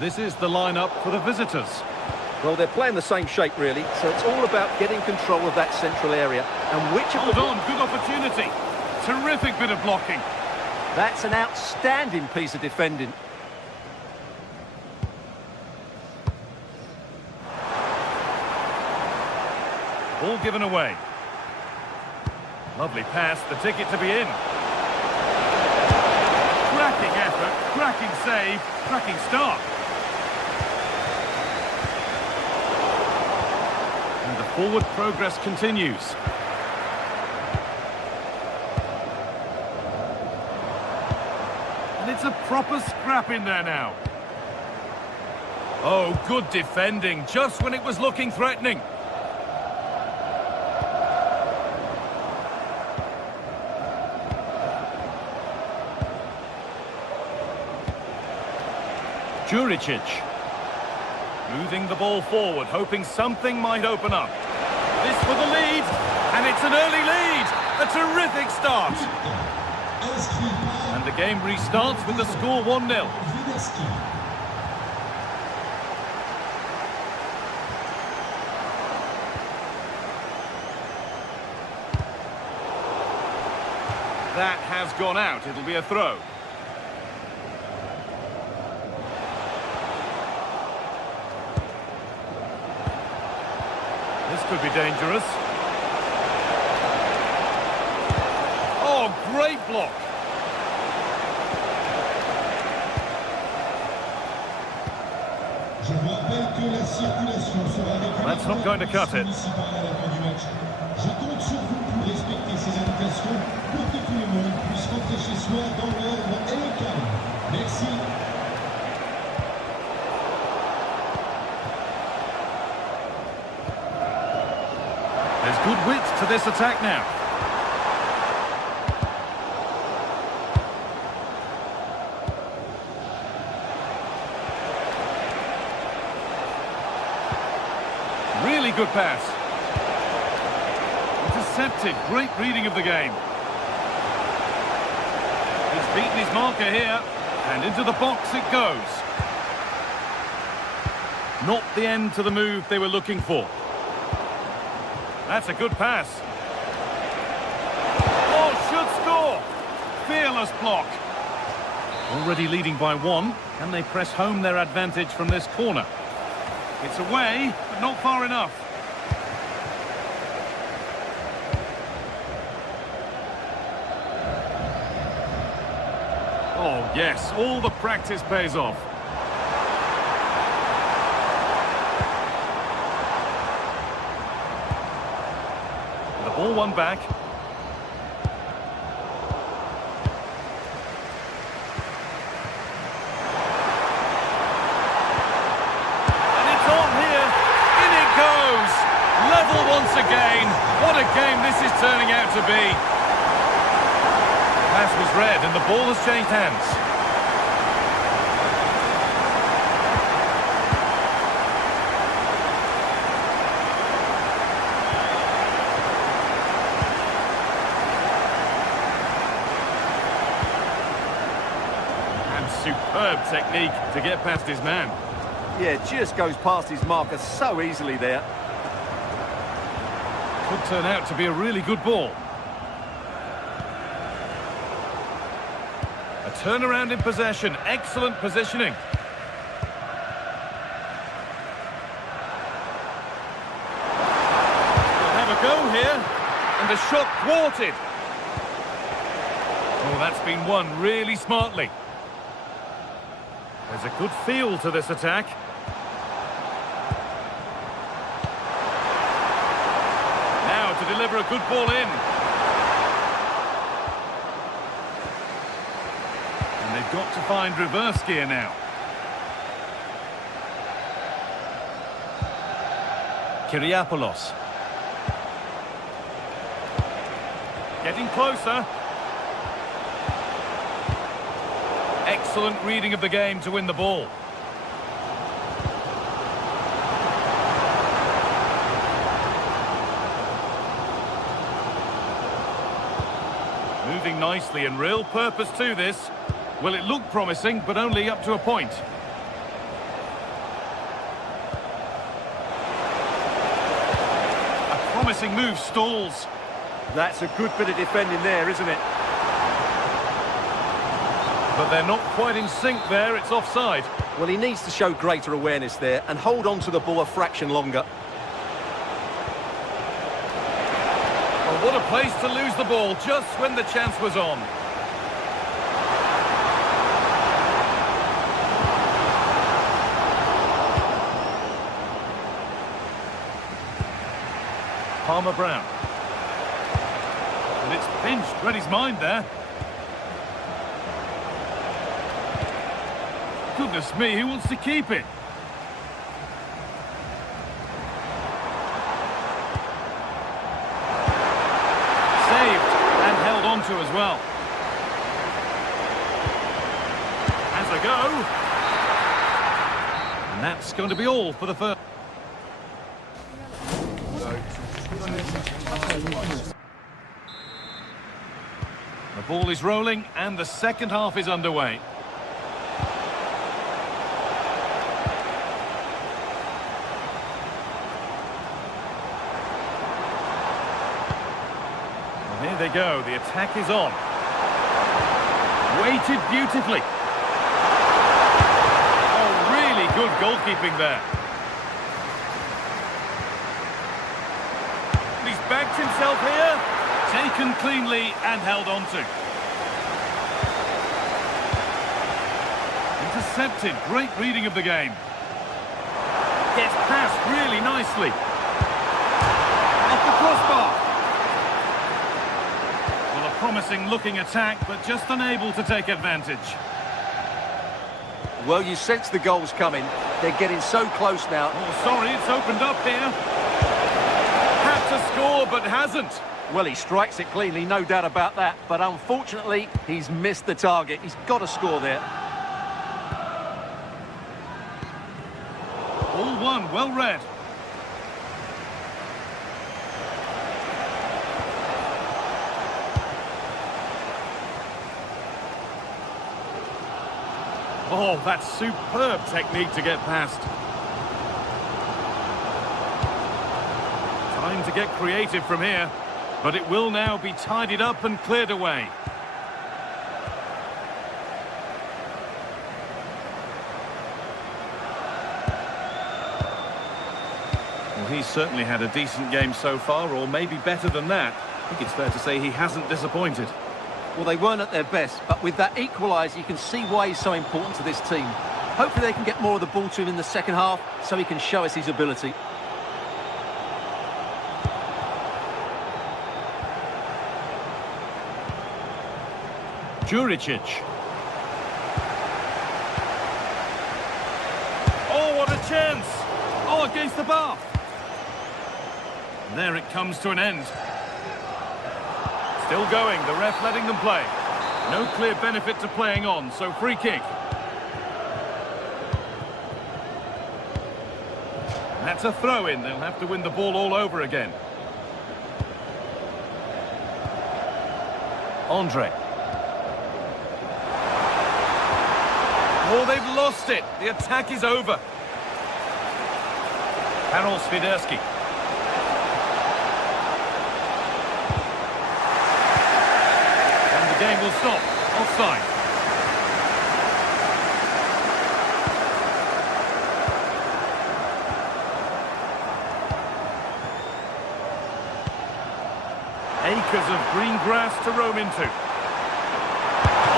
This is the lineup for the visitors. Well, they're playing the same shape, really, so it's all about getting control of that central area. And which of Hold on, good opportunity. Terrific bit of blocking. That's an outstanding piece of defending. Ball given away. Lovely pass, the ticket to be in. Cracking effort, cracking save, cracking start. And the forward progress continues. And it's a proper scrap in there now. Oh, good defending, just when it was looking threatening. Juricic, moving the ball forward, hoping something might open up. This for the lead, and it's an early lead. A terrific start. And the game restarts with the score 1-0. That has gone out. It'll be a throw. This could be dangerous. Oh, great block. That's not going to cut it. There's good width to this attack now. Really good pass. Intercepted. Great reading of the game. He's beaten his marker here. And into the box it goes. Not the end to the move they were looking for. That's a good pass. Oh, should score. Fearless block. Already leading by 1. Can they press home their advantage from this corner? It's away, but not far enough. Oh, yes, all the practice pays off. The ball won back. Level once again. What a game this is turning out to be. The pass was read and the ball has changed hands. And superb technique to get past his man. Yeah, just goes past his marker so easily there. Could turn out to be a really good ball. A turnaround in possession. Excellent positioning. They'll have a go here. And the shot thwarted. Oh, that's been won really smartly. There's a good feel to this attack. deliver a good ball in. And they've got to find reverse gear now. Kyriapoulos. Getting closer. Excellent reading of the game to win the ball. Moving nicely and real purpose to this. Well, it looked promising, but only up to a point. A promising move stalls. That's a good bit of defending there, isn't it? But they're not quite in sync there, it's offside. Well, he needs to show greater awareness there and hold on to the ball a fraction longer. Well, what a place to lose the ball just when the chance was on. Palmer Brown. And it's pinched, read his mind there. Goodness me, who wants to keep it? Saved and held on to as well. Has a go. And that's going to be all for the first. The ball is rolling and the second half is underway. Here they go, the attack is on. Weighted beautifully. Oh, really good goalkeeping there. He's backed himself here. Taken cleanly and held on to. Intercepted, great reading of the game. Gets past really nicely. Off the crossbar. Promising looking attack, but just unable to take advantage. Well, you sense the goals coming. They're getting so close now. Oh, sorry, it's opened up here. Had to score, but hasn't. Well, he strikes it cleanly, no doubt about that. But unfortunately, he's missed the target. He's got to score there. All one, well read. Oh, that's superb technique to get past. Time to get creative from here, but it will now be tidied up and cleared away. Well, he's certainly had a decent game so far, or maybe better than that. I think it's fair to say he hasn't disappointed. Well, they weren't at their best, but with that equaliser, you can see why he's so important to this team. Hopefully they can get more of the ball to him in the second half, so he can show us his ability. Juricic. Oh, what a chance! Oh, against the bar. There it comes to an end. Still going, the ref letting them play. No clear benefit to playing on, so free kick. That's a throw-in, they'll have to win the ball all over again. Andre. Oh, they've lost it. The attack is over. Karol Swiderski. And the game will stop. Offside. Acres of green grass to roam into.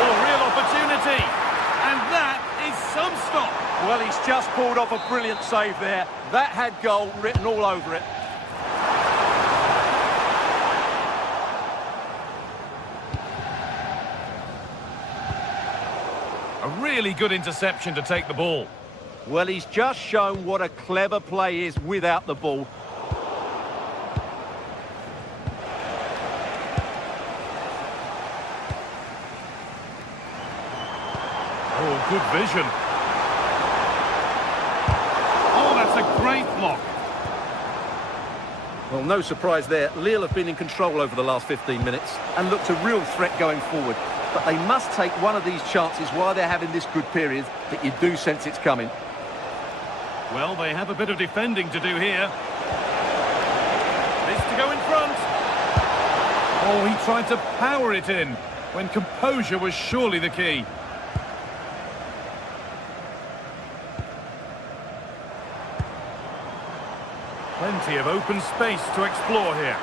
Oh, real opportunity. And that is some stop. Well, he's just pulled off a brilliant save there. That had goal written all over it. really good interception to take the ball. Well, he's just shown what a clever play is without the ball. Oh, good vision. Oh, that's a great block. Well, no surprise there. Lille have been in control over the last 15 minutes and looked a real threat going forward. But they must take one of these chances while they're having this good period that you do sense it's coming. Well, they have a bit of defending to do here. This to go in front. Oh, he tried to power it in when composure was surely the key. Plenty of open space to explore here.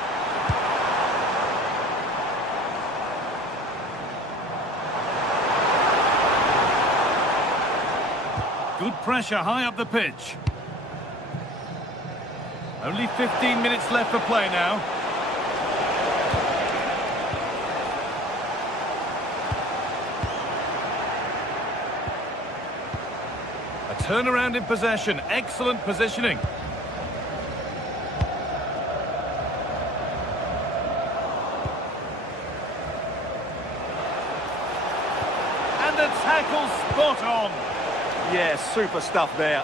Good pressure high up the pitch. Only 15 minutes left for play now. A turnaround in possession. Excellent positioning. And the tackle spot on. Yeah, super stuff there.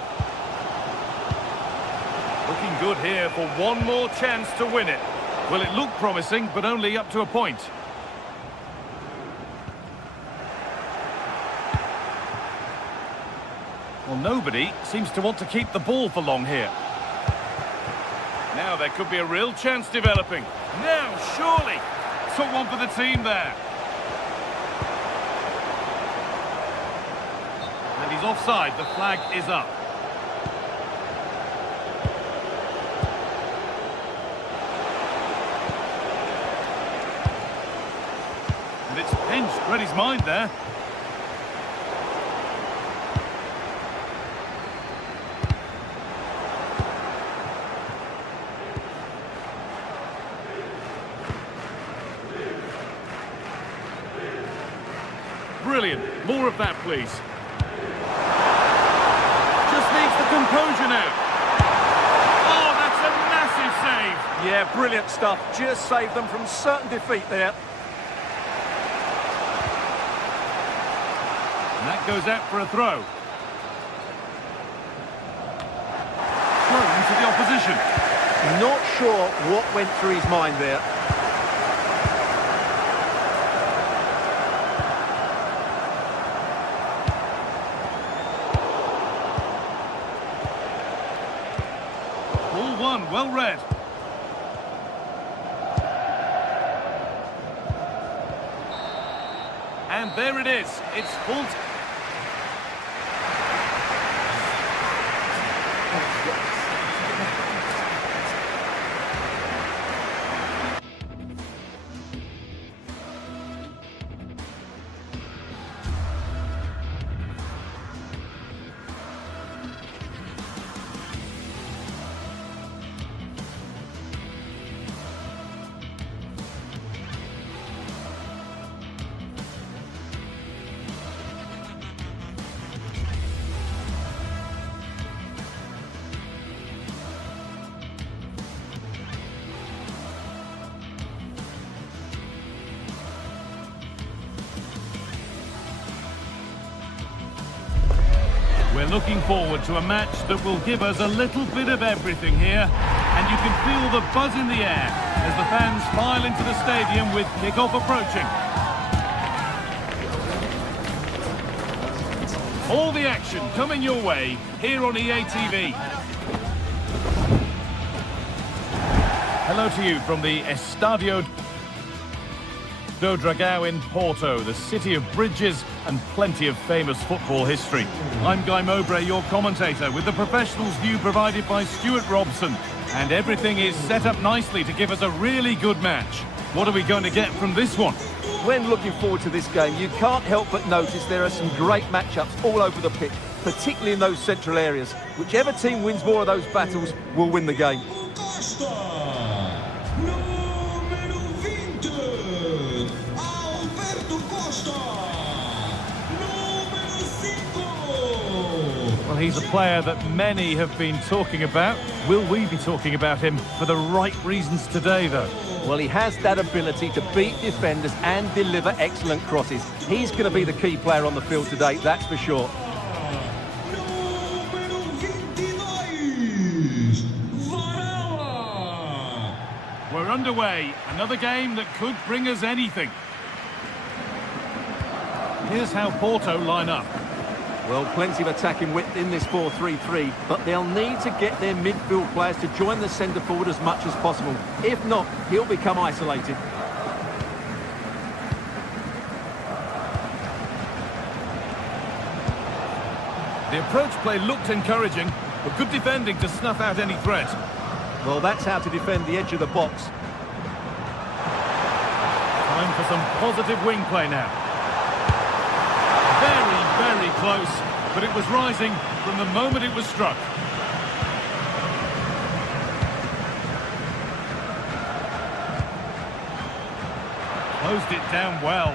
Looking good here for one more chance to win it. Well, it looked promising, but only up to a point. Well, nobody seems to want to keep the ball for long here. Now there could be a real chance developing. Now, surely. Took one for the team there. And he's offside. The flag is up. And it's pinched. Read his mind there. Brilliant. More of that, please. Just needs the composure now. Oh, that's a massive save. Yeah, brilliant stuff. Just saved them from certain defeat there. And that goes out for a throw. Thrown to the opposition. Not sure what went through his mind there. Ball one, well read. And there it is. It's full. We're looking forward to a match that will give us a little bit of everything here. And you can feel the buzz in the air as the fans file into the stadium with kick-off approaching. All the action coming your way here on EA TV. Hello to you from the Estadio do Dragão in Porto, the city of bridges and plenty of famous football history. I'm Guy Mowbray, your commentator, with the professionals' view provided by Stuart Robson. And everything is set up nicely to give us a really good match. What are we going to get from this one? When looking forward to this game, you can't help but notice there are some great matchups all over the pitch, particularly in those central areas. Whichever team wins more of those battles will win the game. he's a player that many have been talking about. Will we be talking about him for the right reasons today, though? Well, he has that ability to beat defenders and deliver excellent crosses. He's going to be the key player on the field today, that's for sure. We're underway. Another game that could bring us anything. Here's how Porto line up. Well, plenty of attacking width in this 4-3-3, but they'll need to get their midfield players to join the centre forward as much as possible. If not, he'll become isolated. The approach play looked encouraging, but good defending to snuff out any threat. Well, that's how to defend the edge of the box. Time for some positive wing play now. Very, very close, but it was rising from the moment it was struck. Closed it down well.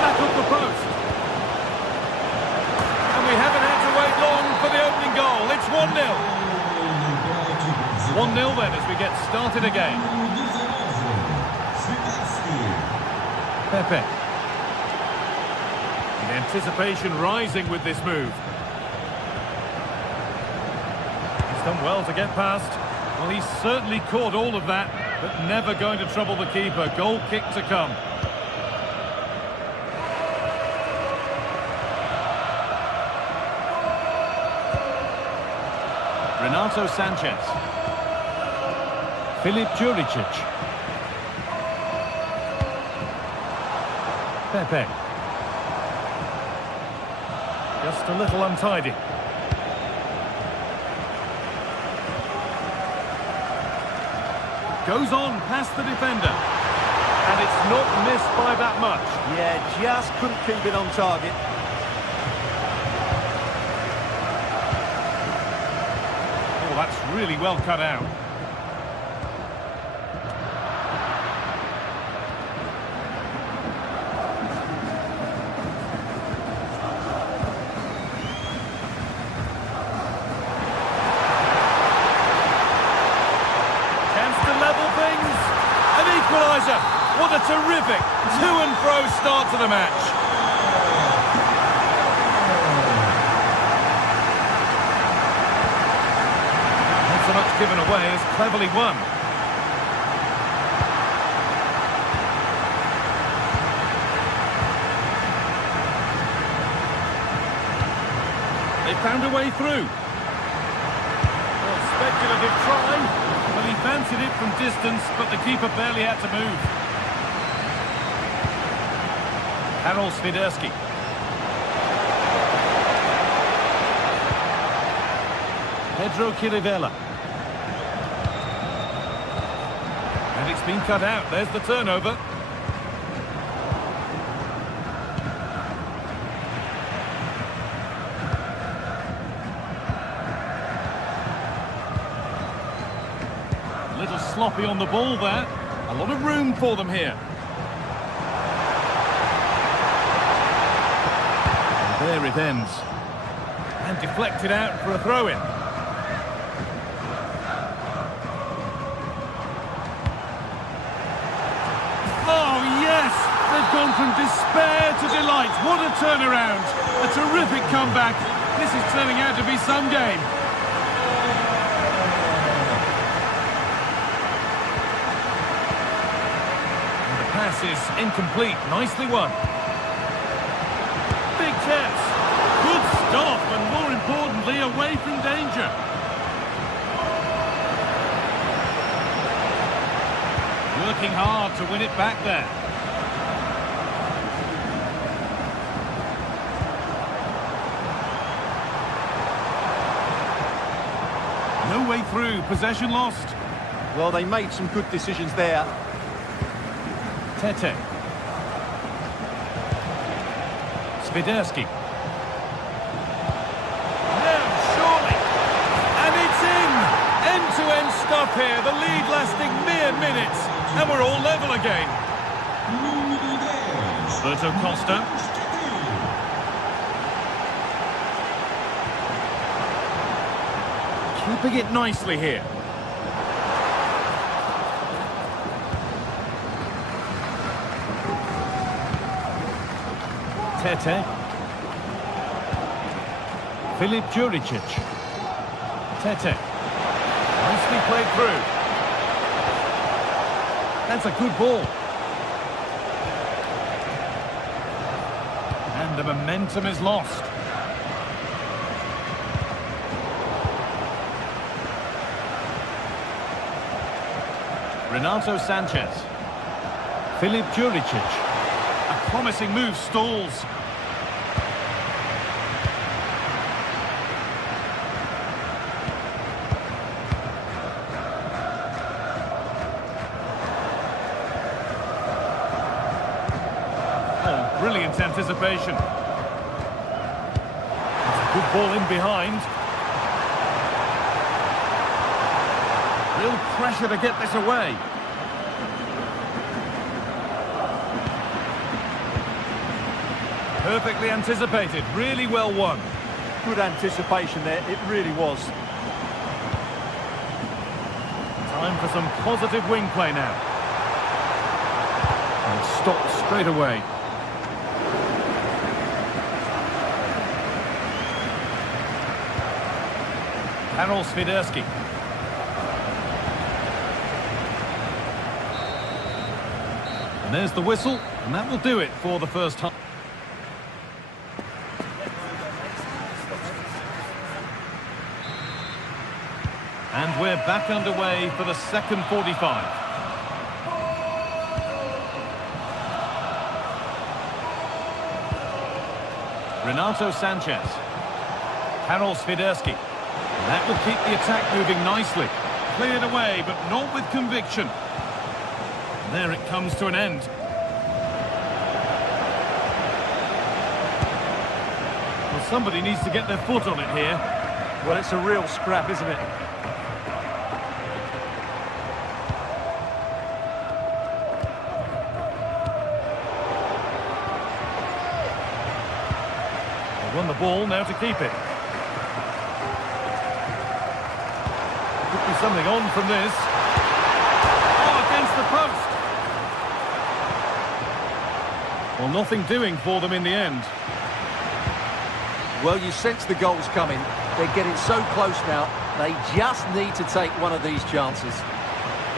Back up the post. And we haven't had to wait long for the opening goal. It's 1-0. 1-0 then as we get started again. Pepe. The anticipation rising with this move. He's done well to get past. Well, he's certainly caught all of that, but never going to trouble the keeper. Goal kick to come. Renato Sanchez. Filip Juricic. Pepe. Just a little untidy. Goes on past the defender. And it's not missed by that much. Yeah, just couldn't keep it on target. Oh, that's really well cut out. What a terrific to-and-fro start to the match. Not so much given away as cleverly won. They found a way through. Well, speculative try. Well, he fancied it from distance, but the keeper barely had to move. Karol Swiderski. Pedro Chirivella. And it's been cut out. There's the turnover. A little sloppy on the ball there. A lot of room for them here. There it ends. And deflected out for a throw-in. Oh, yes! They've gone from despair to delight. What a turnaround. A terrific comeback. This is turning out to be some game. And the pass is incomplete. Nicely won. Big chance. Good stop, and more importantly, away from danger. Working hard to win it back there. No way through, possession lost. Well, they made some good decisions there. Tete. Swiderski. Now, surely. And it's in! stuff here. The lead lasting mere minutes. And we're all level again. Roberto Costa. Keeping it nicely here. Tete. Filip Juricic. Tete. Nicely played through. That's a good ball. And the momentum is lost. Renato Sanchez. Filip Juricic. A promising move stalls. Oh, brilliant anticipation. That's a good ball in behind. Real pressure to get this away. Perfectly anticipated, really well won. Good anticipation there, it really was. Time for some positive wing play now. And stopped straight away. Karol Swiderski. And there's the whistle, and that will do it for the first half. And we're back underway for the second 45. Renato Sanchez. Karol Swiderski. That will keep the attack moving nicely. Cleared away, but not with conviction. There it comes to an end. Well, somebody needs to get their foot on it here. Well, it's a real scrap, isn't it? They won the ball, now to keep it. Could be something on from this. Oh, against the post. Well, nothing doing for them in the end. Well, you sense the goals coming. They're getting so close now, they just need to take one of these chances.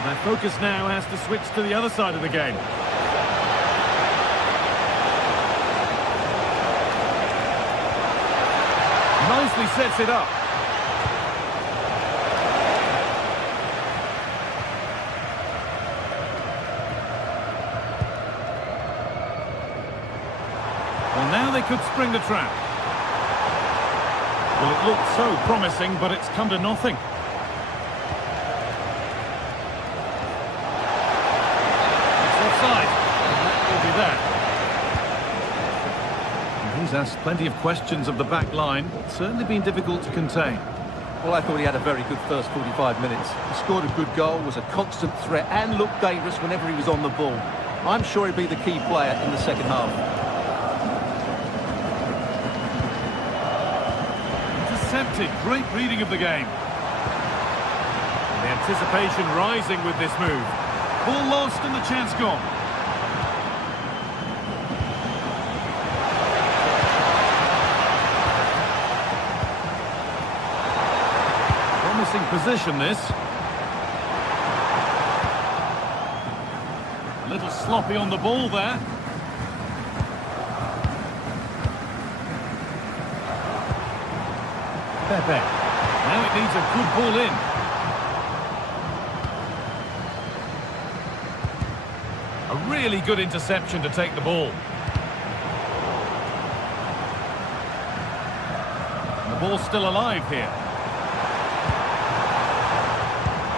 Their focus now has to switch to the other side of the game. Nicely sets it up. Well, now they could spring the trap. Well, it looked so promising, but it's come to nothing. It's offside. And that will be that. And he's asked plenty of questions of the back line. It's certainly been difficult to contain. Well, I thought he had a very good first 45 minutes. He scored a good goal, was a constant threat, and looked dangerous whenever he was on the ball. I'm sure he'd be the key player in the second half. Intercepted. Great reading of the game. The anticipation rising with this move. Ball lost and the chance gone. Promising position, this. A little sloppy on the ball there. Pepe. Now it needs a good ball in. A really good interception to take the ball. And the ball's still alive here.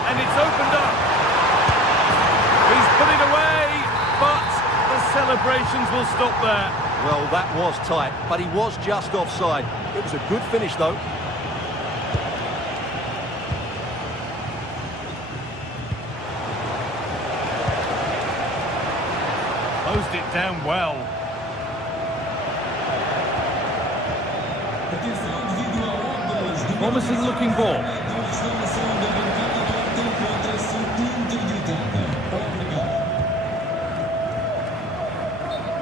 And it's opened up. He's put it away, but the celebrations will stop there. Well, that was tight, but he was just offside. It was a good finish, though. closed it down well. Promising looking ball.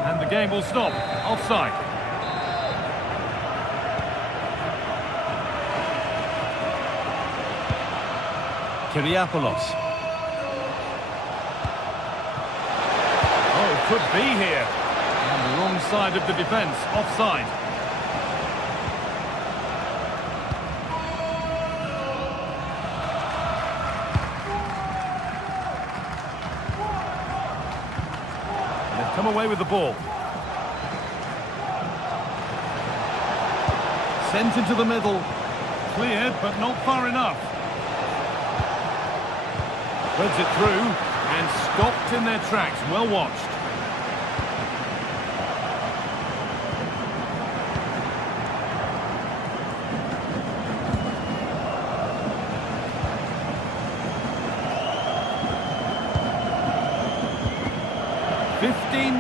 And the game will stop. Offside. Kyriapoulos. Oh, could be here. On the wrong side of the defence. Offside. Come away with the ball. Sent into the middle. Cleared, but not far enough. Threads it through and stopped in their tracks. Well watched.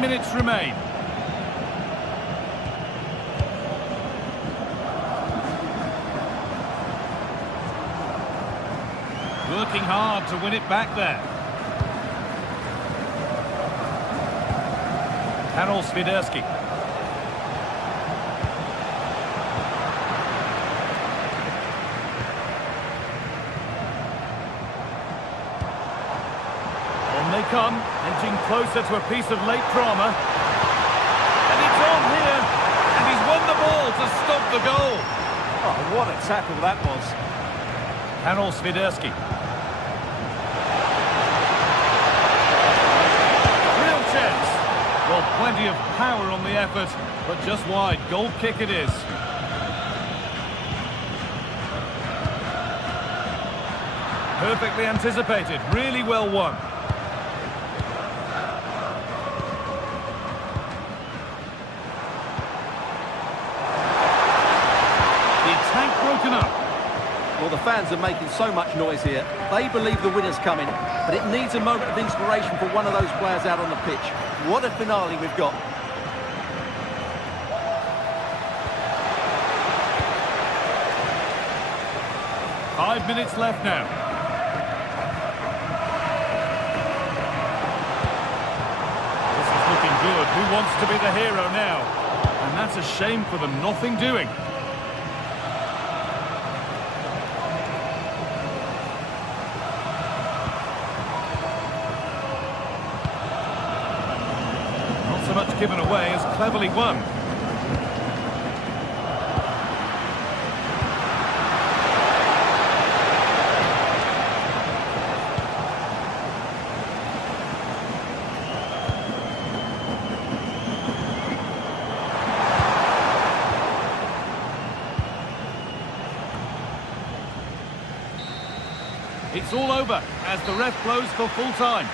Minutes remain. Working hard to win it back there. Karol Swiderski. On they come, edging closer to a piece of late drama. And it's on here, and he's won the ball to stop the goal. Oh, what a tackle that was. Karol Swiderski. Real chance. Well, plenty of power on the effort, but just wide. Goal kick it is. Perfectly anticipated, really well won. Well, the fans are making so much noise here. They believe the winner's coming, but it needs a moment of inspiration for one of those players out on the pitch. What a finale we've got. Five minutes left now. This is looking good. Who wants to be the hero now? And that's a shame for them. Nothing doing. Much given away as cleverly won. It's all over as the ref blows for full time.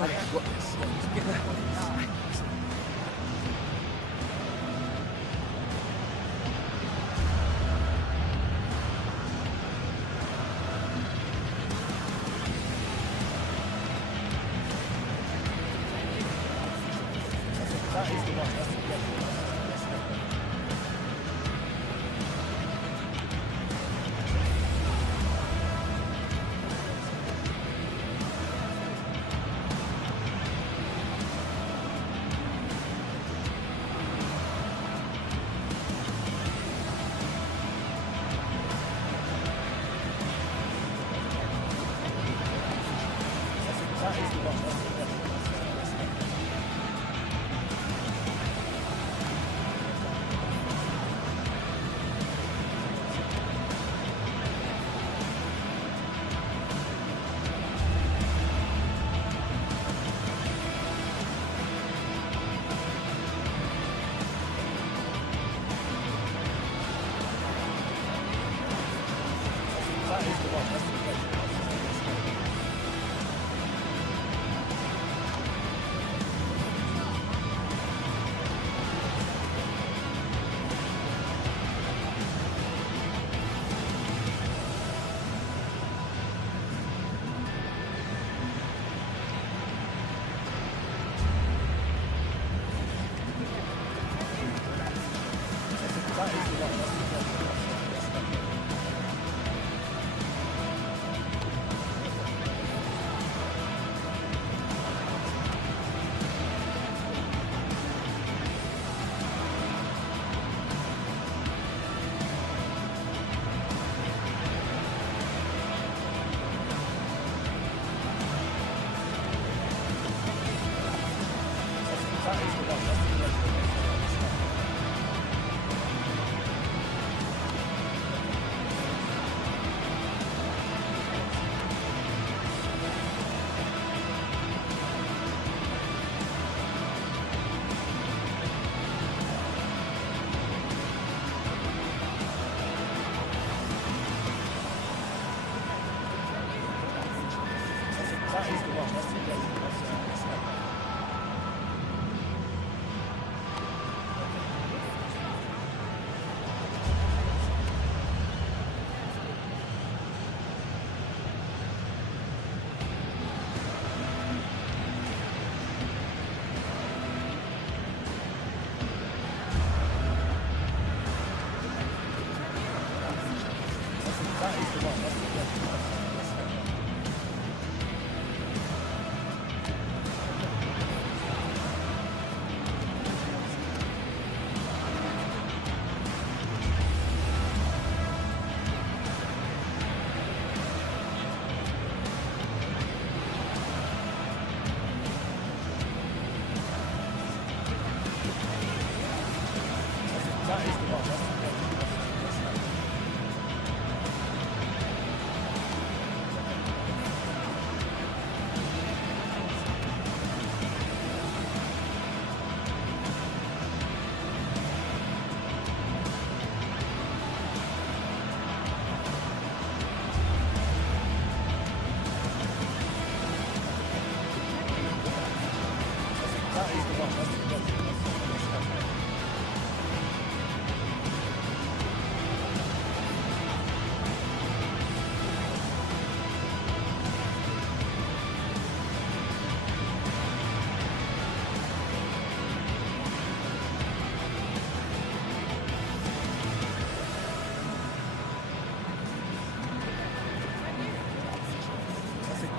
Got this. Just get that.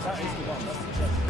That is the one. That's the one.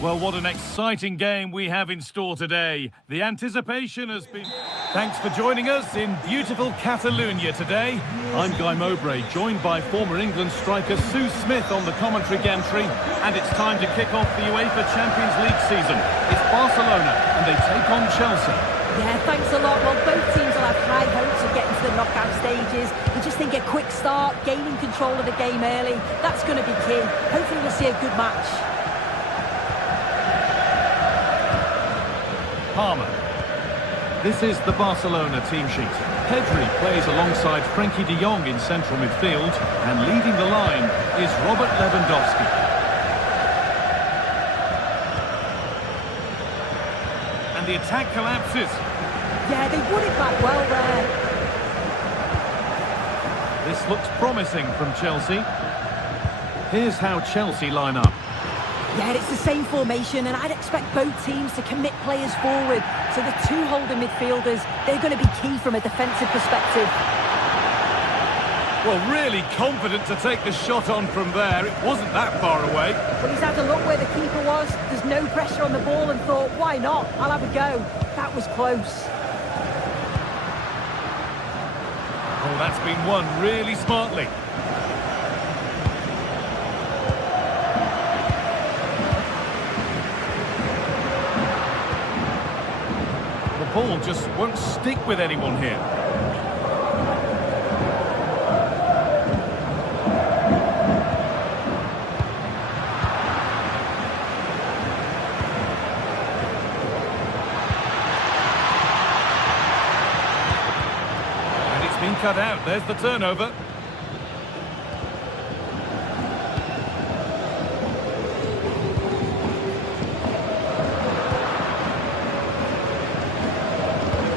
Well, what an exciting game we have in store today. The anticipation has been... Thanks for joining us in beautiful Catalonia today. I'm Guy Mowbray, joined by former England striker Sue Smith on the commentary gantry. And it's time to kick off the UEFA Champions League season. It's Barcelona, and they take on Chelsea. Yeah, thanks a lot. Well, both teams will have high hopes of getting to the knockout stages. I just think a quick start, gaining control of the game early, that's going to be key. Hopefully we'll see a good match. Palmer. This is the Barcelona team sheet. Pedri plays alongside Frenkie de Jong in central midfield, and leading the line is Robert Lewandowski. And the attack collapses. Yeah, they won it back well there. This looks promising from Chelsea. Here's how Chelsea line up. Yeah, it's the same formation, and I'd expect both teams to commit players forward. So the two holding midfielders, they're going to be key from a defensive perspective. Well, really confident to take the shot on from there. It wasn't that far away. But he's had a look where the keeper was. There's no pressure on the ball and thought, why not? I'll have a go. That was close. Oh, that's been won really smartly. The ball just won't stick with anyone here. Been cut out. There's the turnover.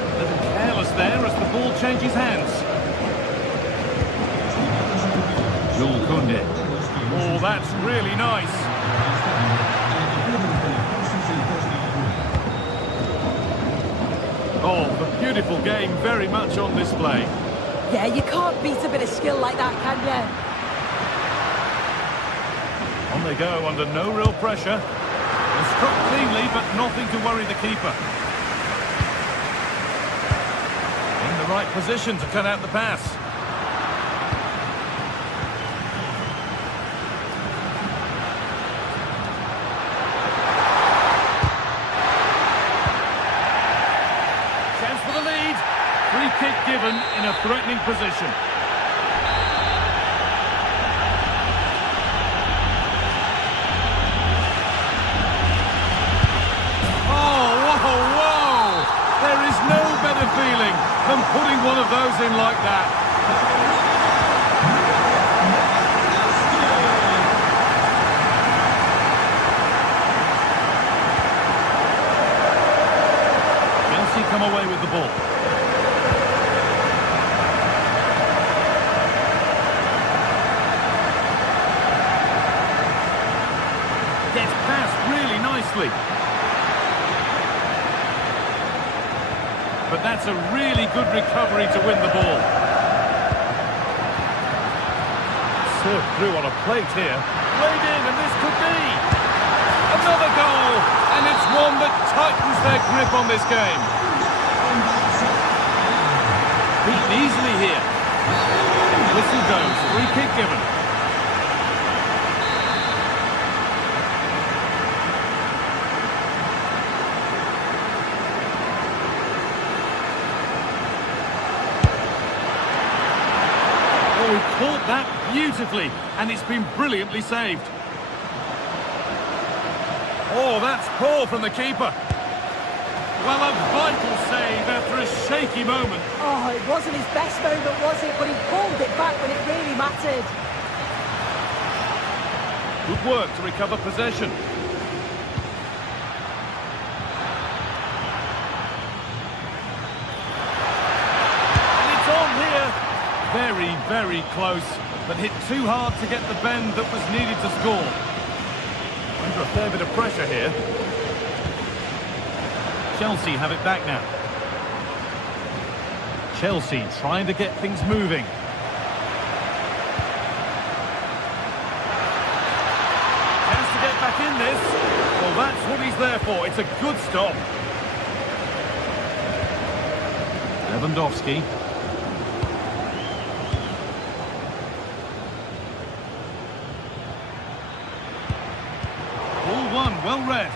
A little careless there as the ball changes hands. Jules Koundé. Oh, that's really nice. Oh, the beautiful game very much on display. Yeah, you can't beat a bit of skill like that, can you? On they go under no real pressure. They're struck cleanly, but nothing to worry the keeper. In the right position to cut out the pass. Chance for the lead. Free kick given in a threatening position. Oh, whoa! There is no better feeling than putting one of those in like that. Chelsea come away with the ball. Gets past really nicely. But that's a really good recovery to win the ball. Served through on a plate here. Played in, and this could be another goal. And it's one that tightens their grip on this game. Beaten easily here. Whistle goes, free kick given. Oh, he caught that beautifully, and it's been brilliantly saved. Oh, that's poor from the keeper. Well, a vital save after a shaky moment. Oh, it wasn't his best moment, was it? But he pulled it back when it really mattered. Good work to recover possession. And it's on here. Very, very close, but hit too hard to get the bend that was needed to score. Under a fair bit of pressure here. Chelsea have it back now. Chelsea trying to get things moving. Chance to get back in this. Well, that's what he's there for. It's a good stop. Lewandowski. Ball one, well read.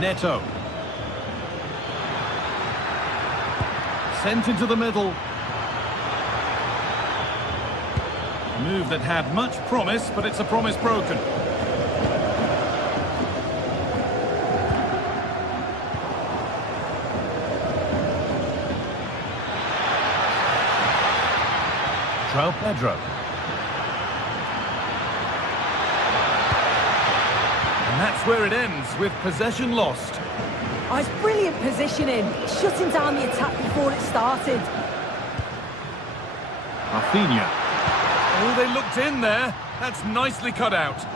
Neto. Sent into the middle. A move that had much promise, but it's a promise broken. Pedro. And that's where it ends, with possession lost. Oh, it's brilliant positioning, shutting down the attack before it started. Rafinha. Oh, they looked in there. That's nicely cut out.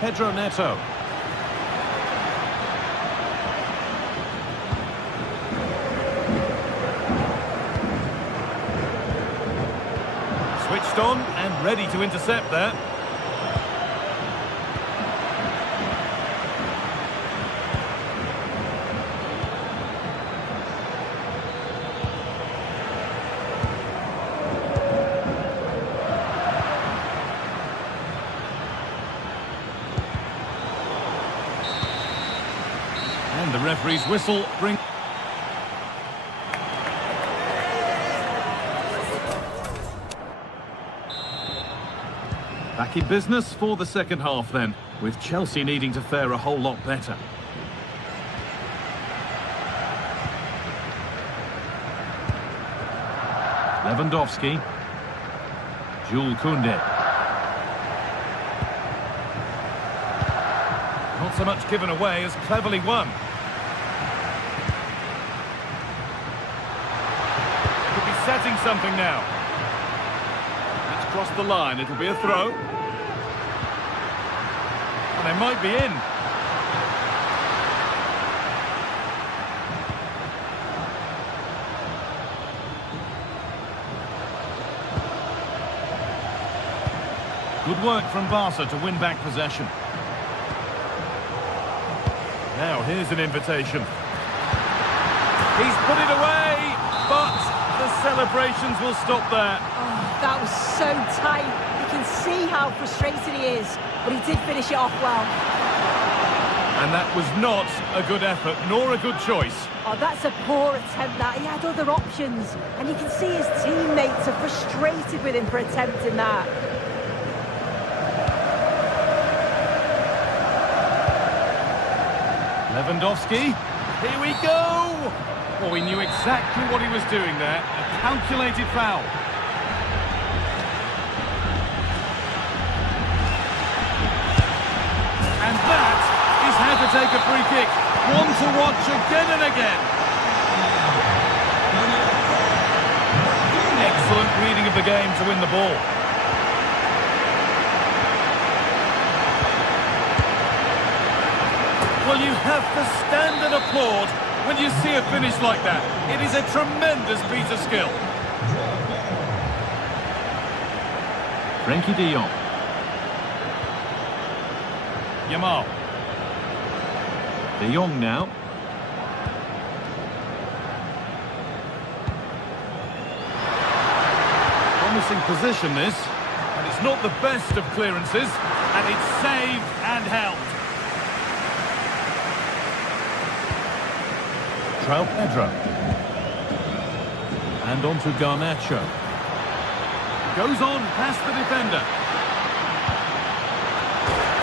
Pedro Neto. Switched on and ready to intercept there. And the referee's whistle brings... Back in business for the second half then, with Chelsea needing to fare a whole lot better. Lewandowski. Jules Koundé. Not so much given away as cleverly won. Could be setting something now. It's crossed the line, it'll be a throw. And they might be in. Good work from Barca to win back possession. Now, here's an invitation. He's put it away, but the celebrations will stop there. Oh, that was so tight. You can see how frustrated he is, but he did finish it off well. And that was not a good effort, nor a good choice. Oh, that's a poor attempt, that. He had other options, and you can see his teammates are frustrated with him for attempting that. Lewandowski, here we go! Well, we knew exactly what he was doing there, a calculated foul. And that is how to take a free kick. One to watch again and again. Excellent reading of the game to win the ball. Well, you have to stand and applaud when you see a finish like that. It is a tremendous piece of skill. Frenkie de Jong. Yamal. De Jong now. Promising position this, and it's not the best of clearances, and it's saved and held. Pedro. And on to Garnacho. Goes on past the defender.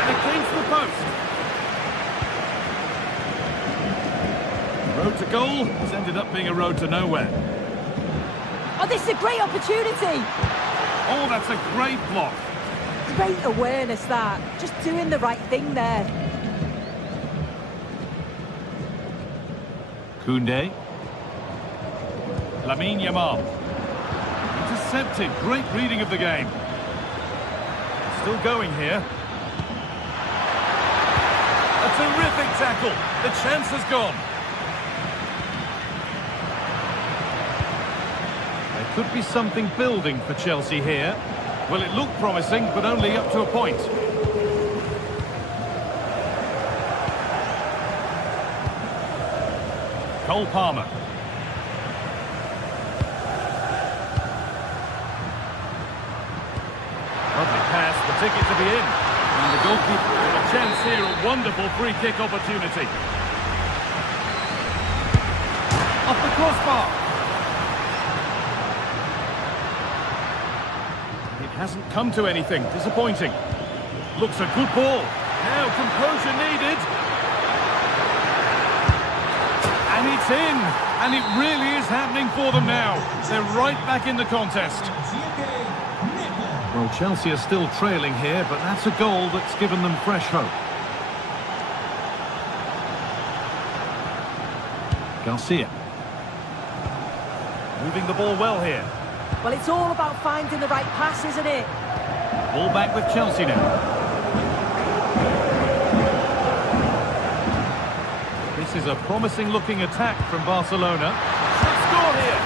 And against the post. The road to goal has ended up being a road to nowhere. Oh, this is a great opportunity. Oh, that's a great block. Great awareness, that. Just doing the right thing there. Koundé. Lamine Yamal. Intercepted. Great reading of the game. Still going here. A terrific tackle. The chance has gone. There could be something building for Chelsea here. Well, it looked promising, but only up to a point. Cole Palmer. Lovely ticket to be in. And the goalkeeper with a chance here, a wonderful free kick opportunity. Off the crossbar. It hasn't come to anything. Disappointing. Looks a good ball. Now composure needed. And it's in. And it really is happening for them now. They're right back in the contest. Well, Chelsea are still trailing here, but that's a goal that's given them fresh hope. Garcia. Moving the ball well here. Well, it's all about finding the right pass, isn't it? Ball back with Chelsea now. This is a promising-looking attack from Barcelona. Should score here.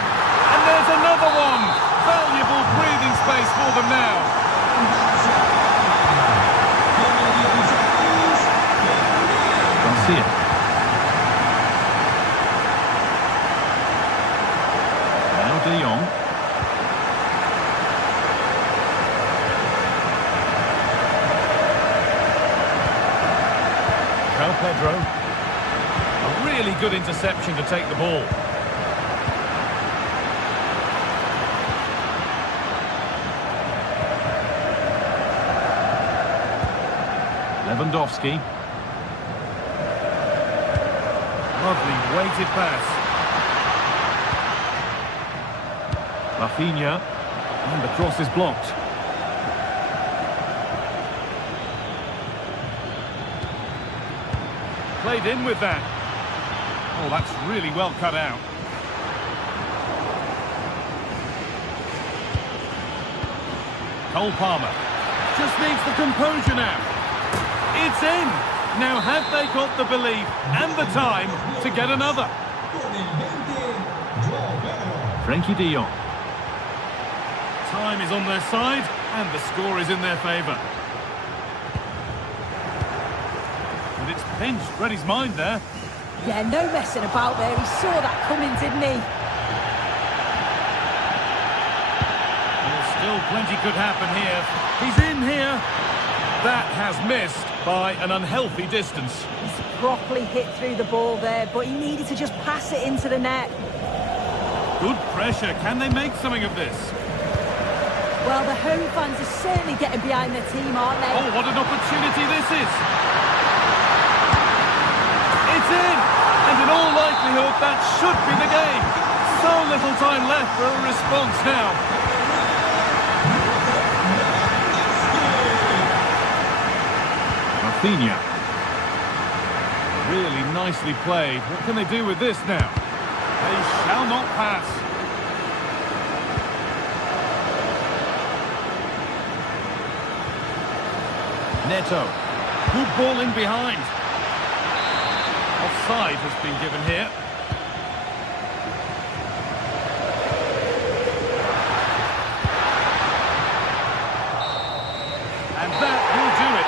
And there's another one. Valuable breathing space for them now. Garcia. Now De Jong. Pedro. A really good interception to take the ball. Lewandowski. Lovely weighted pass. Rafinha. And the cross is blocked. Played in with that. Oh, that's really well cut out. Cole Palmer. Just needs the composure now. It's in. Now have they got the belief and the time to get another? Frankie de Jong. Time is on their side and the score is in their favour. It's pinched, read his mind there. Yeah, no messing about there. He saw that coming, didn't he? Well, still plenty could happen here. He's in here. That has missed by an unhealthy distance. He's properly hit through the ball there, but he needed to just pass it into the net. Good pressure. Can they make something of this? Well, the home fans are certainly getting behind their team, aren't they? Oh, what an opportunity this is. It's in, and in all likelihood that should be the game. So little time left for a response now. Rafinha. Really nicely played. What can they do with this now? They shall not pass. Neto. Good ball in behind. Offside has been given here. And that will do it.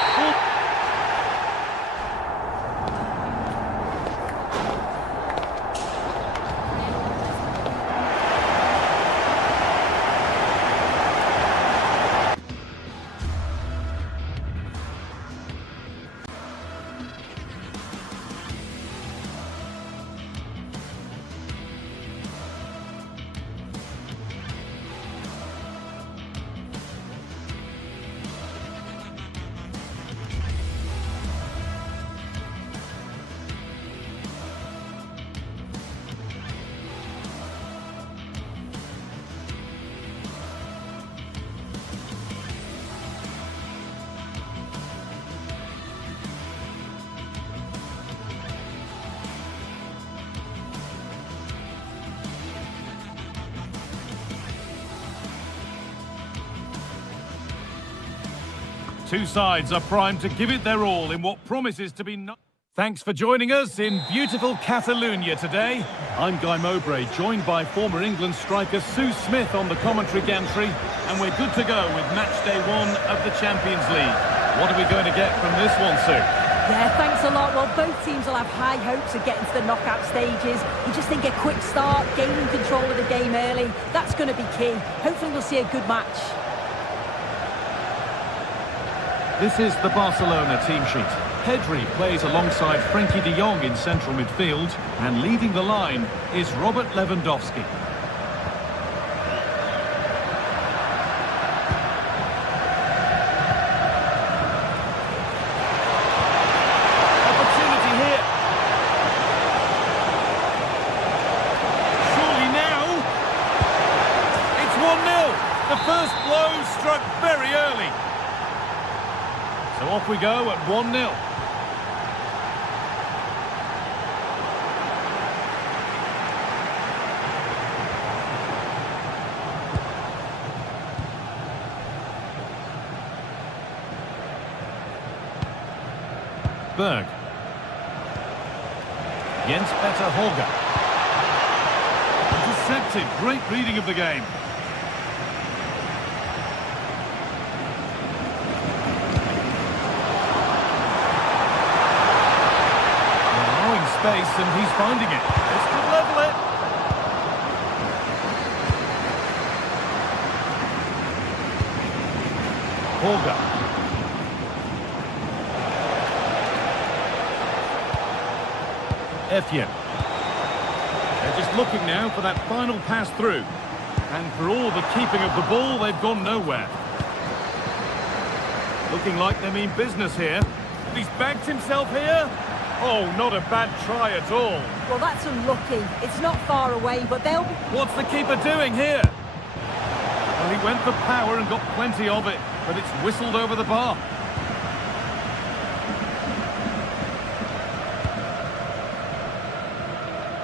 Two sides are primed to give it their all in what promises to be... Thanks for joining us in beautiful Catalonia today. I'm Guy Mowbray, joined by former England striker Sue Smith on the commentary gantry, and we're good to go with match day 1 of the Champions League. What are we going to get from this one, Sue? Yeah, thanks a lot. Well, both teams will have high hopes of getting to the knockout stages. You just think a quick start, gaining control of the game early, that's going to be key. Hopefully we'll see a good match. This is the Barcelona team sheet. Pedri plays alongside Frenkie de Jong in central midfield, and leading the line is Robert Lewandowski. Opportunity here. Surely now. It's 1-0. The first blow struck very early. So off we go at 1-0. Berg. Jens Petter Holger. Intercepted. Great reading of the game. Space, and he's finding it. This could level it. Holger. Effian. They're just looking now for that final pass through. And for all the keeping of the ball, they've gone nowhere. Looking like they mean business here. He's backed himself here. Oh, not a bad try at all. Well, that's unlucky. It's not far away, but they'll be... What's the keeper doing here? Well, he went for power and got plenty of it, but it's whistled over the bar.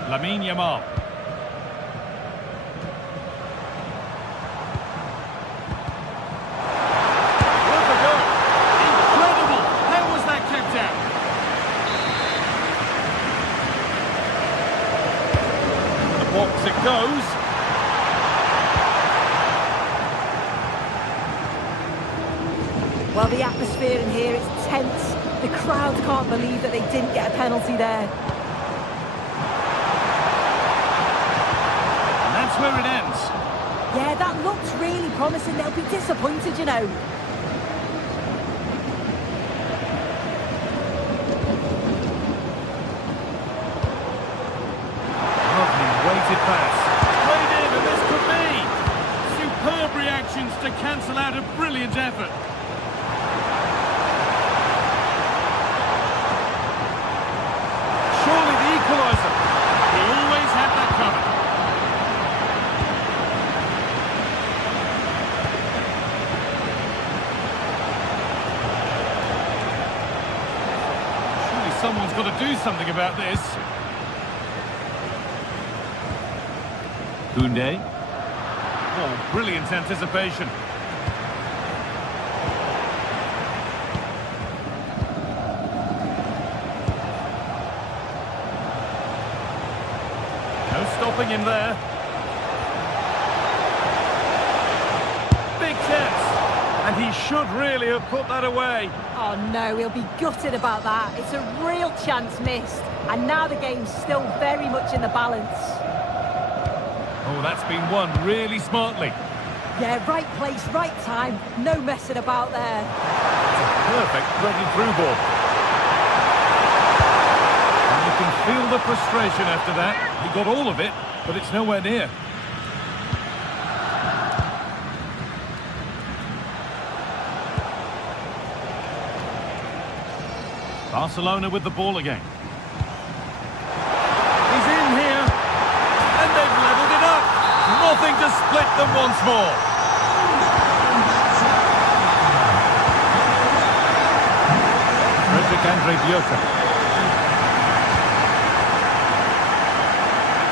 Lamine Yamal. Worth a go. Incredible! How was that kept out? Box it goes. Well, the atmosphere in here is tense. The crowd can't believe that they didn't get a penalty there. And that's where it ends. Yeah, that looks really promising. They'll be disappointed, you know. Pass. Played in, and this could be. Superb reactions to cancel out a brilliant effort. Surely the equaliser. He always had that coming. Surely someone's got to do something about this. Koundé. Oh, brilliant anticipation. No stopping him there. Big chance. And he should really have put that away. Oh, no, he'll be gutted about that. It's a real chance missed. And now the game's still very much in the balance. Oh, that's been won really smartly. Yeah, right place, right time. No messing about there. It's a perfect threaded through ball. And you can feel the frustration after that. He got all of it, but it's nowhere near. Barcelona with the ball again. He's in here. And they've levelled it up. Nothing to split them once more. Frederick Andre Bjota.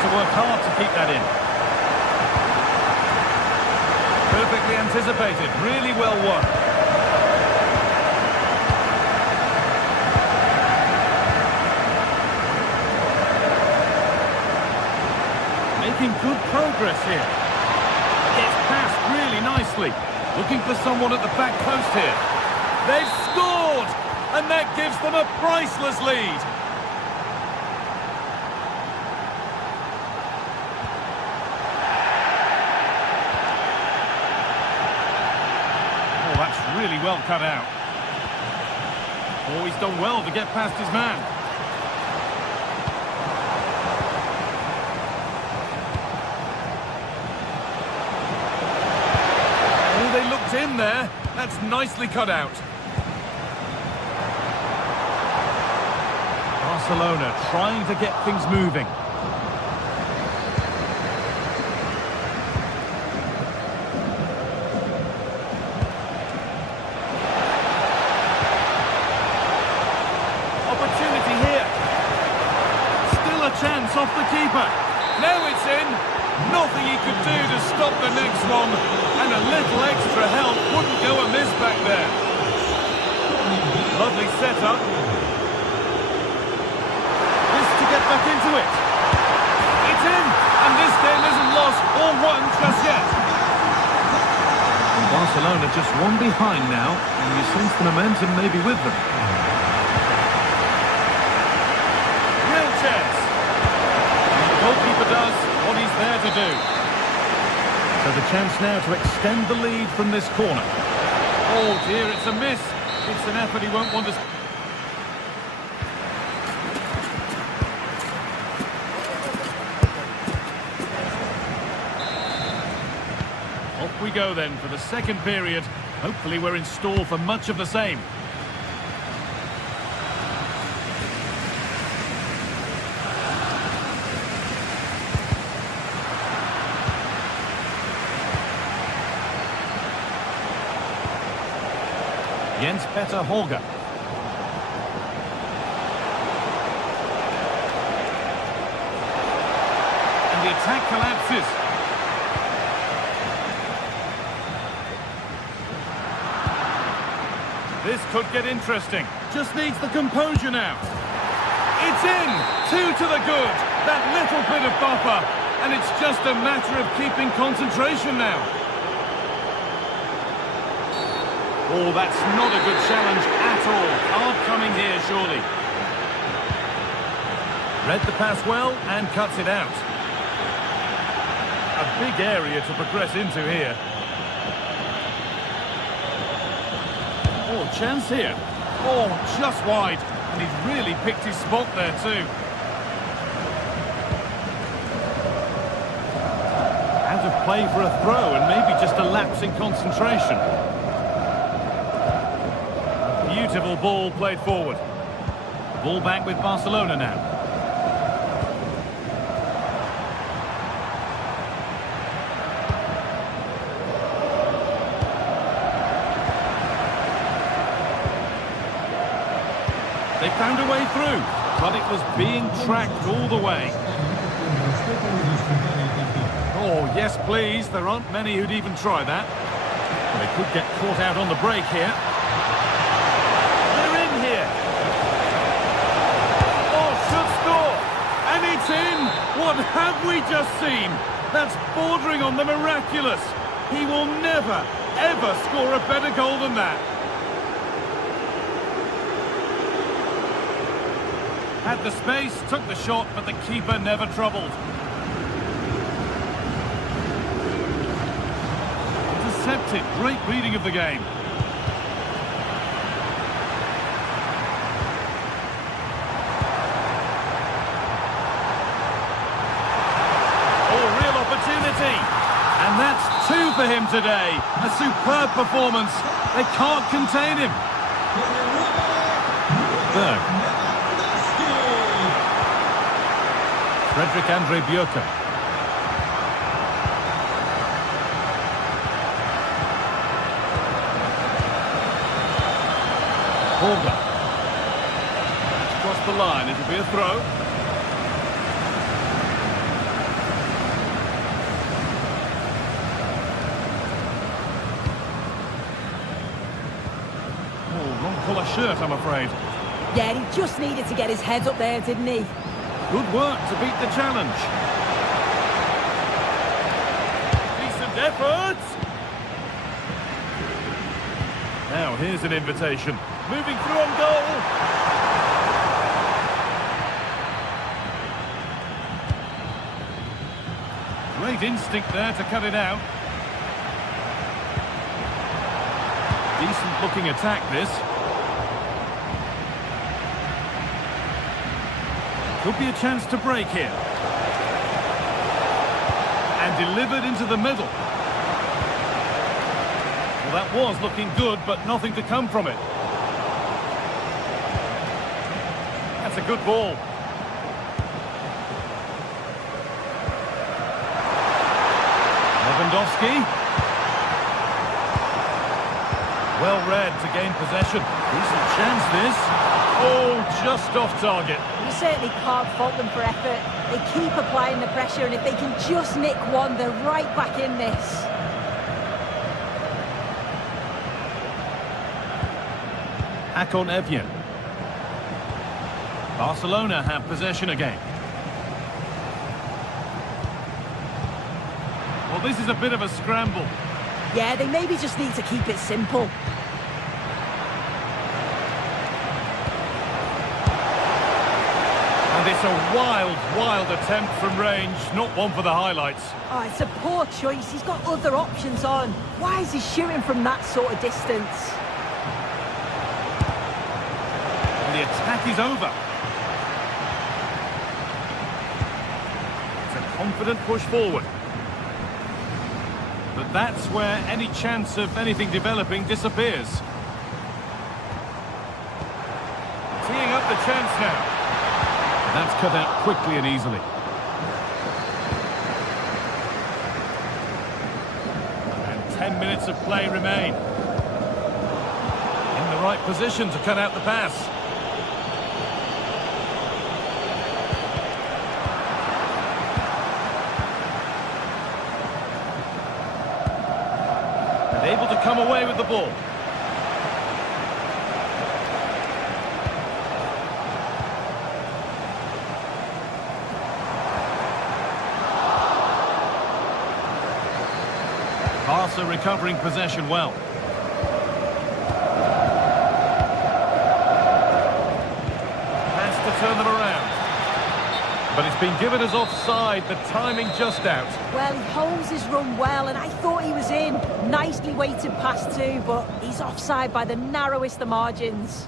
To work hard to keep that in. Perfectly anticipated. Really well won. Making good progress here. Gets past really nicely. Looking for someone at the back post here. They've scored! And that gives them a priceless lead. Oh, that's really well cut out. Oh, he's done well to get past his man. Oh, they looked in there. That's nicely cut out. Barcelona trying to get things moving. Opportunity here. Still a chance off the keeper. Now it's in. Nothing he could do to stop the next one. And a little extra help wouldn't go amiss back there. Lovely setup. This to get back into it. It's in. And this game isn't lost or won just yet. Barcelona just one behind now. And you sense the momentum may be with them. Real chance. And the goalkeeper does what he's there to do. So the chance now to extend the lead from this corner. Oh dear, it's a miss. It's an effort he won't want to... Off we go then for the second period. Hopefully we're in store for much of the same. Jens-Peter Holger. And the attack collapses. This could get interesting. Just needs the composure now. It's in! 2 to the good. That little bit of buffer. And it's just a matter of keeping concentration now. Oh, that's not a good challenge at all. Hard coming here, surely. Read the pass well and cuts it out. A big area to progress into here. Oh, chance here. Oh, just wide. And he's really picked his spot there too. Out of play for a throw and maybe just a lapse in concentration. Beautiful ball played forward. Ball back with Barcelona now. They found a way through, but it was being tracked all the way. Oh, yes, please. There aren't many who'd even try that. They could get caught out on the break here. It's in! What have we just seen? That's bordering on the miraculous. He will never, ever score a better goal than that. Had the space, took the shot, but the keeper never troubled. Intercepted. Great reading of the game. And that's 2 for him today. A superb performance. They can't contain him. Berg. Frederick Andre Björker. Holger. Across the line, it'll be a throw. Colour shirt, I'm afraid. Yeah, he just needed to get his head up there, didn't he? Good work to beat the challenge. Decent effort. Now, here's an invitation. Moving through on goal. Great instinct there to cut it out. Decent looking attack, this. Could be a chance to break here. And delivered into the middle. Well, that was looking good, but nothing to come from it. That's a good ball. Lewandowski. Well read to gain possession. Decent chance this. Oh, just off target. You certainly can't fault them for effort. They keep applying the pressure, and if they can just nick one, they're right back in this. Hakon Evjen. Barcelona have possession again. Well, this is a bit of a scramble. Yeah, they maybe just need to keep it simple. And it's a wild, wild attempt from range. Not one for the highlights. Oh, it's a poor choice. He's got other options on. Why is he shooting from that sort of distance? And the attack is over. It's a confident push forward. But that's where any chance of anything developing disappears. Teeing up the chance now. That's cut out quickly and easily. And 10 minutes of play remain. In the right position to cut out the pass. And able to come away with the ball. Barca recovering possession well. Has to turn them around. But it's been given as offside, the timing just out. Well, he holds his run well, and I thought he was in. Nicely weighted pass too, but he's offside by the narrowest of margins.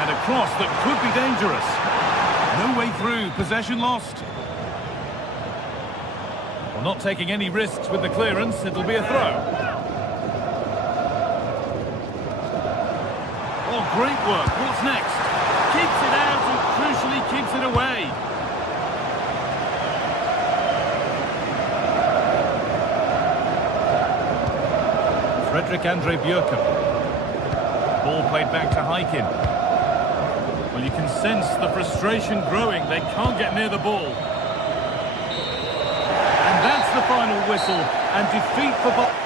And a cross that could be dangerous. No way through, possession lost. Well, not taking any risks with the clearance, it'll be a throw. Oh, great work. What's next? Keeps it out and crucially keeps it away. Frederick Andre Björken. Ball played back to Heikin. Well, you can sense the frustration growing. They can't get near the ball. And that's the final whistle. And defeat for Barcelona.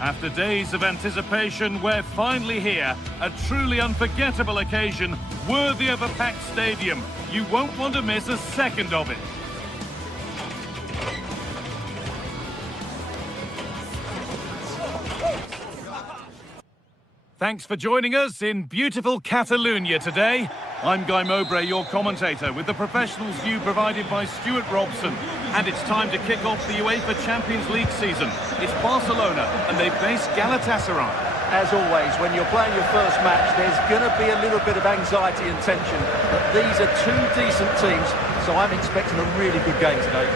After days of anticipation, we're finally here. A truly unforgettable occasion, worthy of a packed stadium. You won't want to miss a second of it. Thanks for joining us in beautiful Catalonia today. I'm Guy Mowbray, your commentator, with the professionals' view provided by Stuart Robson. And it's time to kick off the UEFA Champions League season. It's Barcelona, and they face Galatasaray. As always, when you're playing your first match, there's going to be a little bit of anxiety and tension. But these are two decent teams, so I'm expecting a really good game today.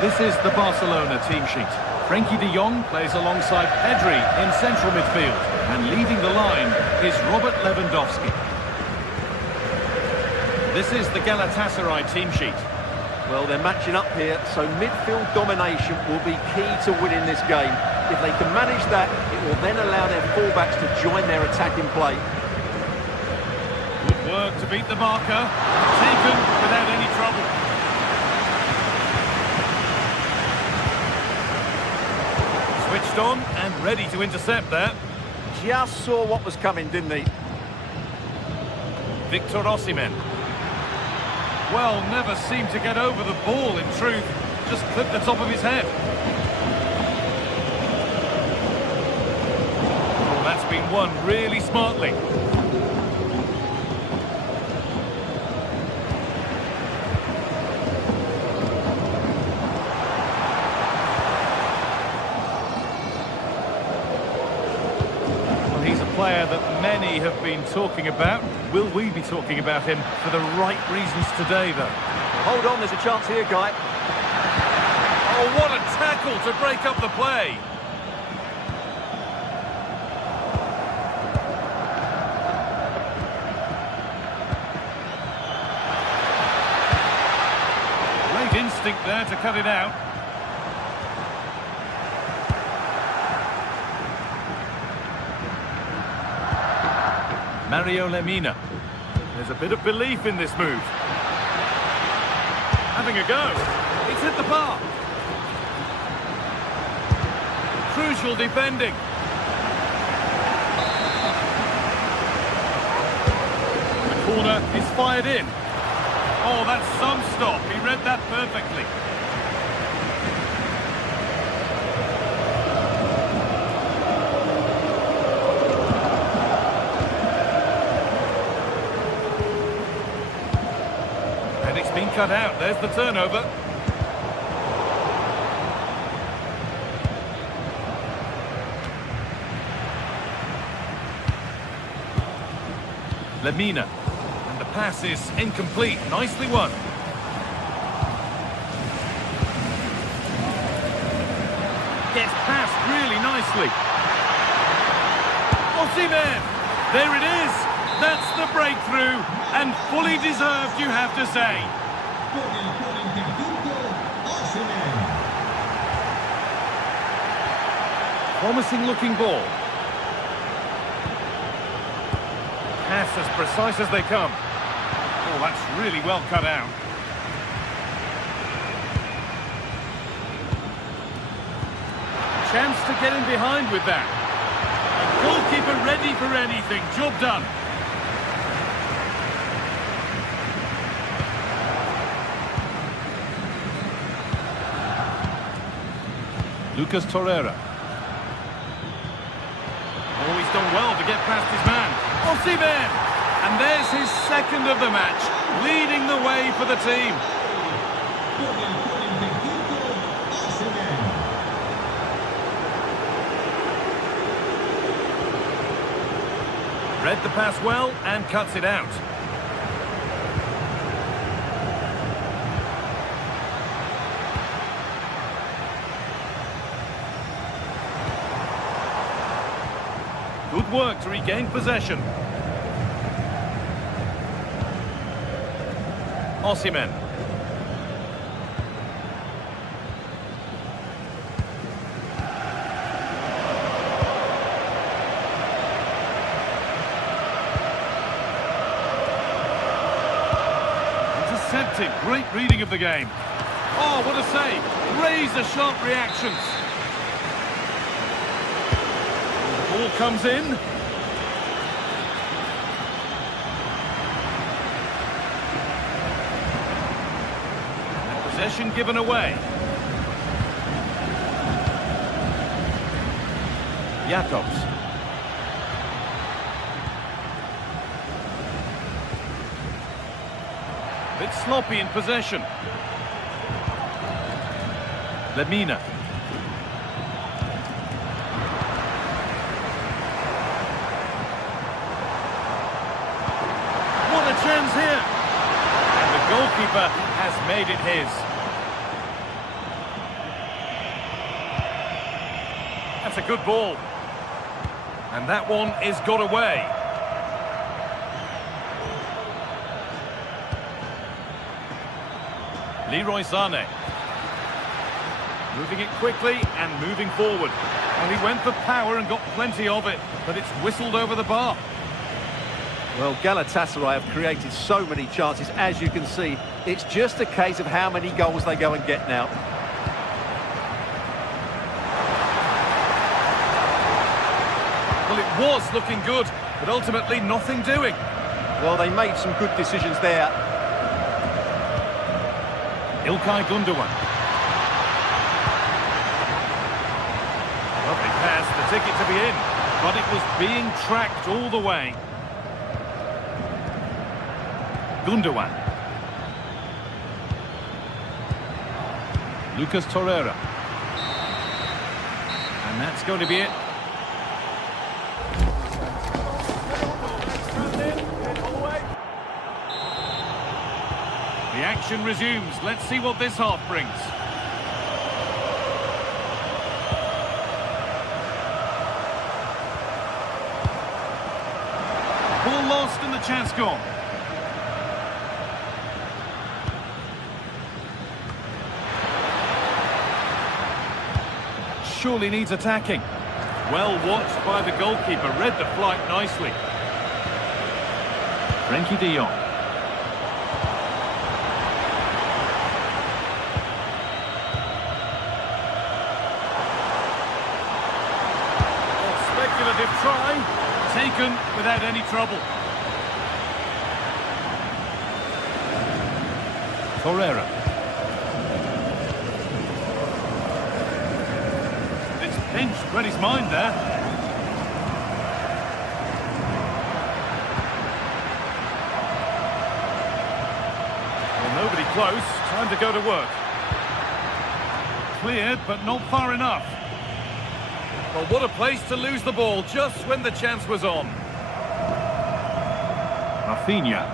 This is the Barcelona team sheet. Frenkie de Jong plays alongside Pedri in central midfield. And leading the line is Robert Lewandowski. This is the Galatasaray team sheet. Well, they're matching up here, so midfield domination will be key to winning this game. If they can manage that, it will then allow their fullbacks to join their attacking play. Good work to beat the marker. Taken without any trouble. Switched on and ready to intercept there. Just saw what was coming, didn't he? Victor Osimhen. Well, never seemed to get over the ball, in truth. Just clipped the top of his head. Oh, that's been won really smartly. He's a player that many have been talking about. Will we be talking about him for the right reasons today, though? Hold on, there's a chance here, Guy. Oh, what a tackle to break up the play! Great instinct there to cut it out. Mario Lemina. There's a bit of belief in this move. Having a go. It's hit the bar. Crucial defending. The corner is fired in. Oh, that's some stop. He read that perfectly. Been cut out. There's the turnover. Lemina. And the pass is incomplete. Nicely won. Gets past really nicely. Osimhen! There it is. That's the breakthrough. And fully deserved, you have to say. Promising looking ball. Pass as precise as they come. Oh, that's really well cut out. Chance to get in behind with that. A goalkeeper ready for anything. Job done. Lucas Torreira. Oh, he's done well to get past his man. Osimhen! And there's his second of the match, leading the way for the team. Read the pass well and cuts it out. Good work to regain possession. Osimhen. Intercepted. Great reading of the game. Oh, what a save. Razor-sharp reactions. Ball comes in. And possession given away. Jakobs. Bit sloppy in possession. Lemina. Chance here, and the goalkeeper has made it his. That's a good ball. And that one is got away. Leroy Sané. Moving it quickly and moving forward. And he went for power and got plenty of it, but it's whistled over the bar. Well, Galatasaray have created so many chances, as you can see. It's just a case of how many goals they go and get now. Well, it was looking good, but ultimately nothing doing. Well, they made some good decisions there. İlkay Gündoğan. Lovely pass, the ticket to be in, but it was being tracked all the way. Gündoğan. Lucas Torreira. And that's going to be it. The action resumes. Let's see what this half brings. Ball lost and the chance gone. Surely needs attacking. Well watched by the goalkeeper, read the flight nicely. Frenkie de Jong. Speculative try, taken without any trouble. Torreira. Pinched, read his mind there. Well, nobody close. Time to go to work. Cleared, but not far enough. Well, what a place to lose the ball just when the chance was on. Rafinha.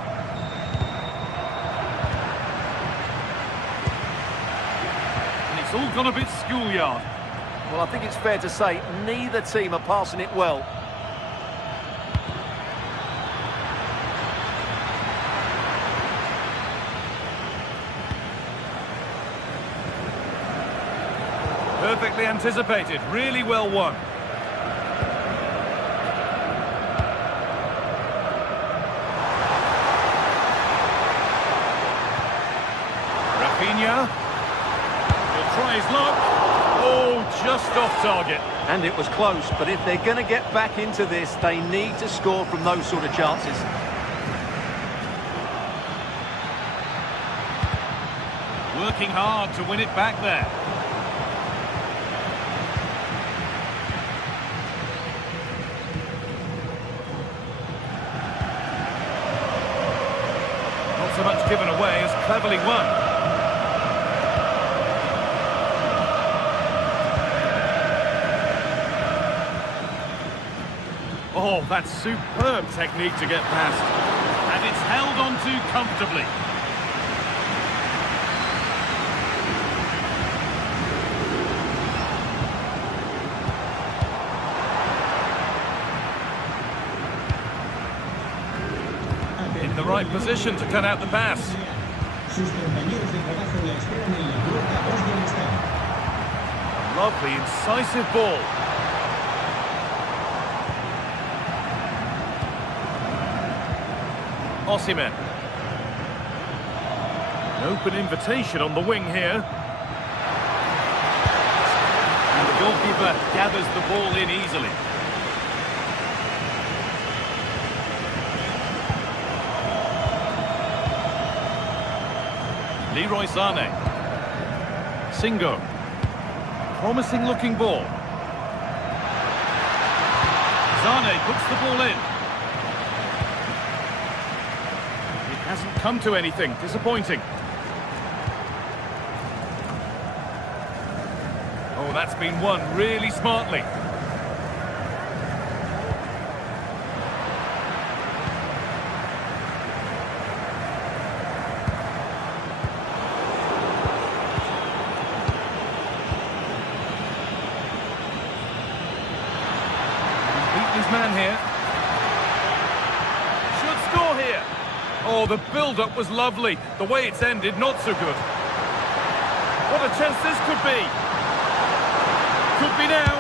And it's all gone a bit schoolyard. Well, I think it's fair to say neither team are passing it well. Perfectly anticipated, really well won. Rafinha. He'll try his luck. Oh, just off target. And it was close, but if they're going to get back into this, they need to score from those sort of chances. Working hard to win it back there. Not so much given away as cleverly won. Oh, that's superb technique to get past. And it's held on to comfortably. In the right position to cut out the pass. Lovely, incisive ball. Osimhen. An open invitation on the wing here. And the goalkeeper gathers the ball in easily. Leroy Sané. Singo. Promising looking ball. Sané puts the ball in. Hasn't come to anything. Disappointing. Oh, that's been won really smartly. He's beaten his man here. Should score here. Oh, the build-up was lovely. The way it's ended, not so good. What a chance this could be. Could be now.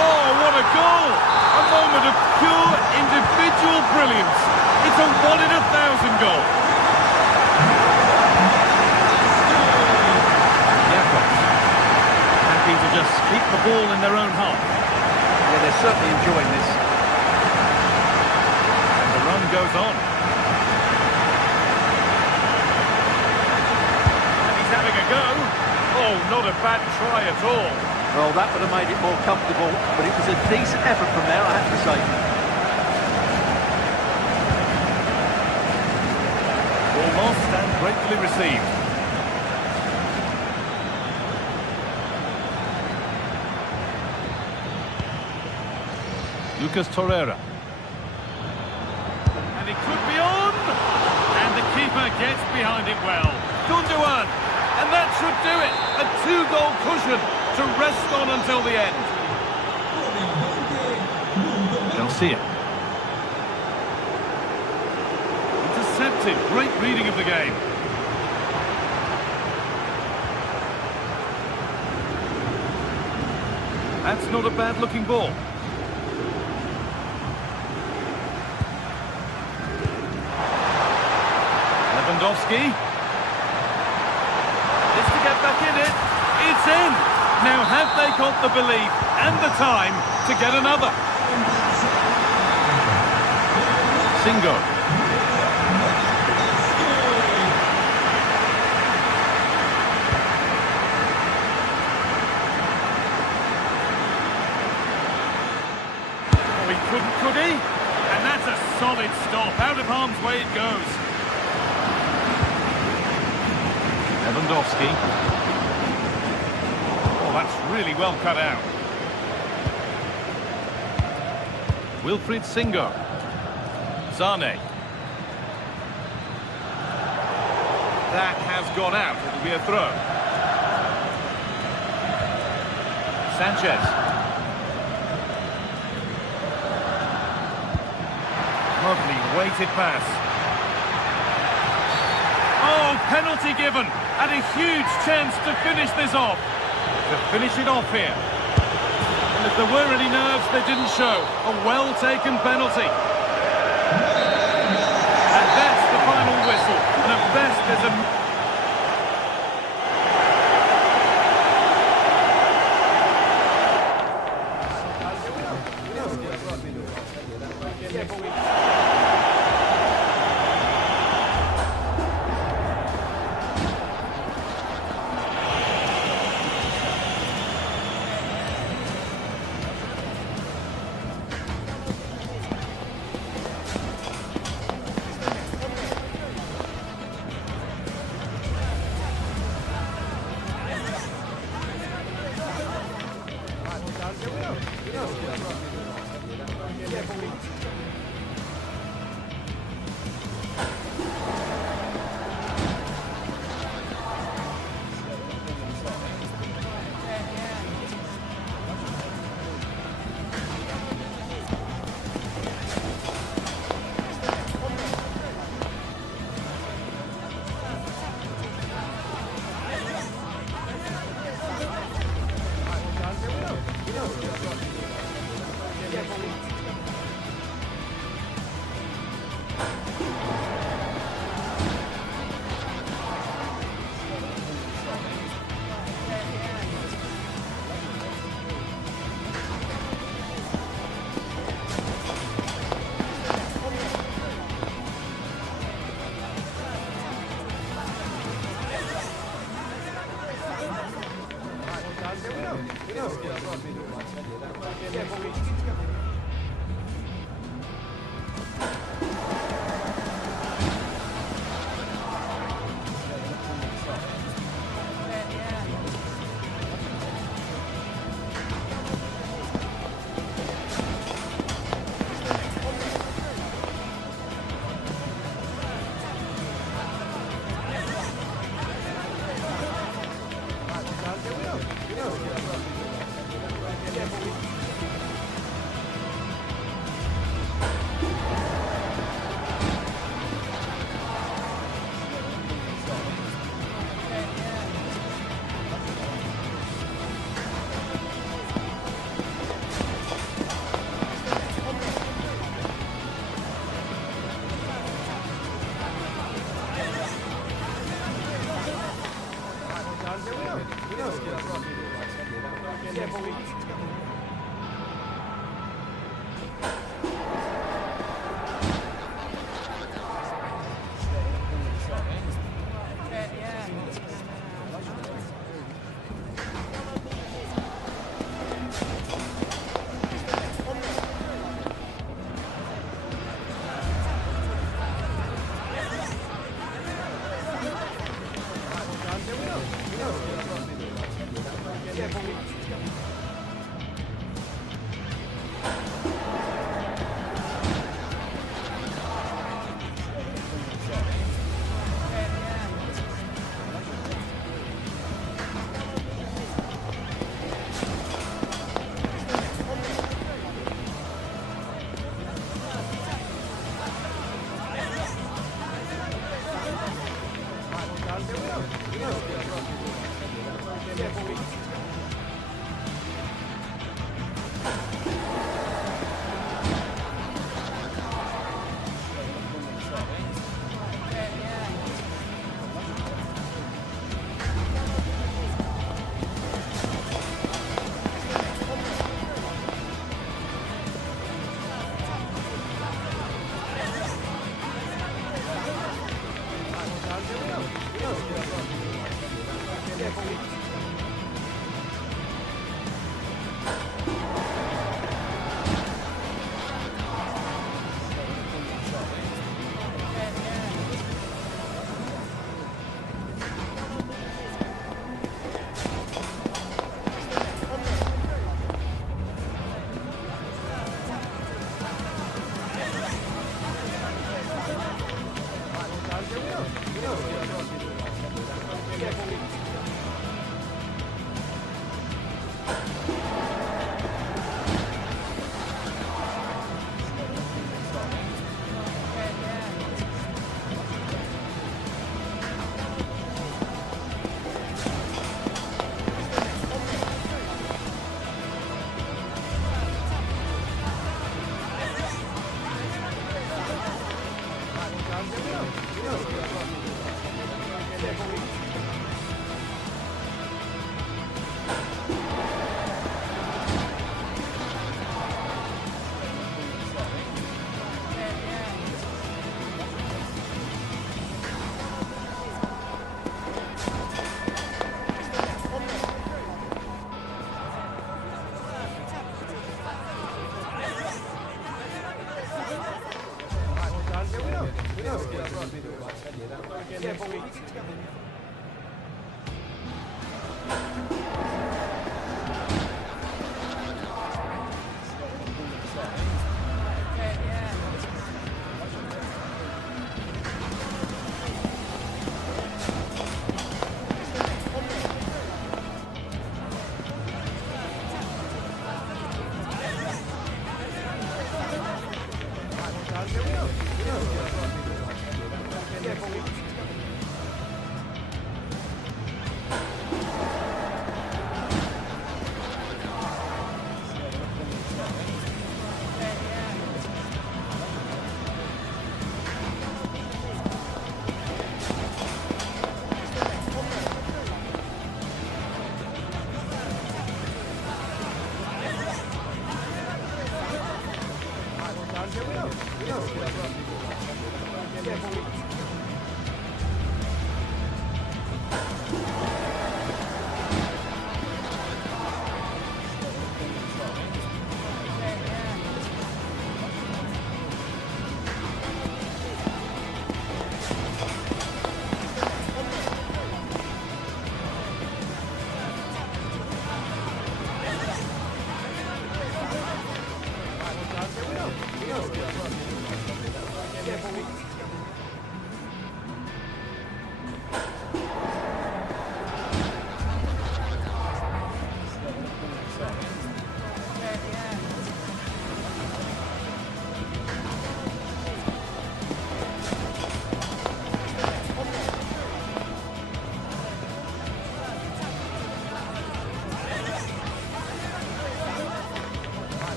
Oh, what a goal! A moment of pure individual brilliance. It's a 1 in 1,000 goal. Happy to just keep the ball in their own half. Yeah, they're certainly enjoying this. And the run goes on. And he's having a go. Oh, not a bad try at all. Well, that would have made it more comfortable, but it was a decent effort from there, I have to say. Ball lost and gratefully received. Lucas Torreira. And it could be on! And the keeper gets behind it well. Gundogan! And that should do it! A 2-goal cushion to rest on until the end. Garcia. Intercepted. Great reading of the game. That's not a bad-looking ball. Lewandowski. Is to get back in it. It's in. Now have they got the belief and the time to get another? Singo. Oh, he couldn't, could he? And that's a solid stop. Out of harm's way it goes. Lewandowski. Oh, that's really well cut out. Wilfried Singo. Zane. That has gone out. It'll be a throw. Sanchez. Lovely weighted pass. Oh, penalty given. And a huge chance to finish this off. To finish it off here. And if there were any nerves, they didn't show. A well-taken penalty. And that's the final whistle. And at best, there's a...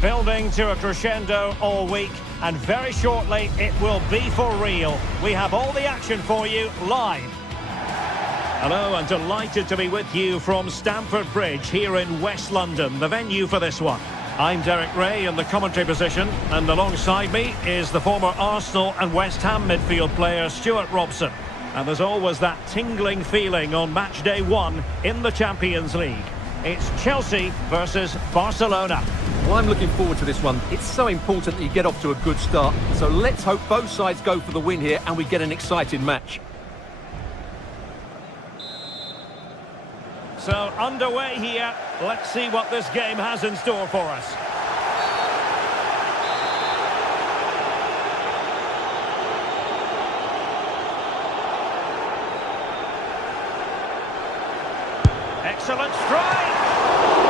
Building to a crescendo all week, and very shortly it will be for real. We have all the action for you live. Hello, and delighted to be with you from Stamford Bridge here in West London, the venue for this one. I'm Derek Ray in the commentary position, and alongside me is the former Arsenal and West Ham midfield player Stuart Robson. And there's always that tingling feeling on match day 1 in the Champions League. It's Chelsea versus Barcelona. Well, I'm looking forward to this one. It's so important that you get off to a good start. So let's hope both sides go for the win here and we get an exciting match. So underway here. Let's see what this game has in store for us. Excellent strike!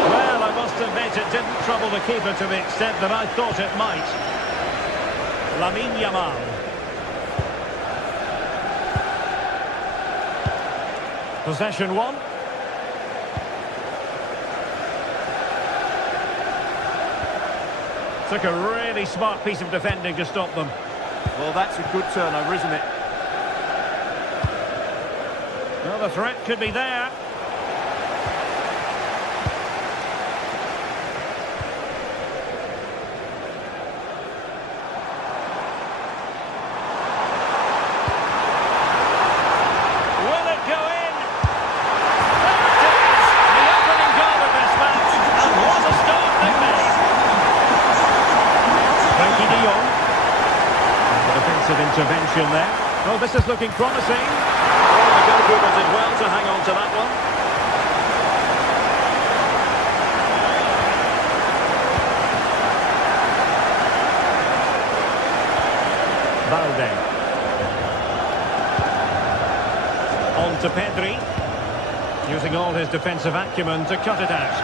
Well, I must admit it didn't trouble the keeper to the extent that I thought it might. Lamine Yamal. Possession 1. Took a really smart piece of defending to stop them. Well, that's a good turnover, isn't it? Well, the threat could be there. Intervention there. Oh, this is looking promising. Oh, the goalkeeper did well to hang on to that one. Balde. On to Pedri. Using all his defensive acumen to cut it out.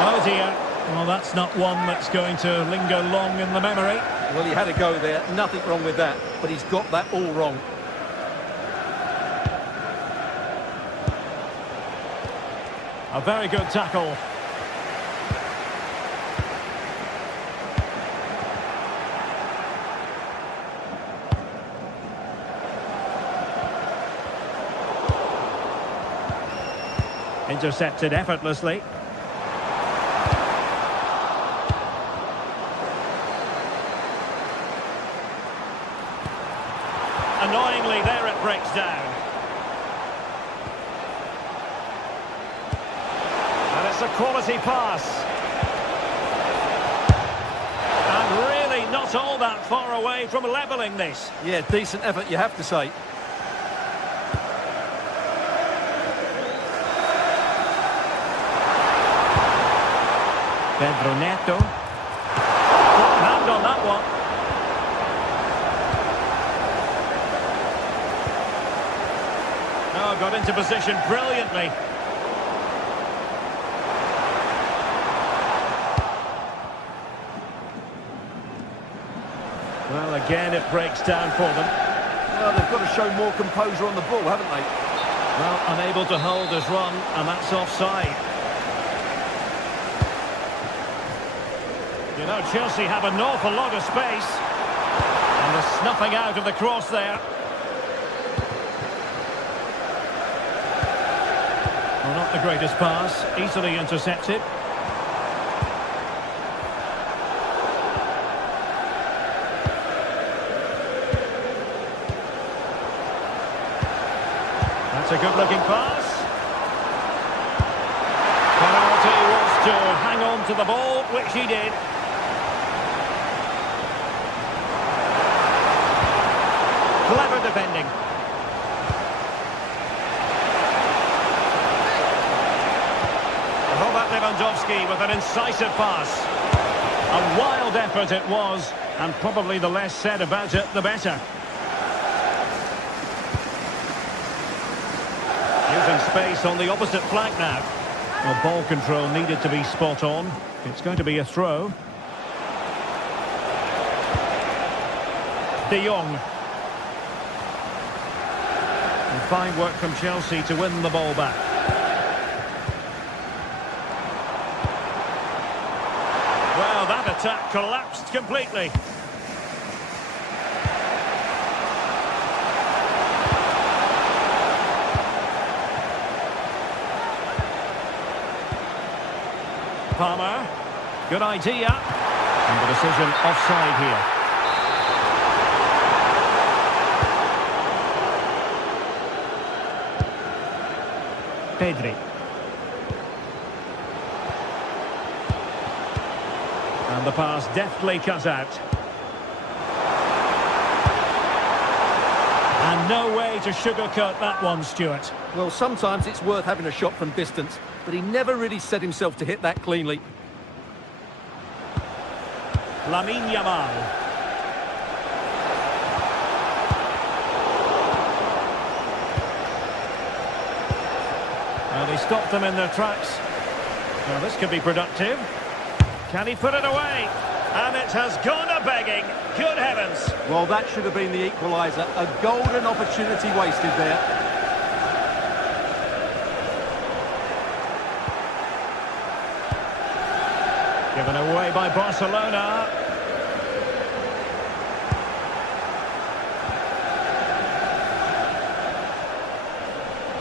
Oh dear. Well, that's not one that's going to linger long in the memory. Well, he had a go there. Nothing wrong with that. But he's got that all wrong. A very good tackle. Intercepted effortlessly. Annoyingly, there it breaks down. And it's a quality pass. And really not all that far away from levelling this. Yeah, decent effort, you have to say. Pedro Neto. Good hand on that one. Oh, got into position brilliantly. Well, again, it breaks down for them. Well, they've got to show more composure on the ball, haven't they? Well, unable to hold his run, and that's offside. You know, Chelsea have an awful lot of space. And the snuffing out of the cross there. Well, not the greatest pass, easily intercepted. That's a good-looking pass. Penalty was to hang on to the ball, which he did. Clever defending. Robert Lewandowski with an incisive pass. A wild effort it was, and probably the less said about it, the better. Using space on the opposite flank now. Well, ball control needed to be spot on. It's going to be a throw. De Jong. And fine work from Chelsea to win the ball back. Well, that attack collapsed completely. Palmer, good idea. And the decision offside here. Pedri. And the pass deftly cut out. And no way to sugarcoat that one, Stuart. Well, sometimes it's worth having a shot from distance, but he never really set himself to hit that cleanly. Lamine Yamal. Well, they stopped them in their tracks. Well, this could be productive. Can he put it away? And it has gone a-begging. Good heavens. Well, that should have been the equaliser. A golden opportunity wasted there. Given away by Barcelona.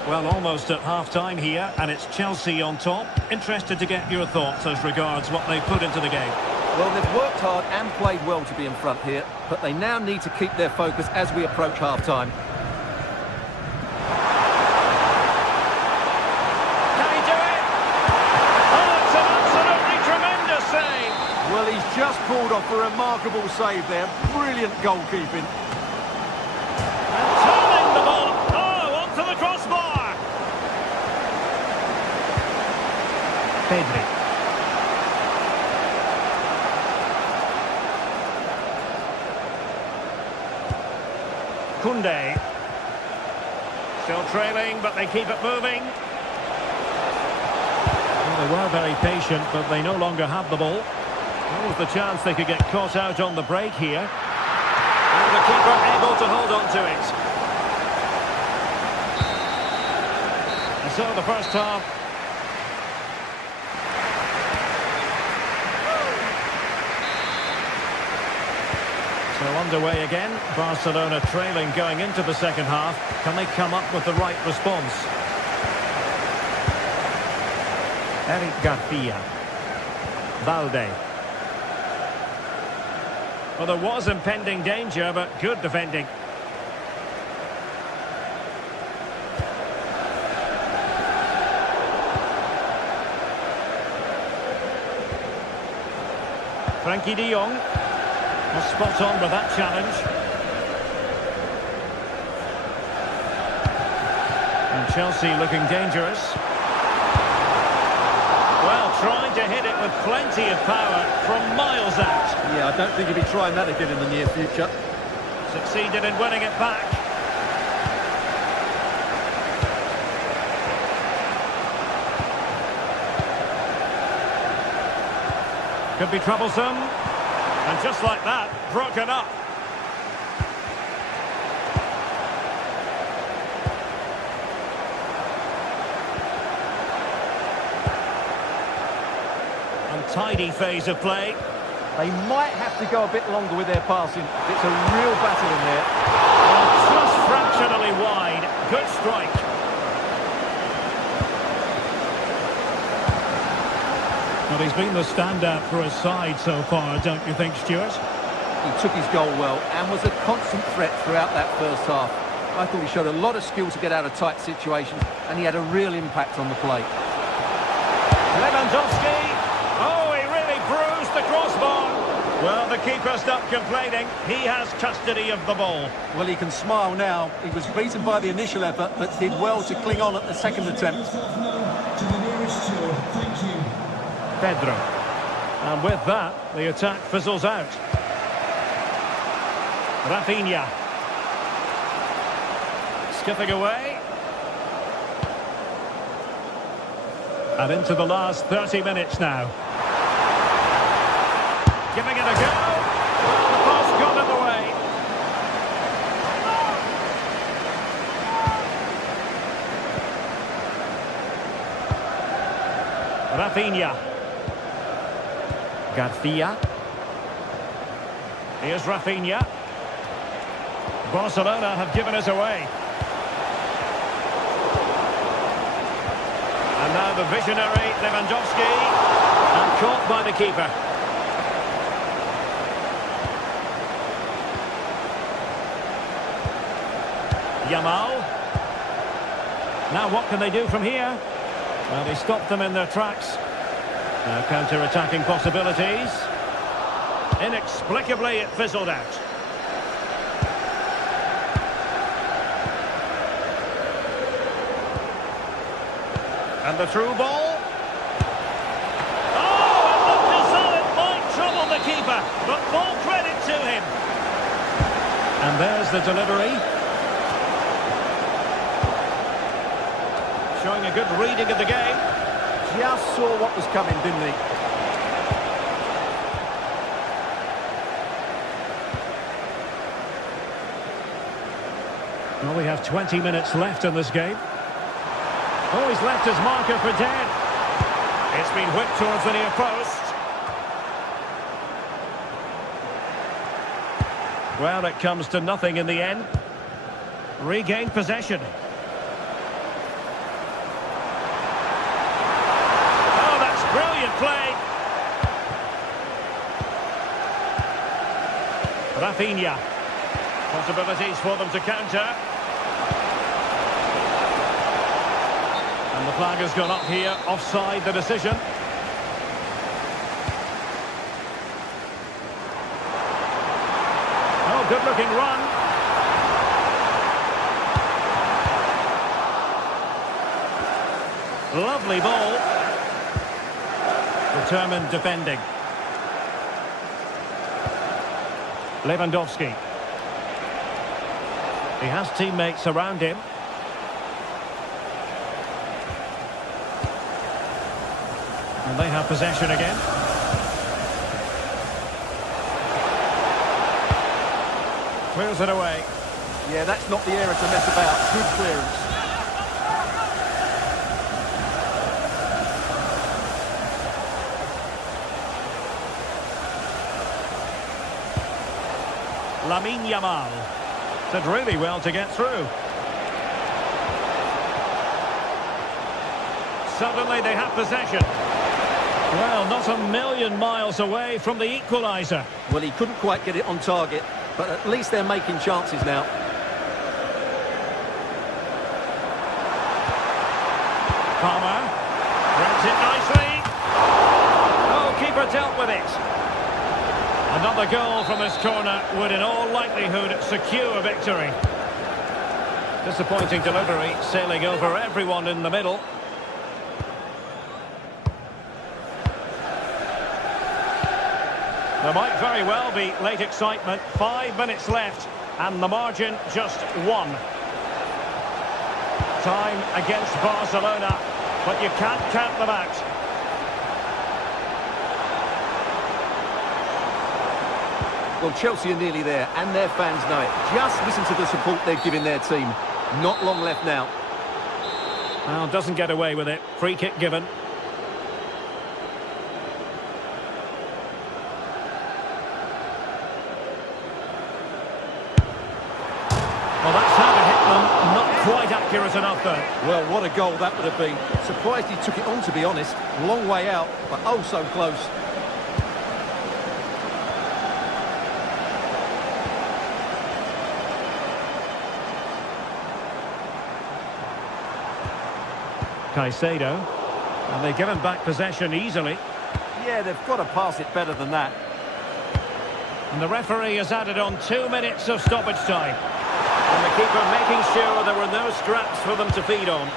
Well, almost at half-time here, and it's Chelsea on top. Interested to get your thoughts as regards what they put into the game. Well, they've worked hard and played well to be in front here, but they now need to keep their focus as we approach half-time. Can he do it? Oh, it's an absolutely tremendous save. Well, he's just pulled off a remarkable save there. Brilliant goalkeeping. And turning the ball. Oh, onto the crossbar. Pedri. Koundé. Still trailing, but they keep it moving. Well, they were very patient, but they no longer have the ball. There was the chance they could get caught out on the break here. And the keeper able to hold on to it. And so the first half. So underway again, Barcelona trailing going into the second half. Can they come up with the right response? Eric Garcia. Valde. Well, there was impending danger, but good defending. Frankie de Jong. Spot on with that challenge. And Chelsea looking dangerous. Well, trying to hit it with plenty of power from miles out. Yeah, I don't think he'll be trying that again in the near future. Succeeded in winning it back. Could be troublesome. And just like that, broken up. Untidy phase of play. They might have to go a bit longer with their passing. It's a real battle in there. Just fractionally wide. Good strike. Well, he's been the standout for his side so far, don't you think, Stuart? He took his goal well and was a constant threat throughout that first half. I thought he showed a lot of skill to get out of tight situations, and he had a real impact on the play. Lewandowski. Oh, he really bruised the crossbar. Well, the keeper's not complaining. He has custody of the ball. Well, he can smile now. He was beaten by the initial effort, but did well to cling on at the second attempt. Pedro. And with that, the attack fizzles out. Rafinha. Skipping away. And into the last 30 minutes now. Giving it a go. Well, the pass got in the way. Rafinha. Garcia. Here's Rafinha. Barcelona have given it away. And now the visionary Lewandowski. And caught by the keeper. Yamal. Now what can they do from here? Well, they stopped them in their tracks. Now counter-attacking possibilities. Inexplicably it fizzled out. And the through ball. Oh, it looked as though it might trouble the keeper, but full credit to him. And there's the delivery. Showing a good reading of the game. Just saw what was coming, didn't he? Well, we have 20 minutes left in this game. Oh, he's left his marker for dead. It's been whipped towards the near post. Well, it comes to nothing in the end. Regained possession. Oh, that's brilliant play. Rafinha. Possibilities for them to counter. And the flag has gone up here, offside the decision. Oh, good-looking run. Lovely ball. Determined defending. Lewandowski. He has teammates around him. And they have possession again. Clears it away. Yeah, that's not the area to mess about. Good clearance. Lamine Yamal. Did really well to get through. Suddenly they have possession. Well, not a million miles away from the equaliser. Well, he couldn't quite get it on target, but at least they're making chances now. Palmer. Brings it nicely. Oh, keeper dealt with it. Another goal from this corner would in all likelihood secure victory. Disappointing delivery, sailing over everyone in the middle. There might very well be late excitement. 5 minutes left and the margin just 1. Time against Barcelona, but you can't count them out. Well, Chelsea are nearly there, and their fans know it. Just listen to the support they're giving their team. Not long left now. Well, doesn't get away with it. Free kick given. accurate enough, though. Well, what a goal that would have been. Surprised he took it on, to be honest. Long way out, but oh so close. Caicedo. And they give him back possession easily. Yeah, they've got to pass it better than that. And the referee has added on 2 minutes of stoppage time. And the keeper making sure there were no scraps for them to feed on.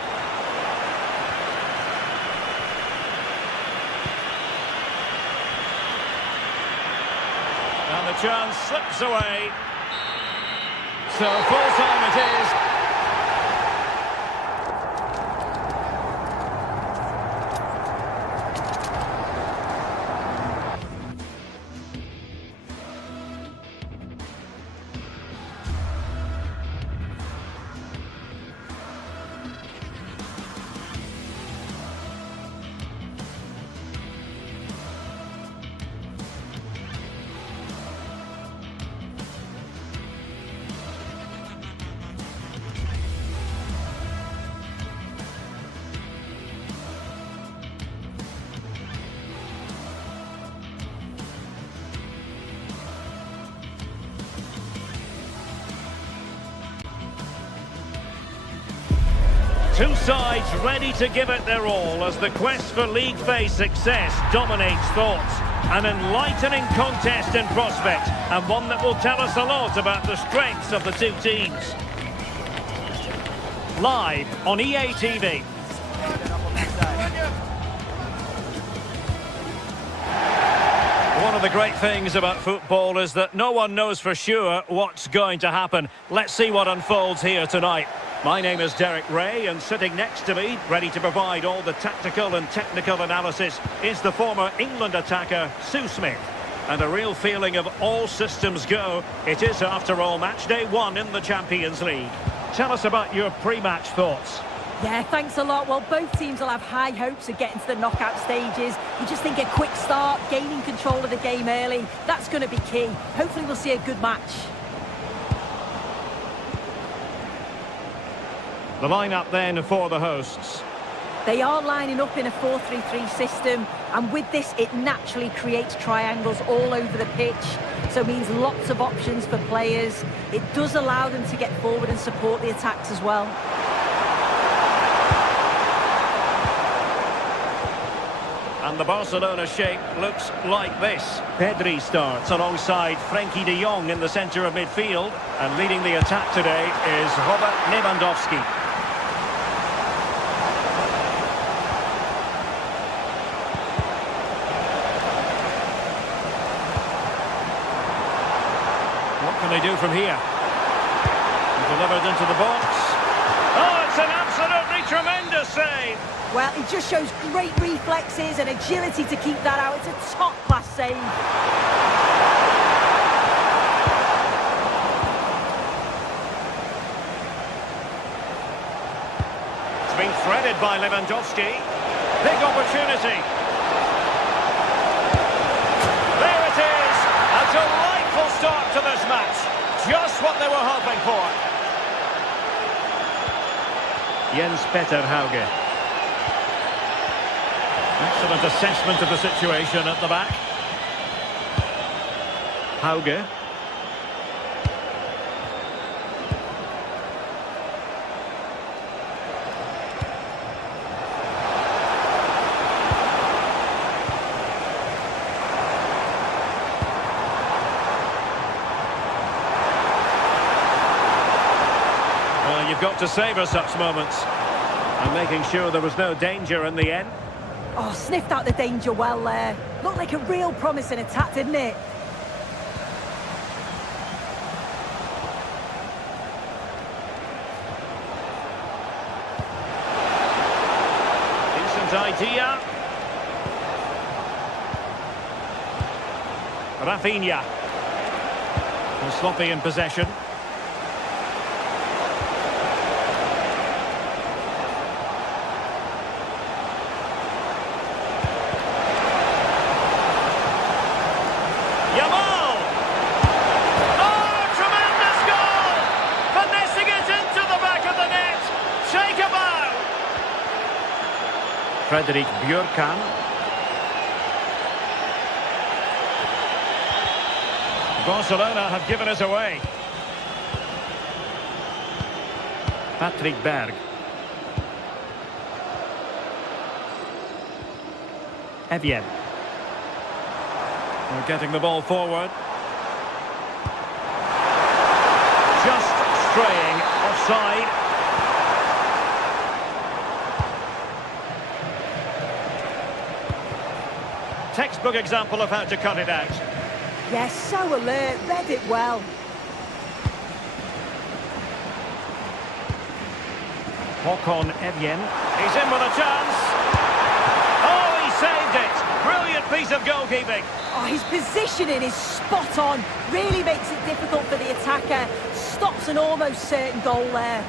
And the chance slips away. So full time it is. Two sides ready to give it their all as the quest for League phase success dominates thoughts. An enlightening contest in prospect, and one that will tell us a lot about the strengths of the two teams. Live on EA TV. One of the great things about football is that no one knows for sure what's going to happen. Let's see what unfolds here tonight. My name is Derek Ray, and sitting next to me, ready to provide all the tactical and technical analysis, is the former England attacker, Sue Smith. And a real feeling of all systems go. It is, after all, match day 1 in the Champions League. Tell us about your pre-match thoughts. Yeah, thanks a lot. Well, both teams will have high hopes of getting to the knockout stages. You just think a quick start, gaining control of the game early, that's going to be key. Hopefully we'll see a good match. The lineup then for the hosts. They are lining up in a 4-3-3 system, and with this it naturally creates triangles all over the pitch, so it means lots of options for players. It does allow them to get forward and support the attacks as well. And the Barcelona shape looks like this. Pedri starts alongside Frenkie de Jong in the centre of midfield, and leading the attack today is Robert Lewandowski. What can they do from here? Delivered into the box. Oh, it's an absolutely tremendous save. Well, it just shows great reflexes and agility to keep that out. It's a top-class save. It's been threaded by Lewandowski. Big opportunity. There it is. A delightful start to this match. Just what they were hoping for. Jens Peter Hauge. Excellent assessment of the situation at the back. Hauge. Well, you've got to savour such moments. And making sure there was no danger in the end. Oh, sniffed out the danger well there. Looked like a real promising attack, didn't it? Decent idea. Rafinha. And sloppy in possession. Björkan. Barcelona have given us away. Patrick Berg. Evian. We're getting the ball forward. Just straying offside. Textbook example of how to cut it out. Yes, so alert, read it well. Håkon Evian. He's in with a chance. Oh, he saved it. Brilliant piece of goalkeeping. Oh, his positioning is spot on. Really makes it difficult for the attacker. Stops an almost certain goal there.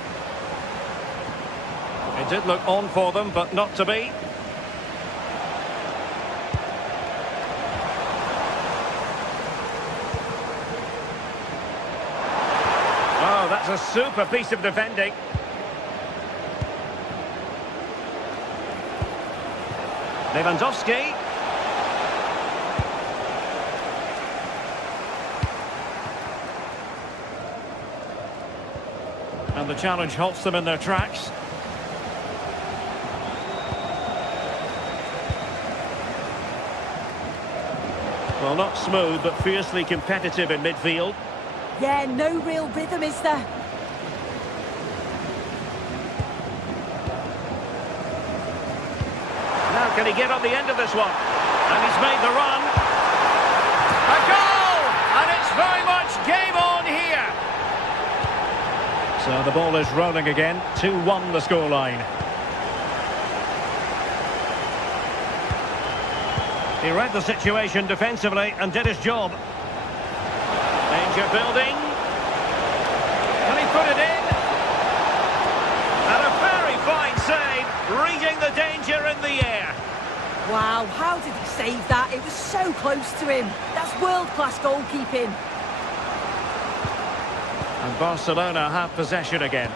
It did look on for them, but not to be. Oh, that's a super piece of defending. Lewandowski. And the challenge halts them in their tracks. Well, not smooth, but fiercely competitive in midfield. Yeah, no real rhythm, is there? Now can he get on the end of this one? And he's made the run. A goal! And it's very much game on here. So the ball is rolling again. 2-1 the scoreline. He read the situation defensively and did his job. Danger building. Can he put it in? And a very fine save, reading the danger in the air. Wow, how did he save that? It was so close to him. That's world-class goalkeeping. And Barcelona have possession again.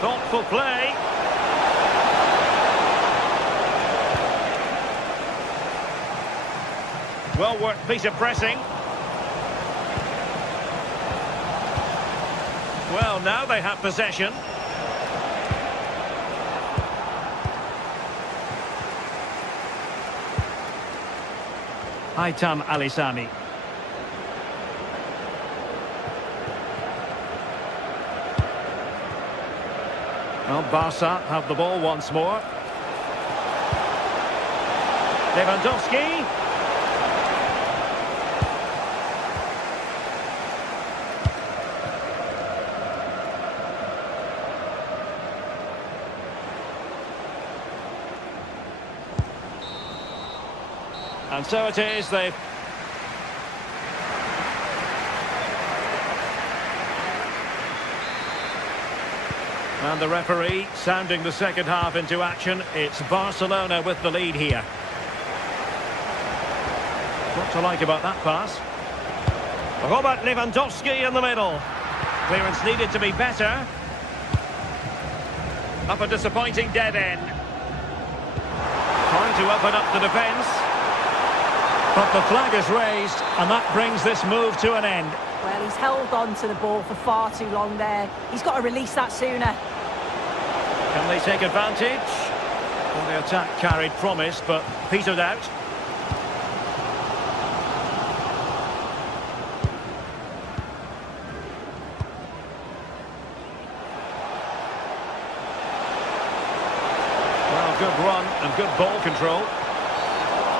Thoughtful play. Well-worked piece of pressing. Well, now they have possession. Aitam Alisami. Well, Barca have the ball once more. Lewandowski. And so it is, they've... And the referee sounding the second half into action. It's Barcelona with the lead here. What to like about that pass? Robert Lewandowski in the middle. Clearance needed to be better. Up a disappointing dead end. Trying to open up the defence. But the flag is raised, and that brings this move to an end. Well, he's held on to the ball for far too long there. He's got to release that sooner. Can they take advantage? Well, the attack carried promise, but petered out. Well, good run and good ball control.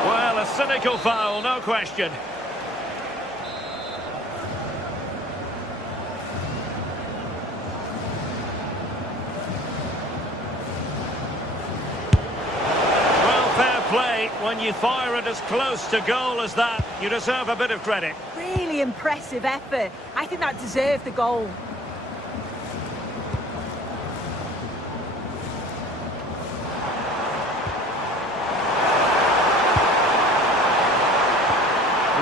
Well, a cynical foul, no question. Well, fair play. When you fire it as close to goal as that, you deserve a bit of credit. Really impressive effort. I think that deserved the goal.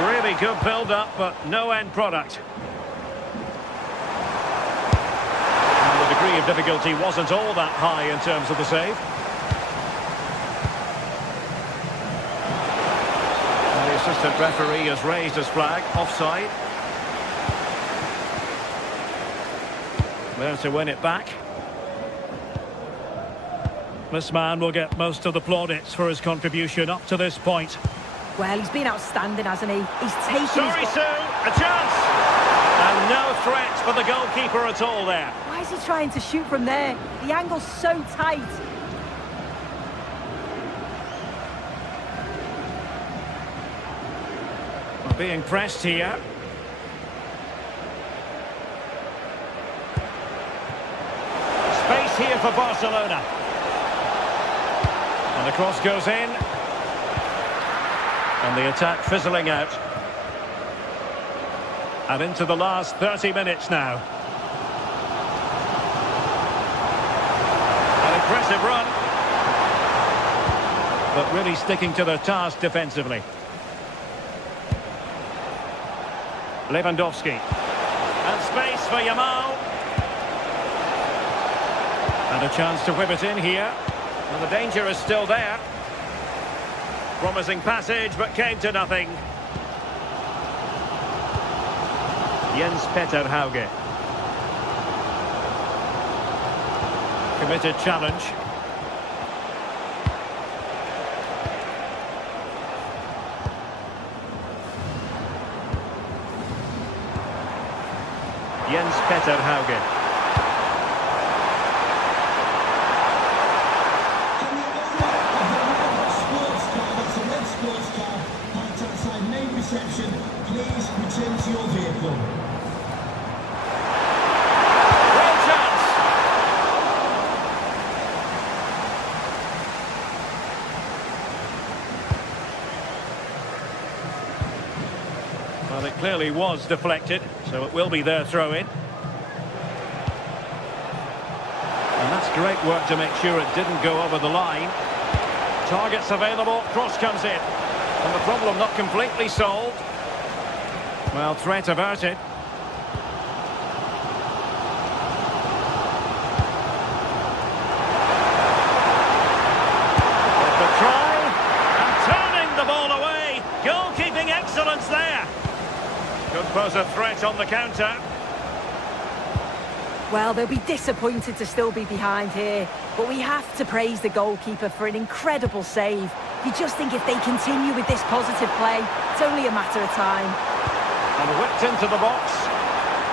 Really good build-up, but no end product. degree of difficulty wasn't all that high in terms of the save. And the assistant referee has raised his flag, offside. There to win it back. This man will get most of the plaudits for his contribution up to this point. Well, he's been outstanding, hasn't he? He's taken Sorry, Sue, a chance! And no threat for the goalkeeper at all there. Why is he trying to shoot from there? The angle's so tight. Well, being pressed here. Space here for Barcelona. And the cross goes in. And the attack fizzling out. And into the last 30 minutes now. An impressive run. But really sticking to their task defensively. Lewandowski. And space for Yamal. And a chance to whip it in here. And the danger is still there. Promising passage, but came to nothing. Jens-Peter Hauge. Committed challenge. Jens-Peter Hauge. Please return to your vehicle. Real chance. Well, it clearly was deflected, so it will be their throw-in. And that's great work to make sure it didn't go over the line. Targets available, cross comes in. And the problem not completely solved. Well, threat averted. The try, and turning the ball away. Goalkeeping excellence there. Could pose a threat on the counter. Well, they'll be disappointed to still be behind here. But we have to praise the goalkeeper for an incredible save. You just think if they continue with this positive play, it's only a matter of time. And whipped into the box.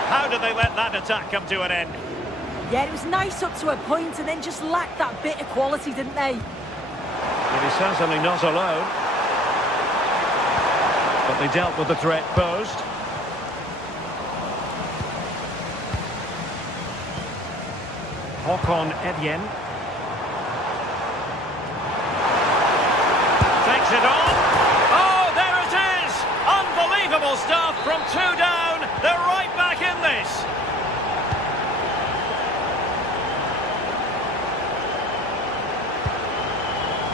How did they let that attack come to an end? Yeah, it was nice up to a point and then just lacked that bit of quality, didn't they? But he's certainly not alone. But they dealt with the threat posed. Håkon Edjen. Takes it on. Oh, there it is! Unbelievable stuff from 2 down. They're right back in this.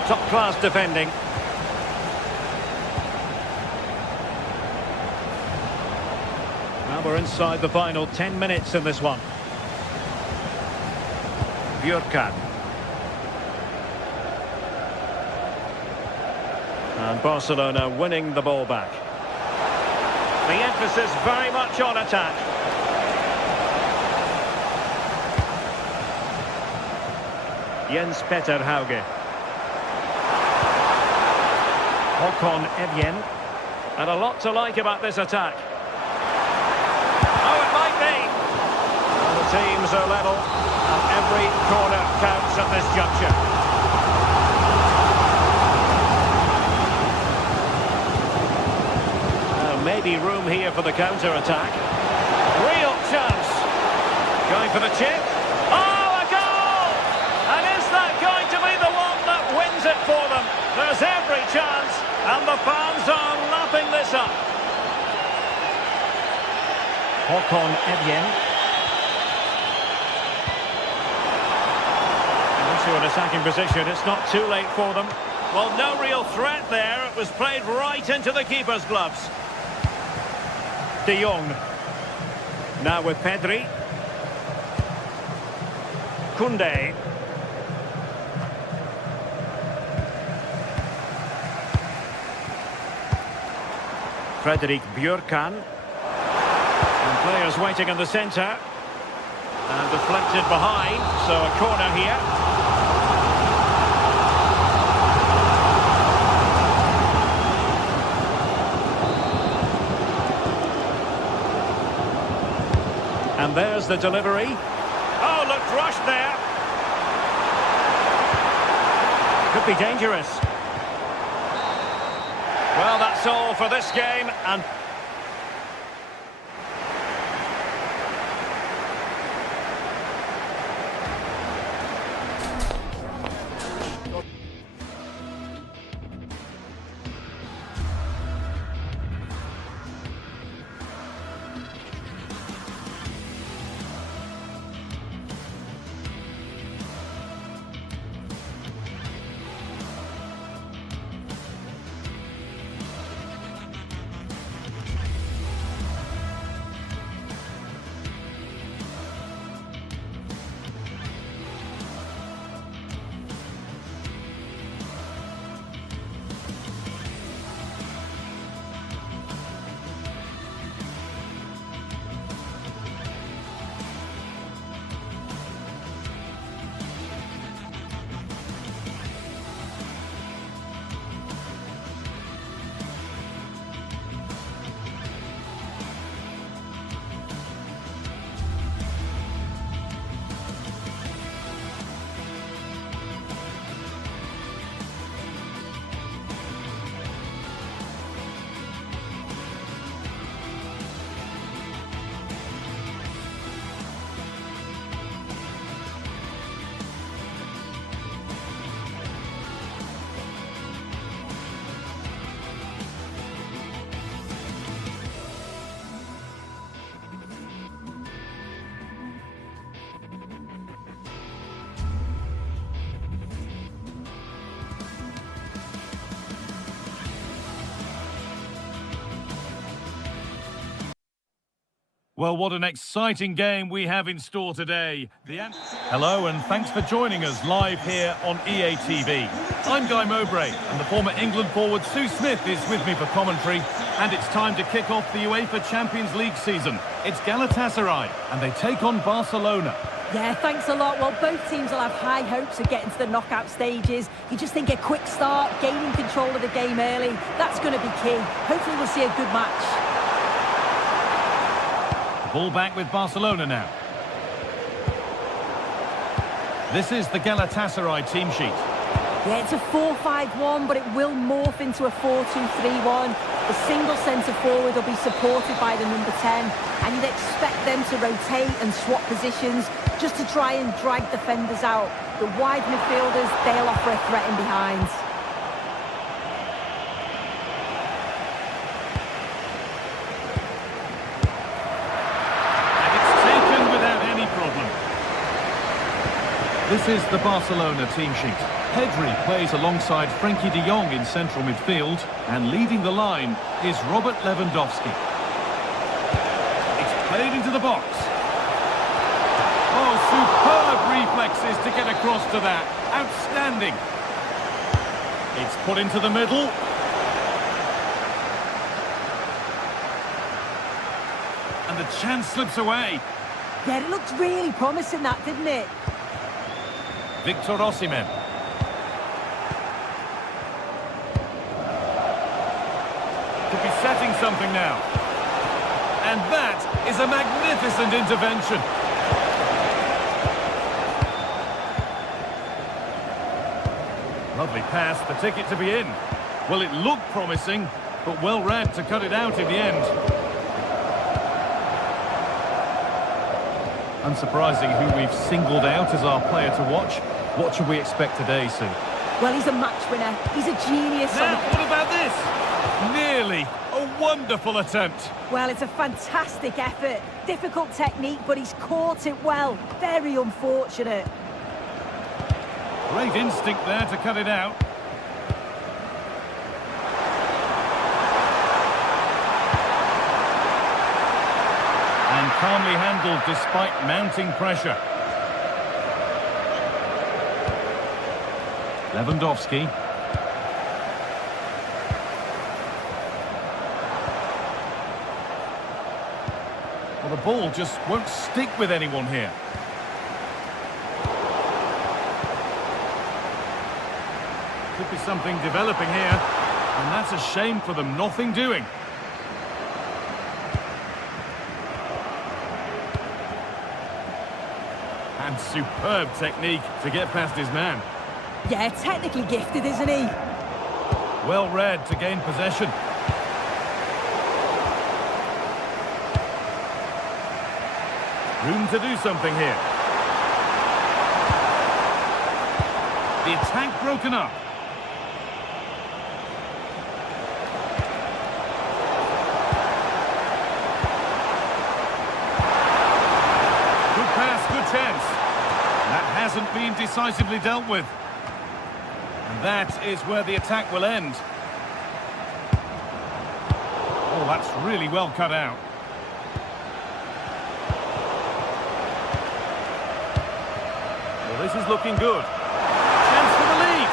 Top-class defending. Now we're inside the final 10 minutes in this one. Björkan. And Barcelona winning the ball back. The emphasis very much on attack. Jens-Peter Hauge. Håkon Edjen. And a lot to like about this attack. Oh, it might be. Well, the teams are level. And every corner counts at this juncture. Maybe room here for the counter-attack. Real chance. Going for the chip. Oh, a goal! And is that going to be the one that wins it for them? There's every chance, and the fans are lapping this up. Håkon Edjen. Into an attacking position. It's not too late for them. Well, no real threat there. It was played right into the keeper's gloves. De Jong. Now with Pedri. Kunde. Frederick Björkan. And players waiting in the centre. And deflected behind, so a corner here. And there's the delivery. Oh, looked rushed there. Could be dangerous. Well, that's all for this game, and Well, what an exciting game we have in store today. Hello, and thanks for joining us live here on EA TV. I'm Guy Mowbray, and the former England forward Sue Smith is with me for commentary. And it's time to kick off the UEFA Champions League season. It's Galatasaray, and they take on Barcelona. Yeah, thanks a lot. Well, both teams will have high hopes of getting to the knockout stages. You just think a quick start, gaining control of the game early, that's going to be key. Hopefully we'll see a good match. Ball back with Barcelona now. This is the Galatasaray team sheet. Yeah, it's a 4-5-1, but it will morph into a 4-2-3-1. The single centre-forward will be supported by the number 10, and you'd expect them to rotate and swap positions just to try and drag defenders out. The wide midfielders, they'll offer a threat in behind. This is the Barcelona team sheet. Pedri plays alongside Frenkie de Jong in central midfield, and leading the line is Robert Lewandowski. It's played into the box. Oh, superb reflexes to get across to that. Outstanding. It's put into the middle. And the chance slips away. Yeah, it looked really promising, that, didn't it? Victor Osimhen. Could be setting something now. And that is a magnificent intervention. Lovely pass, the ticket to be in. Well, it looked promising, but well read to cut it out in the end. Unsurprising who we've singled out as our player to watch. What should we expect today, Sue? Well, he's a match winner. He's a genius. Now, what about this? Nearly. A wonderful attempt. Well, it's a fantastic effort. Difficult technique, but he's caught it well. Very unfortunate. Great instinct there to cut it out. And calmly handled despite mounting pressure. Lewandowski. Well, the ball just won't stick with anyone here. Could be something developing here, and that's a shame for them. Nothing doing. And superb technique to get past his man. Yeah, technically gifted, isn't he? Well read to gain possession. Room to do something here. The attack broken up. Good pass, good chance. That hasn't been decisively dealt with. And that is where the attack will end. Oh, that's really well cut out. Well, this is looking good. Chance for the lead.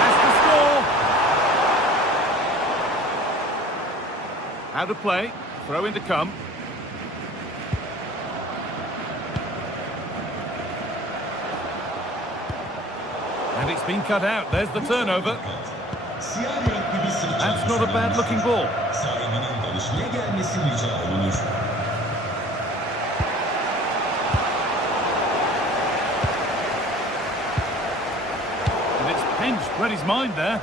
Has to score. Out of play. Throw in to come. And it's been cut out. There's the turnover. That's not a bad looking ball. And it's pinched. Read his mind there.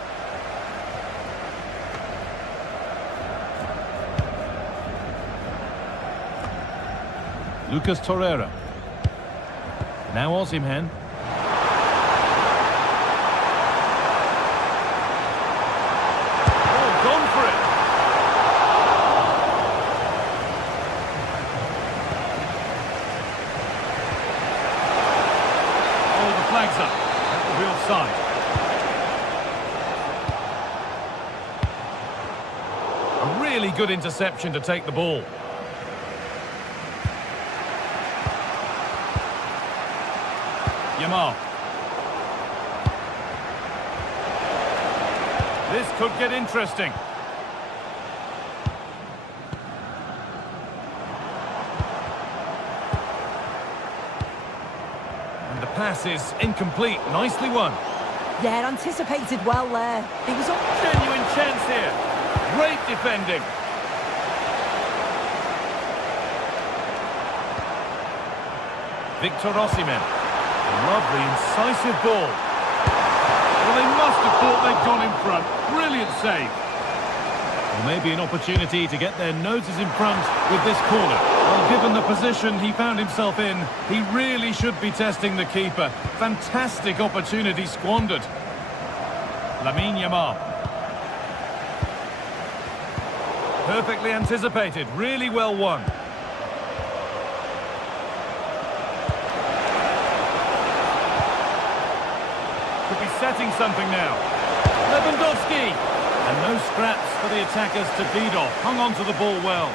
Lucas Torreira. Now Osimhen. Gone for it. Oh, the flag's up. That will be offside. A really good interception to take the ball. Yamal. This could get interesting. And the pass is incomplete. Nicely won. Yeah, anticipated well there. He was on. Genuine chance here. Great defending. Victor Osimhen. Lovely, incisive ball. Well, they must have thought they'd gone in front. Brilliant save. Well, maybe an opportunity to get their noses in front with this corner. Well, given the position he found himself in, he really should be testing the keeper. Fantastic opportunity squandered. Lamine Yamal. Perfectly anticipated. Really well won. Could be setting something now. Lewandowski! And no scraps for the attackers to feed off. Hung on to the ball well.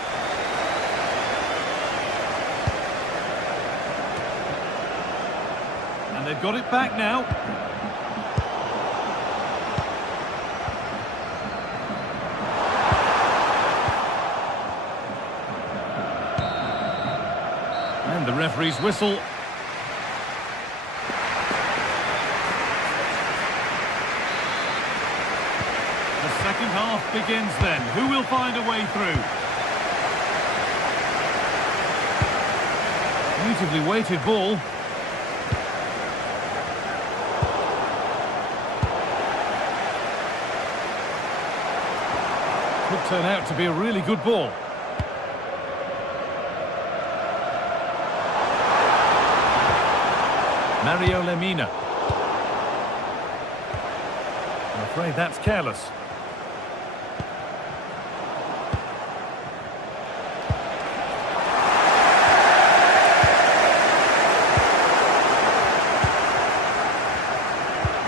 And they've got it back now. And the referee's whistle. Second half begins then. Who will find a way through? Beautifully weighted ball. Could turn out to be a really good ball. Mario Lemina. I'm afraid that's careless.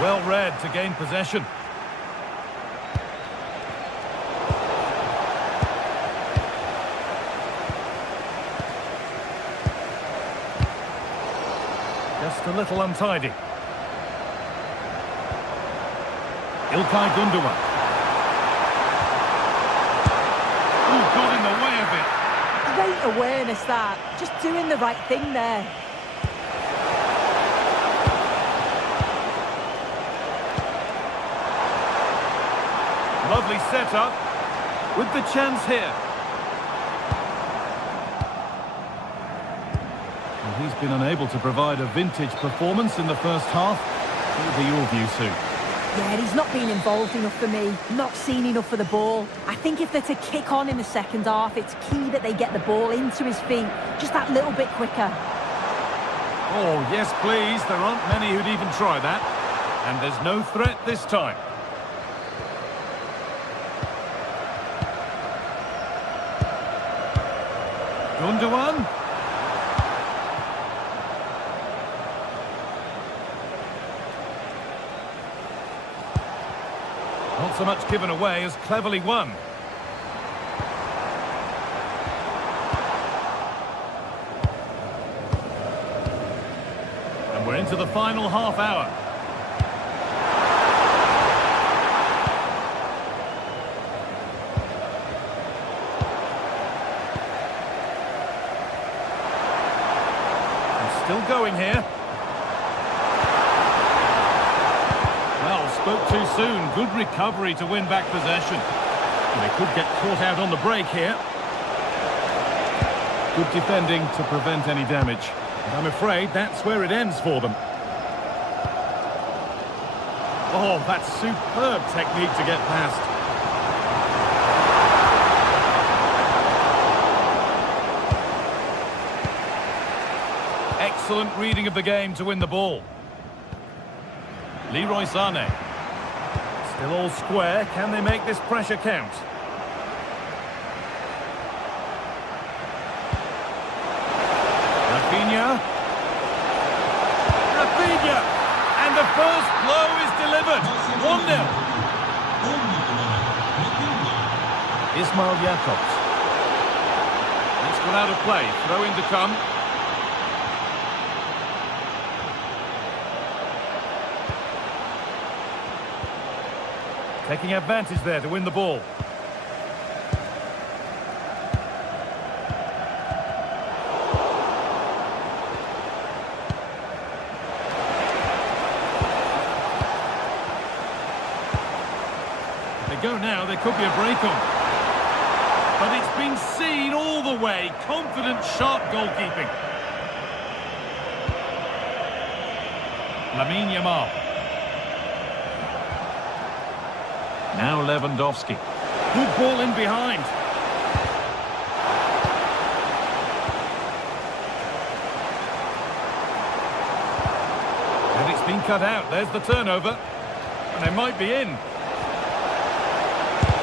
Well read to gain possession. Just a little untidy. Ilkay Gundogan. Ooh, got in the way of it. Great awareness that. Just doing the right thing there. Lovely setup with the chance here. And he's been unable to provide a vintage performance in the first half. What would be your view, Sue? Yeah, he's not been involved enough for me. Not seen enough for the ball. I think if they're to kick on in the second half, it's key that they get the ball into his feet just that little bit quicker. Oh, yes, please. There aren't many who'd even try that. And there's no threat this time. Gundogan. Not so much given away as cleverly won. And we're into the final half hour. And still going here. Well, spoke too soon. Good recovery to win back possession. And they could get caught out on the break here. Good defending to prevent any damage. And I'm afraid that's where it ends for them. Oh, that's superb technique to get past. Excellent reading of the game to win the ball. Leroy Sané. Still all square. Can they make this pressure count? Rafinha. And the first blow is delivered. 1-0. Ismail Jakobs. It's gone out of play. Throw in to come. Taking advantage there to win the ball. If they go now, there could be a break on. But it's been seen all the way. Confident, sharp goalkeeping. Lamine Yamal. Now Lewandowski. Good ball in behind. And it's been cut out. There's the turnover. And they might be in.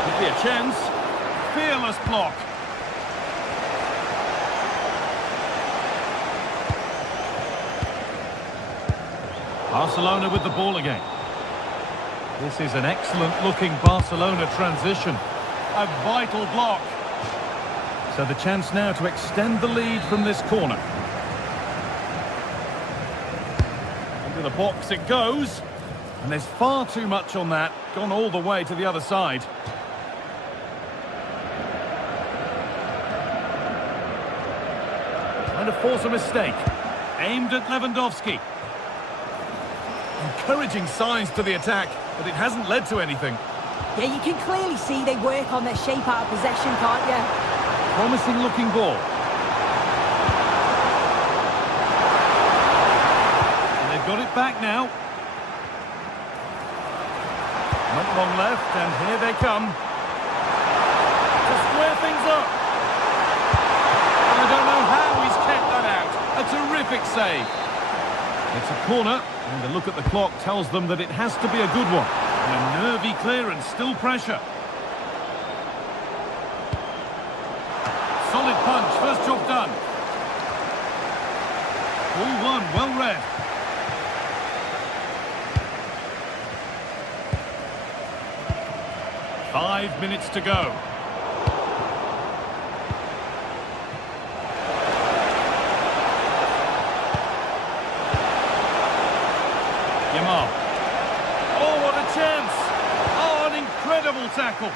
Could be a chance. Fearless block. Barcelona with the ball again. This is an excellent-looking Barcelona transition. A vital block. So the chance now to extend the lead from this corner. Into the box it goes. And there's far too much on that. Gone all the way to the other side. Trying to force a mistake. Aimed at Lewandowski. Encouraging signs to the attack. But it hasn't led to anything. Yeah, you can clearly see they work on their shape out of possession, can't you? Promising looking ball. And they've got it back now. Not long left, and here they come. To square things up. I don't know how he's kept that out. A terrific save. It's a corner. And a look at the clock tells them that it has to be a good one. And a nervy clearance, still pressure. Solid punch, first job done. All one, well read. Five minutes to go. Yamal. Oh, what a chance! Incredible tackle.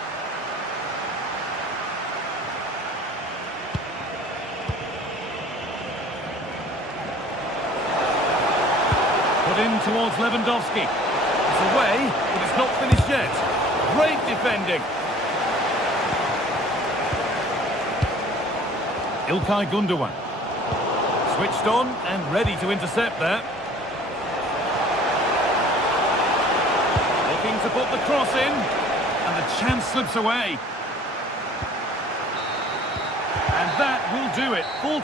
Put in towards Lewandowski. It's away, but it's not finished yet. Great defending. İlkay Gundogan. Switched on and ready to intercept that. Looking to put the cross in. And the chance slips away. And that will do it. Full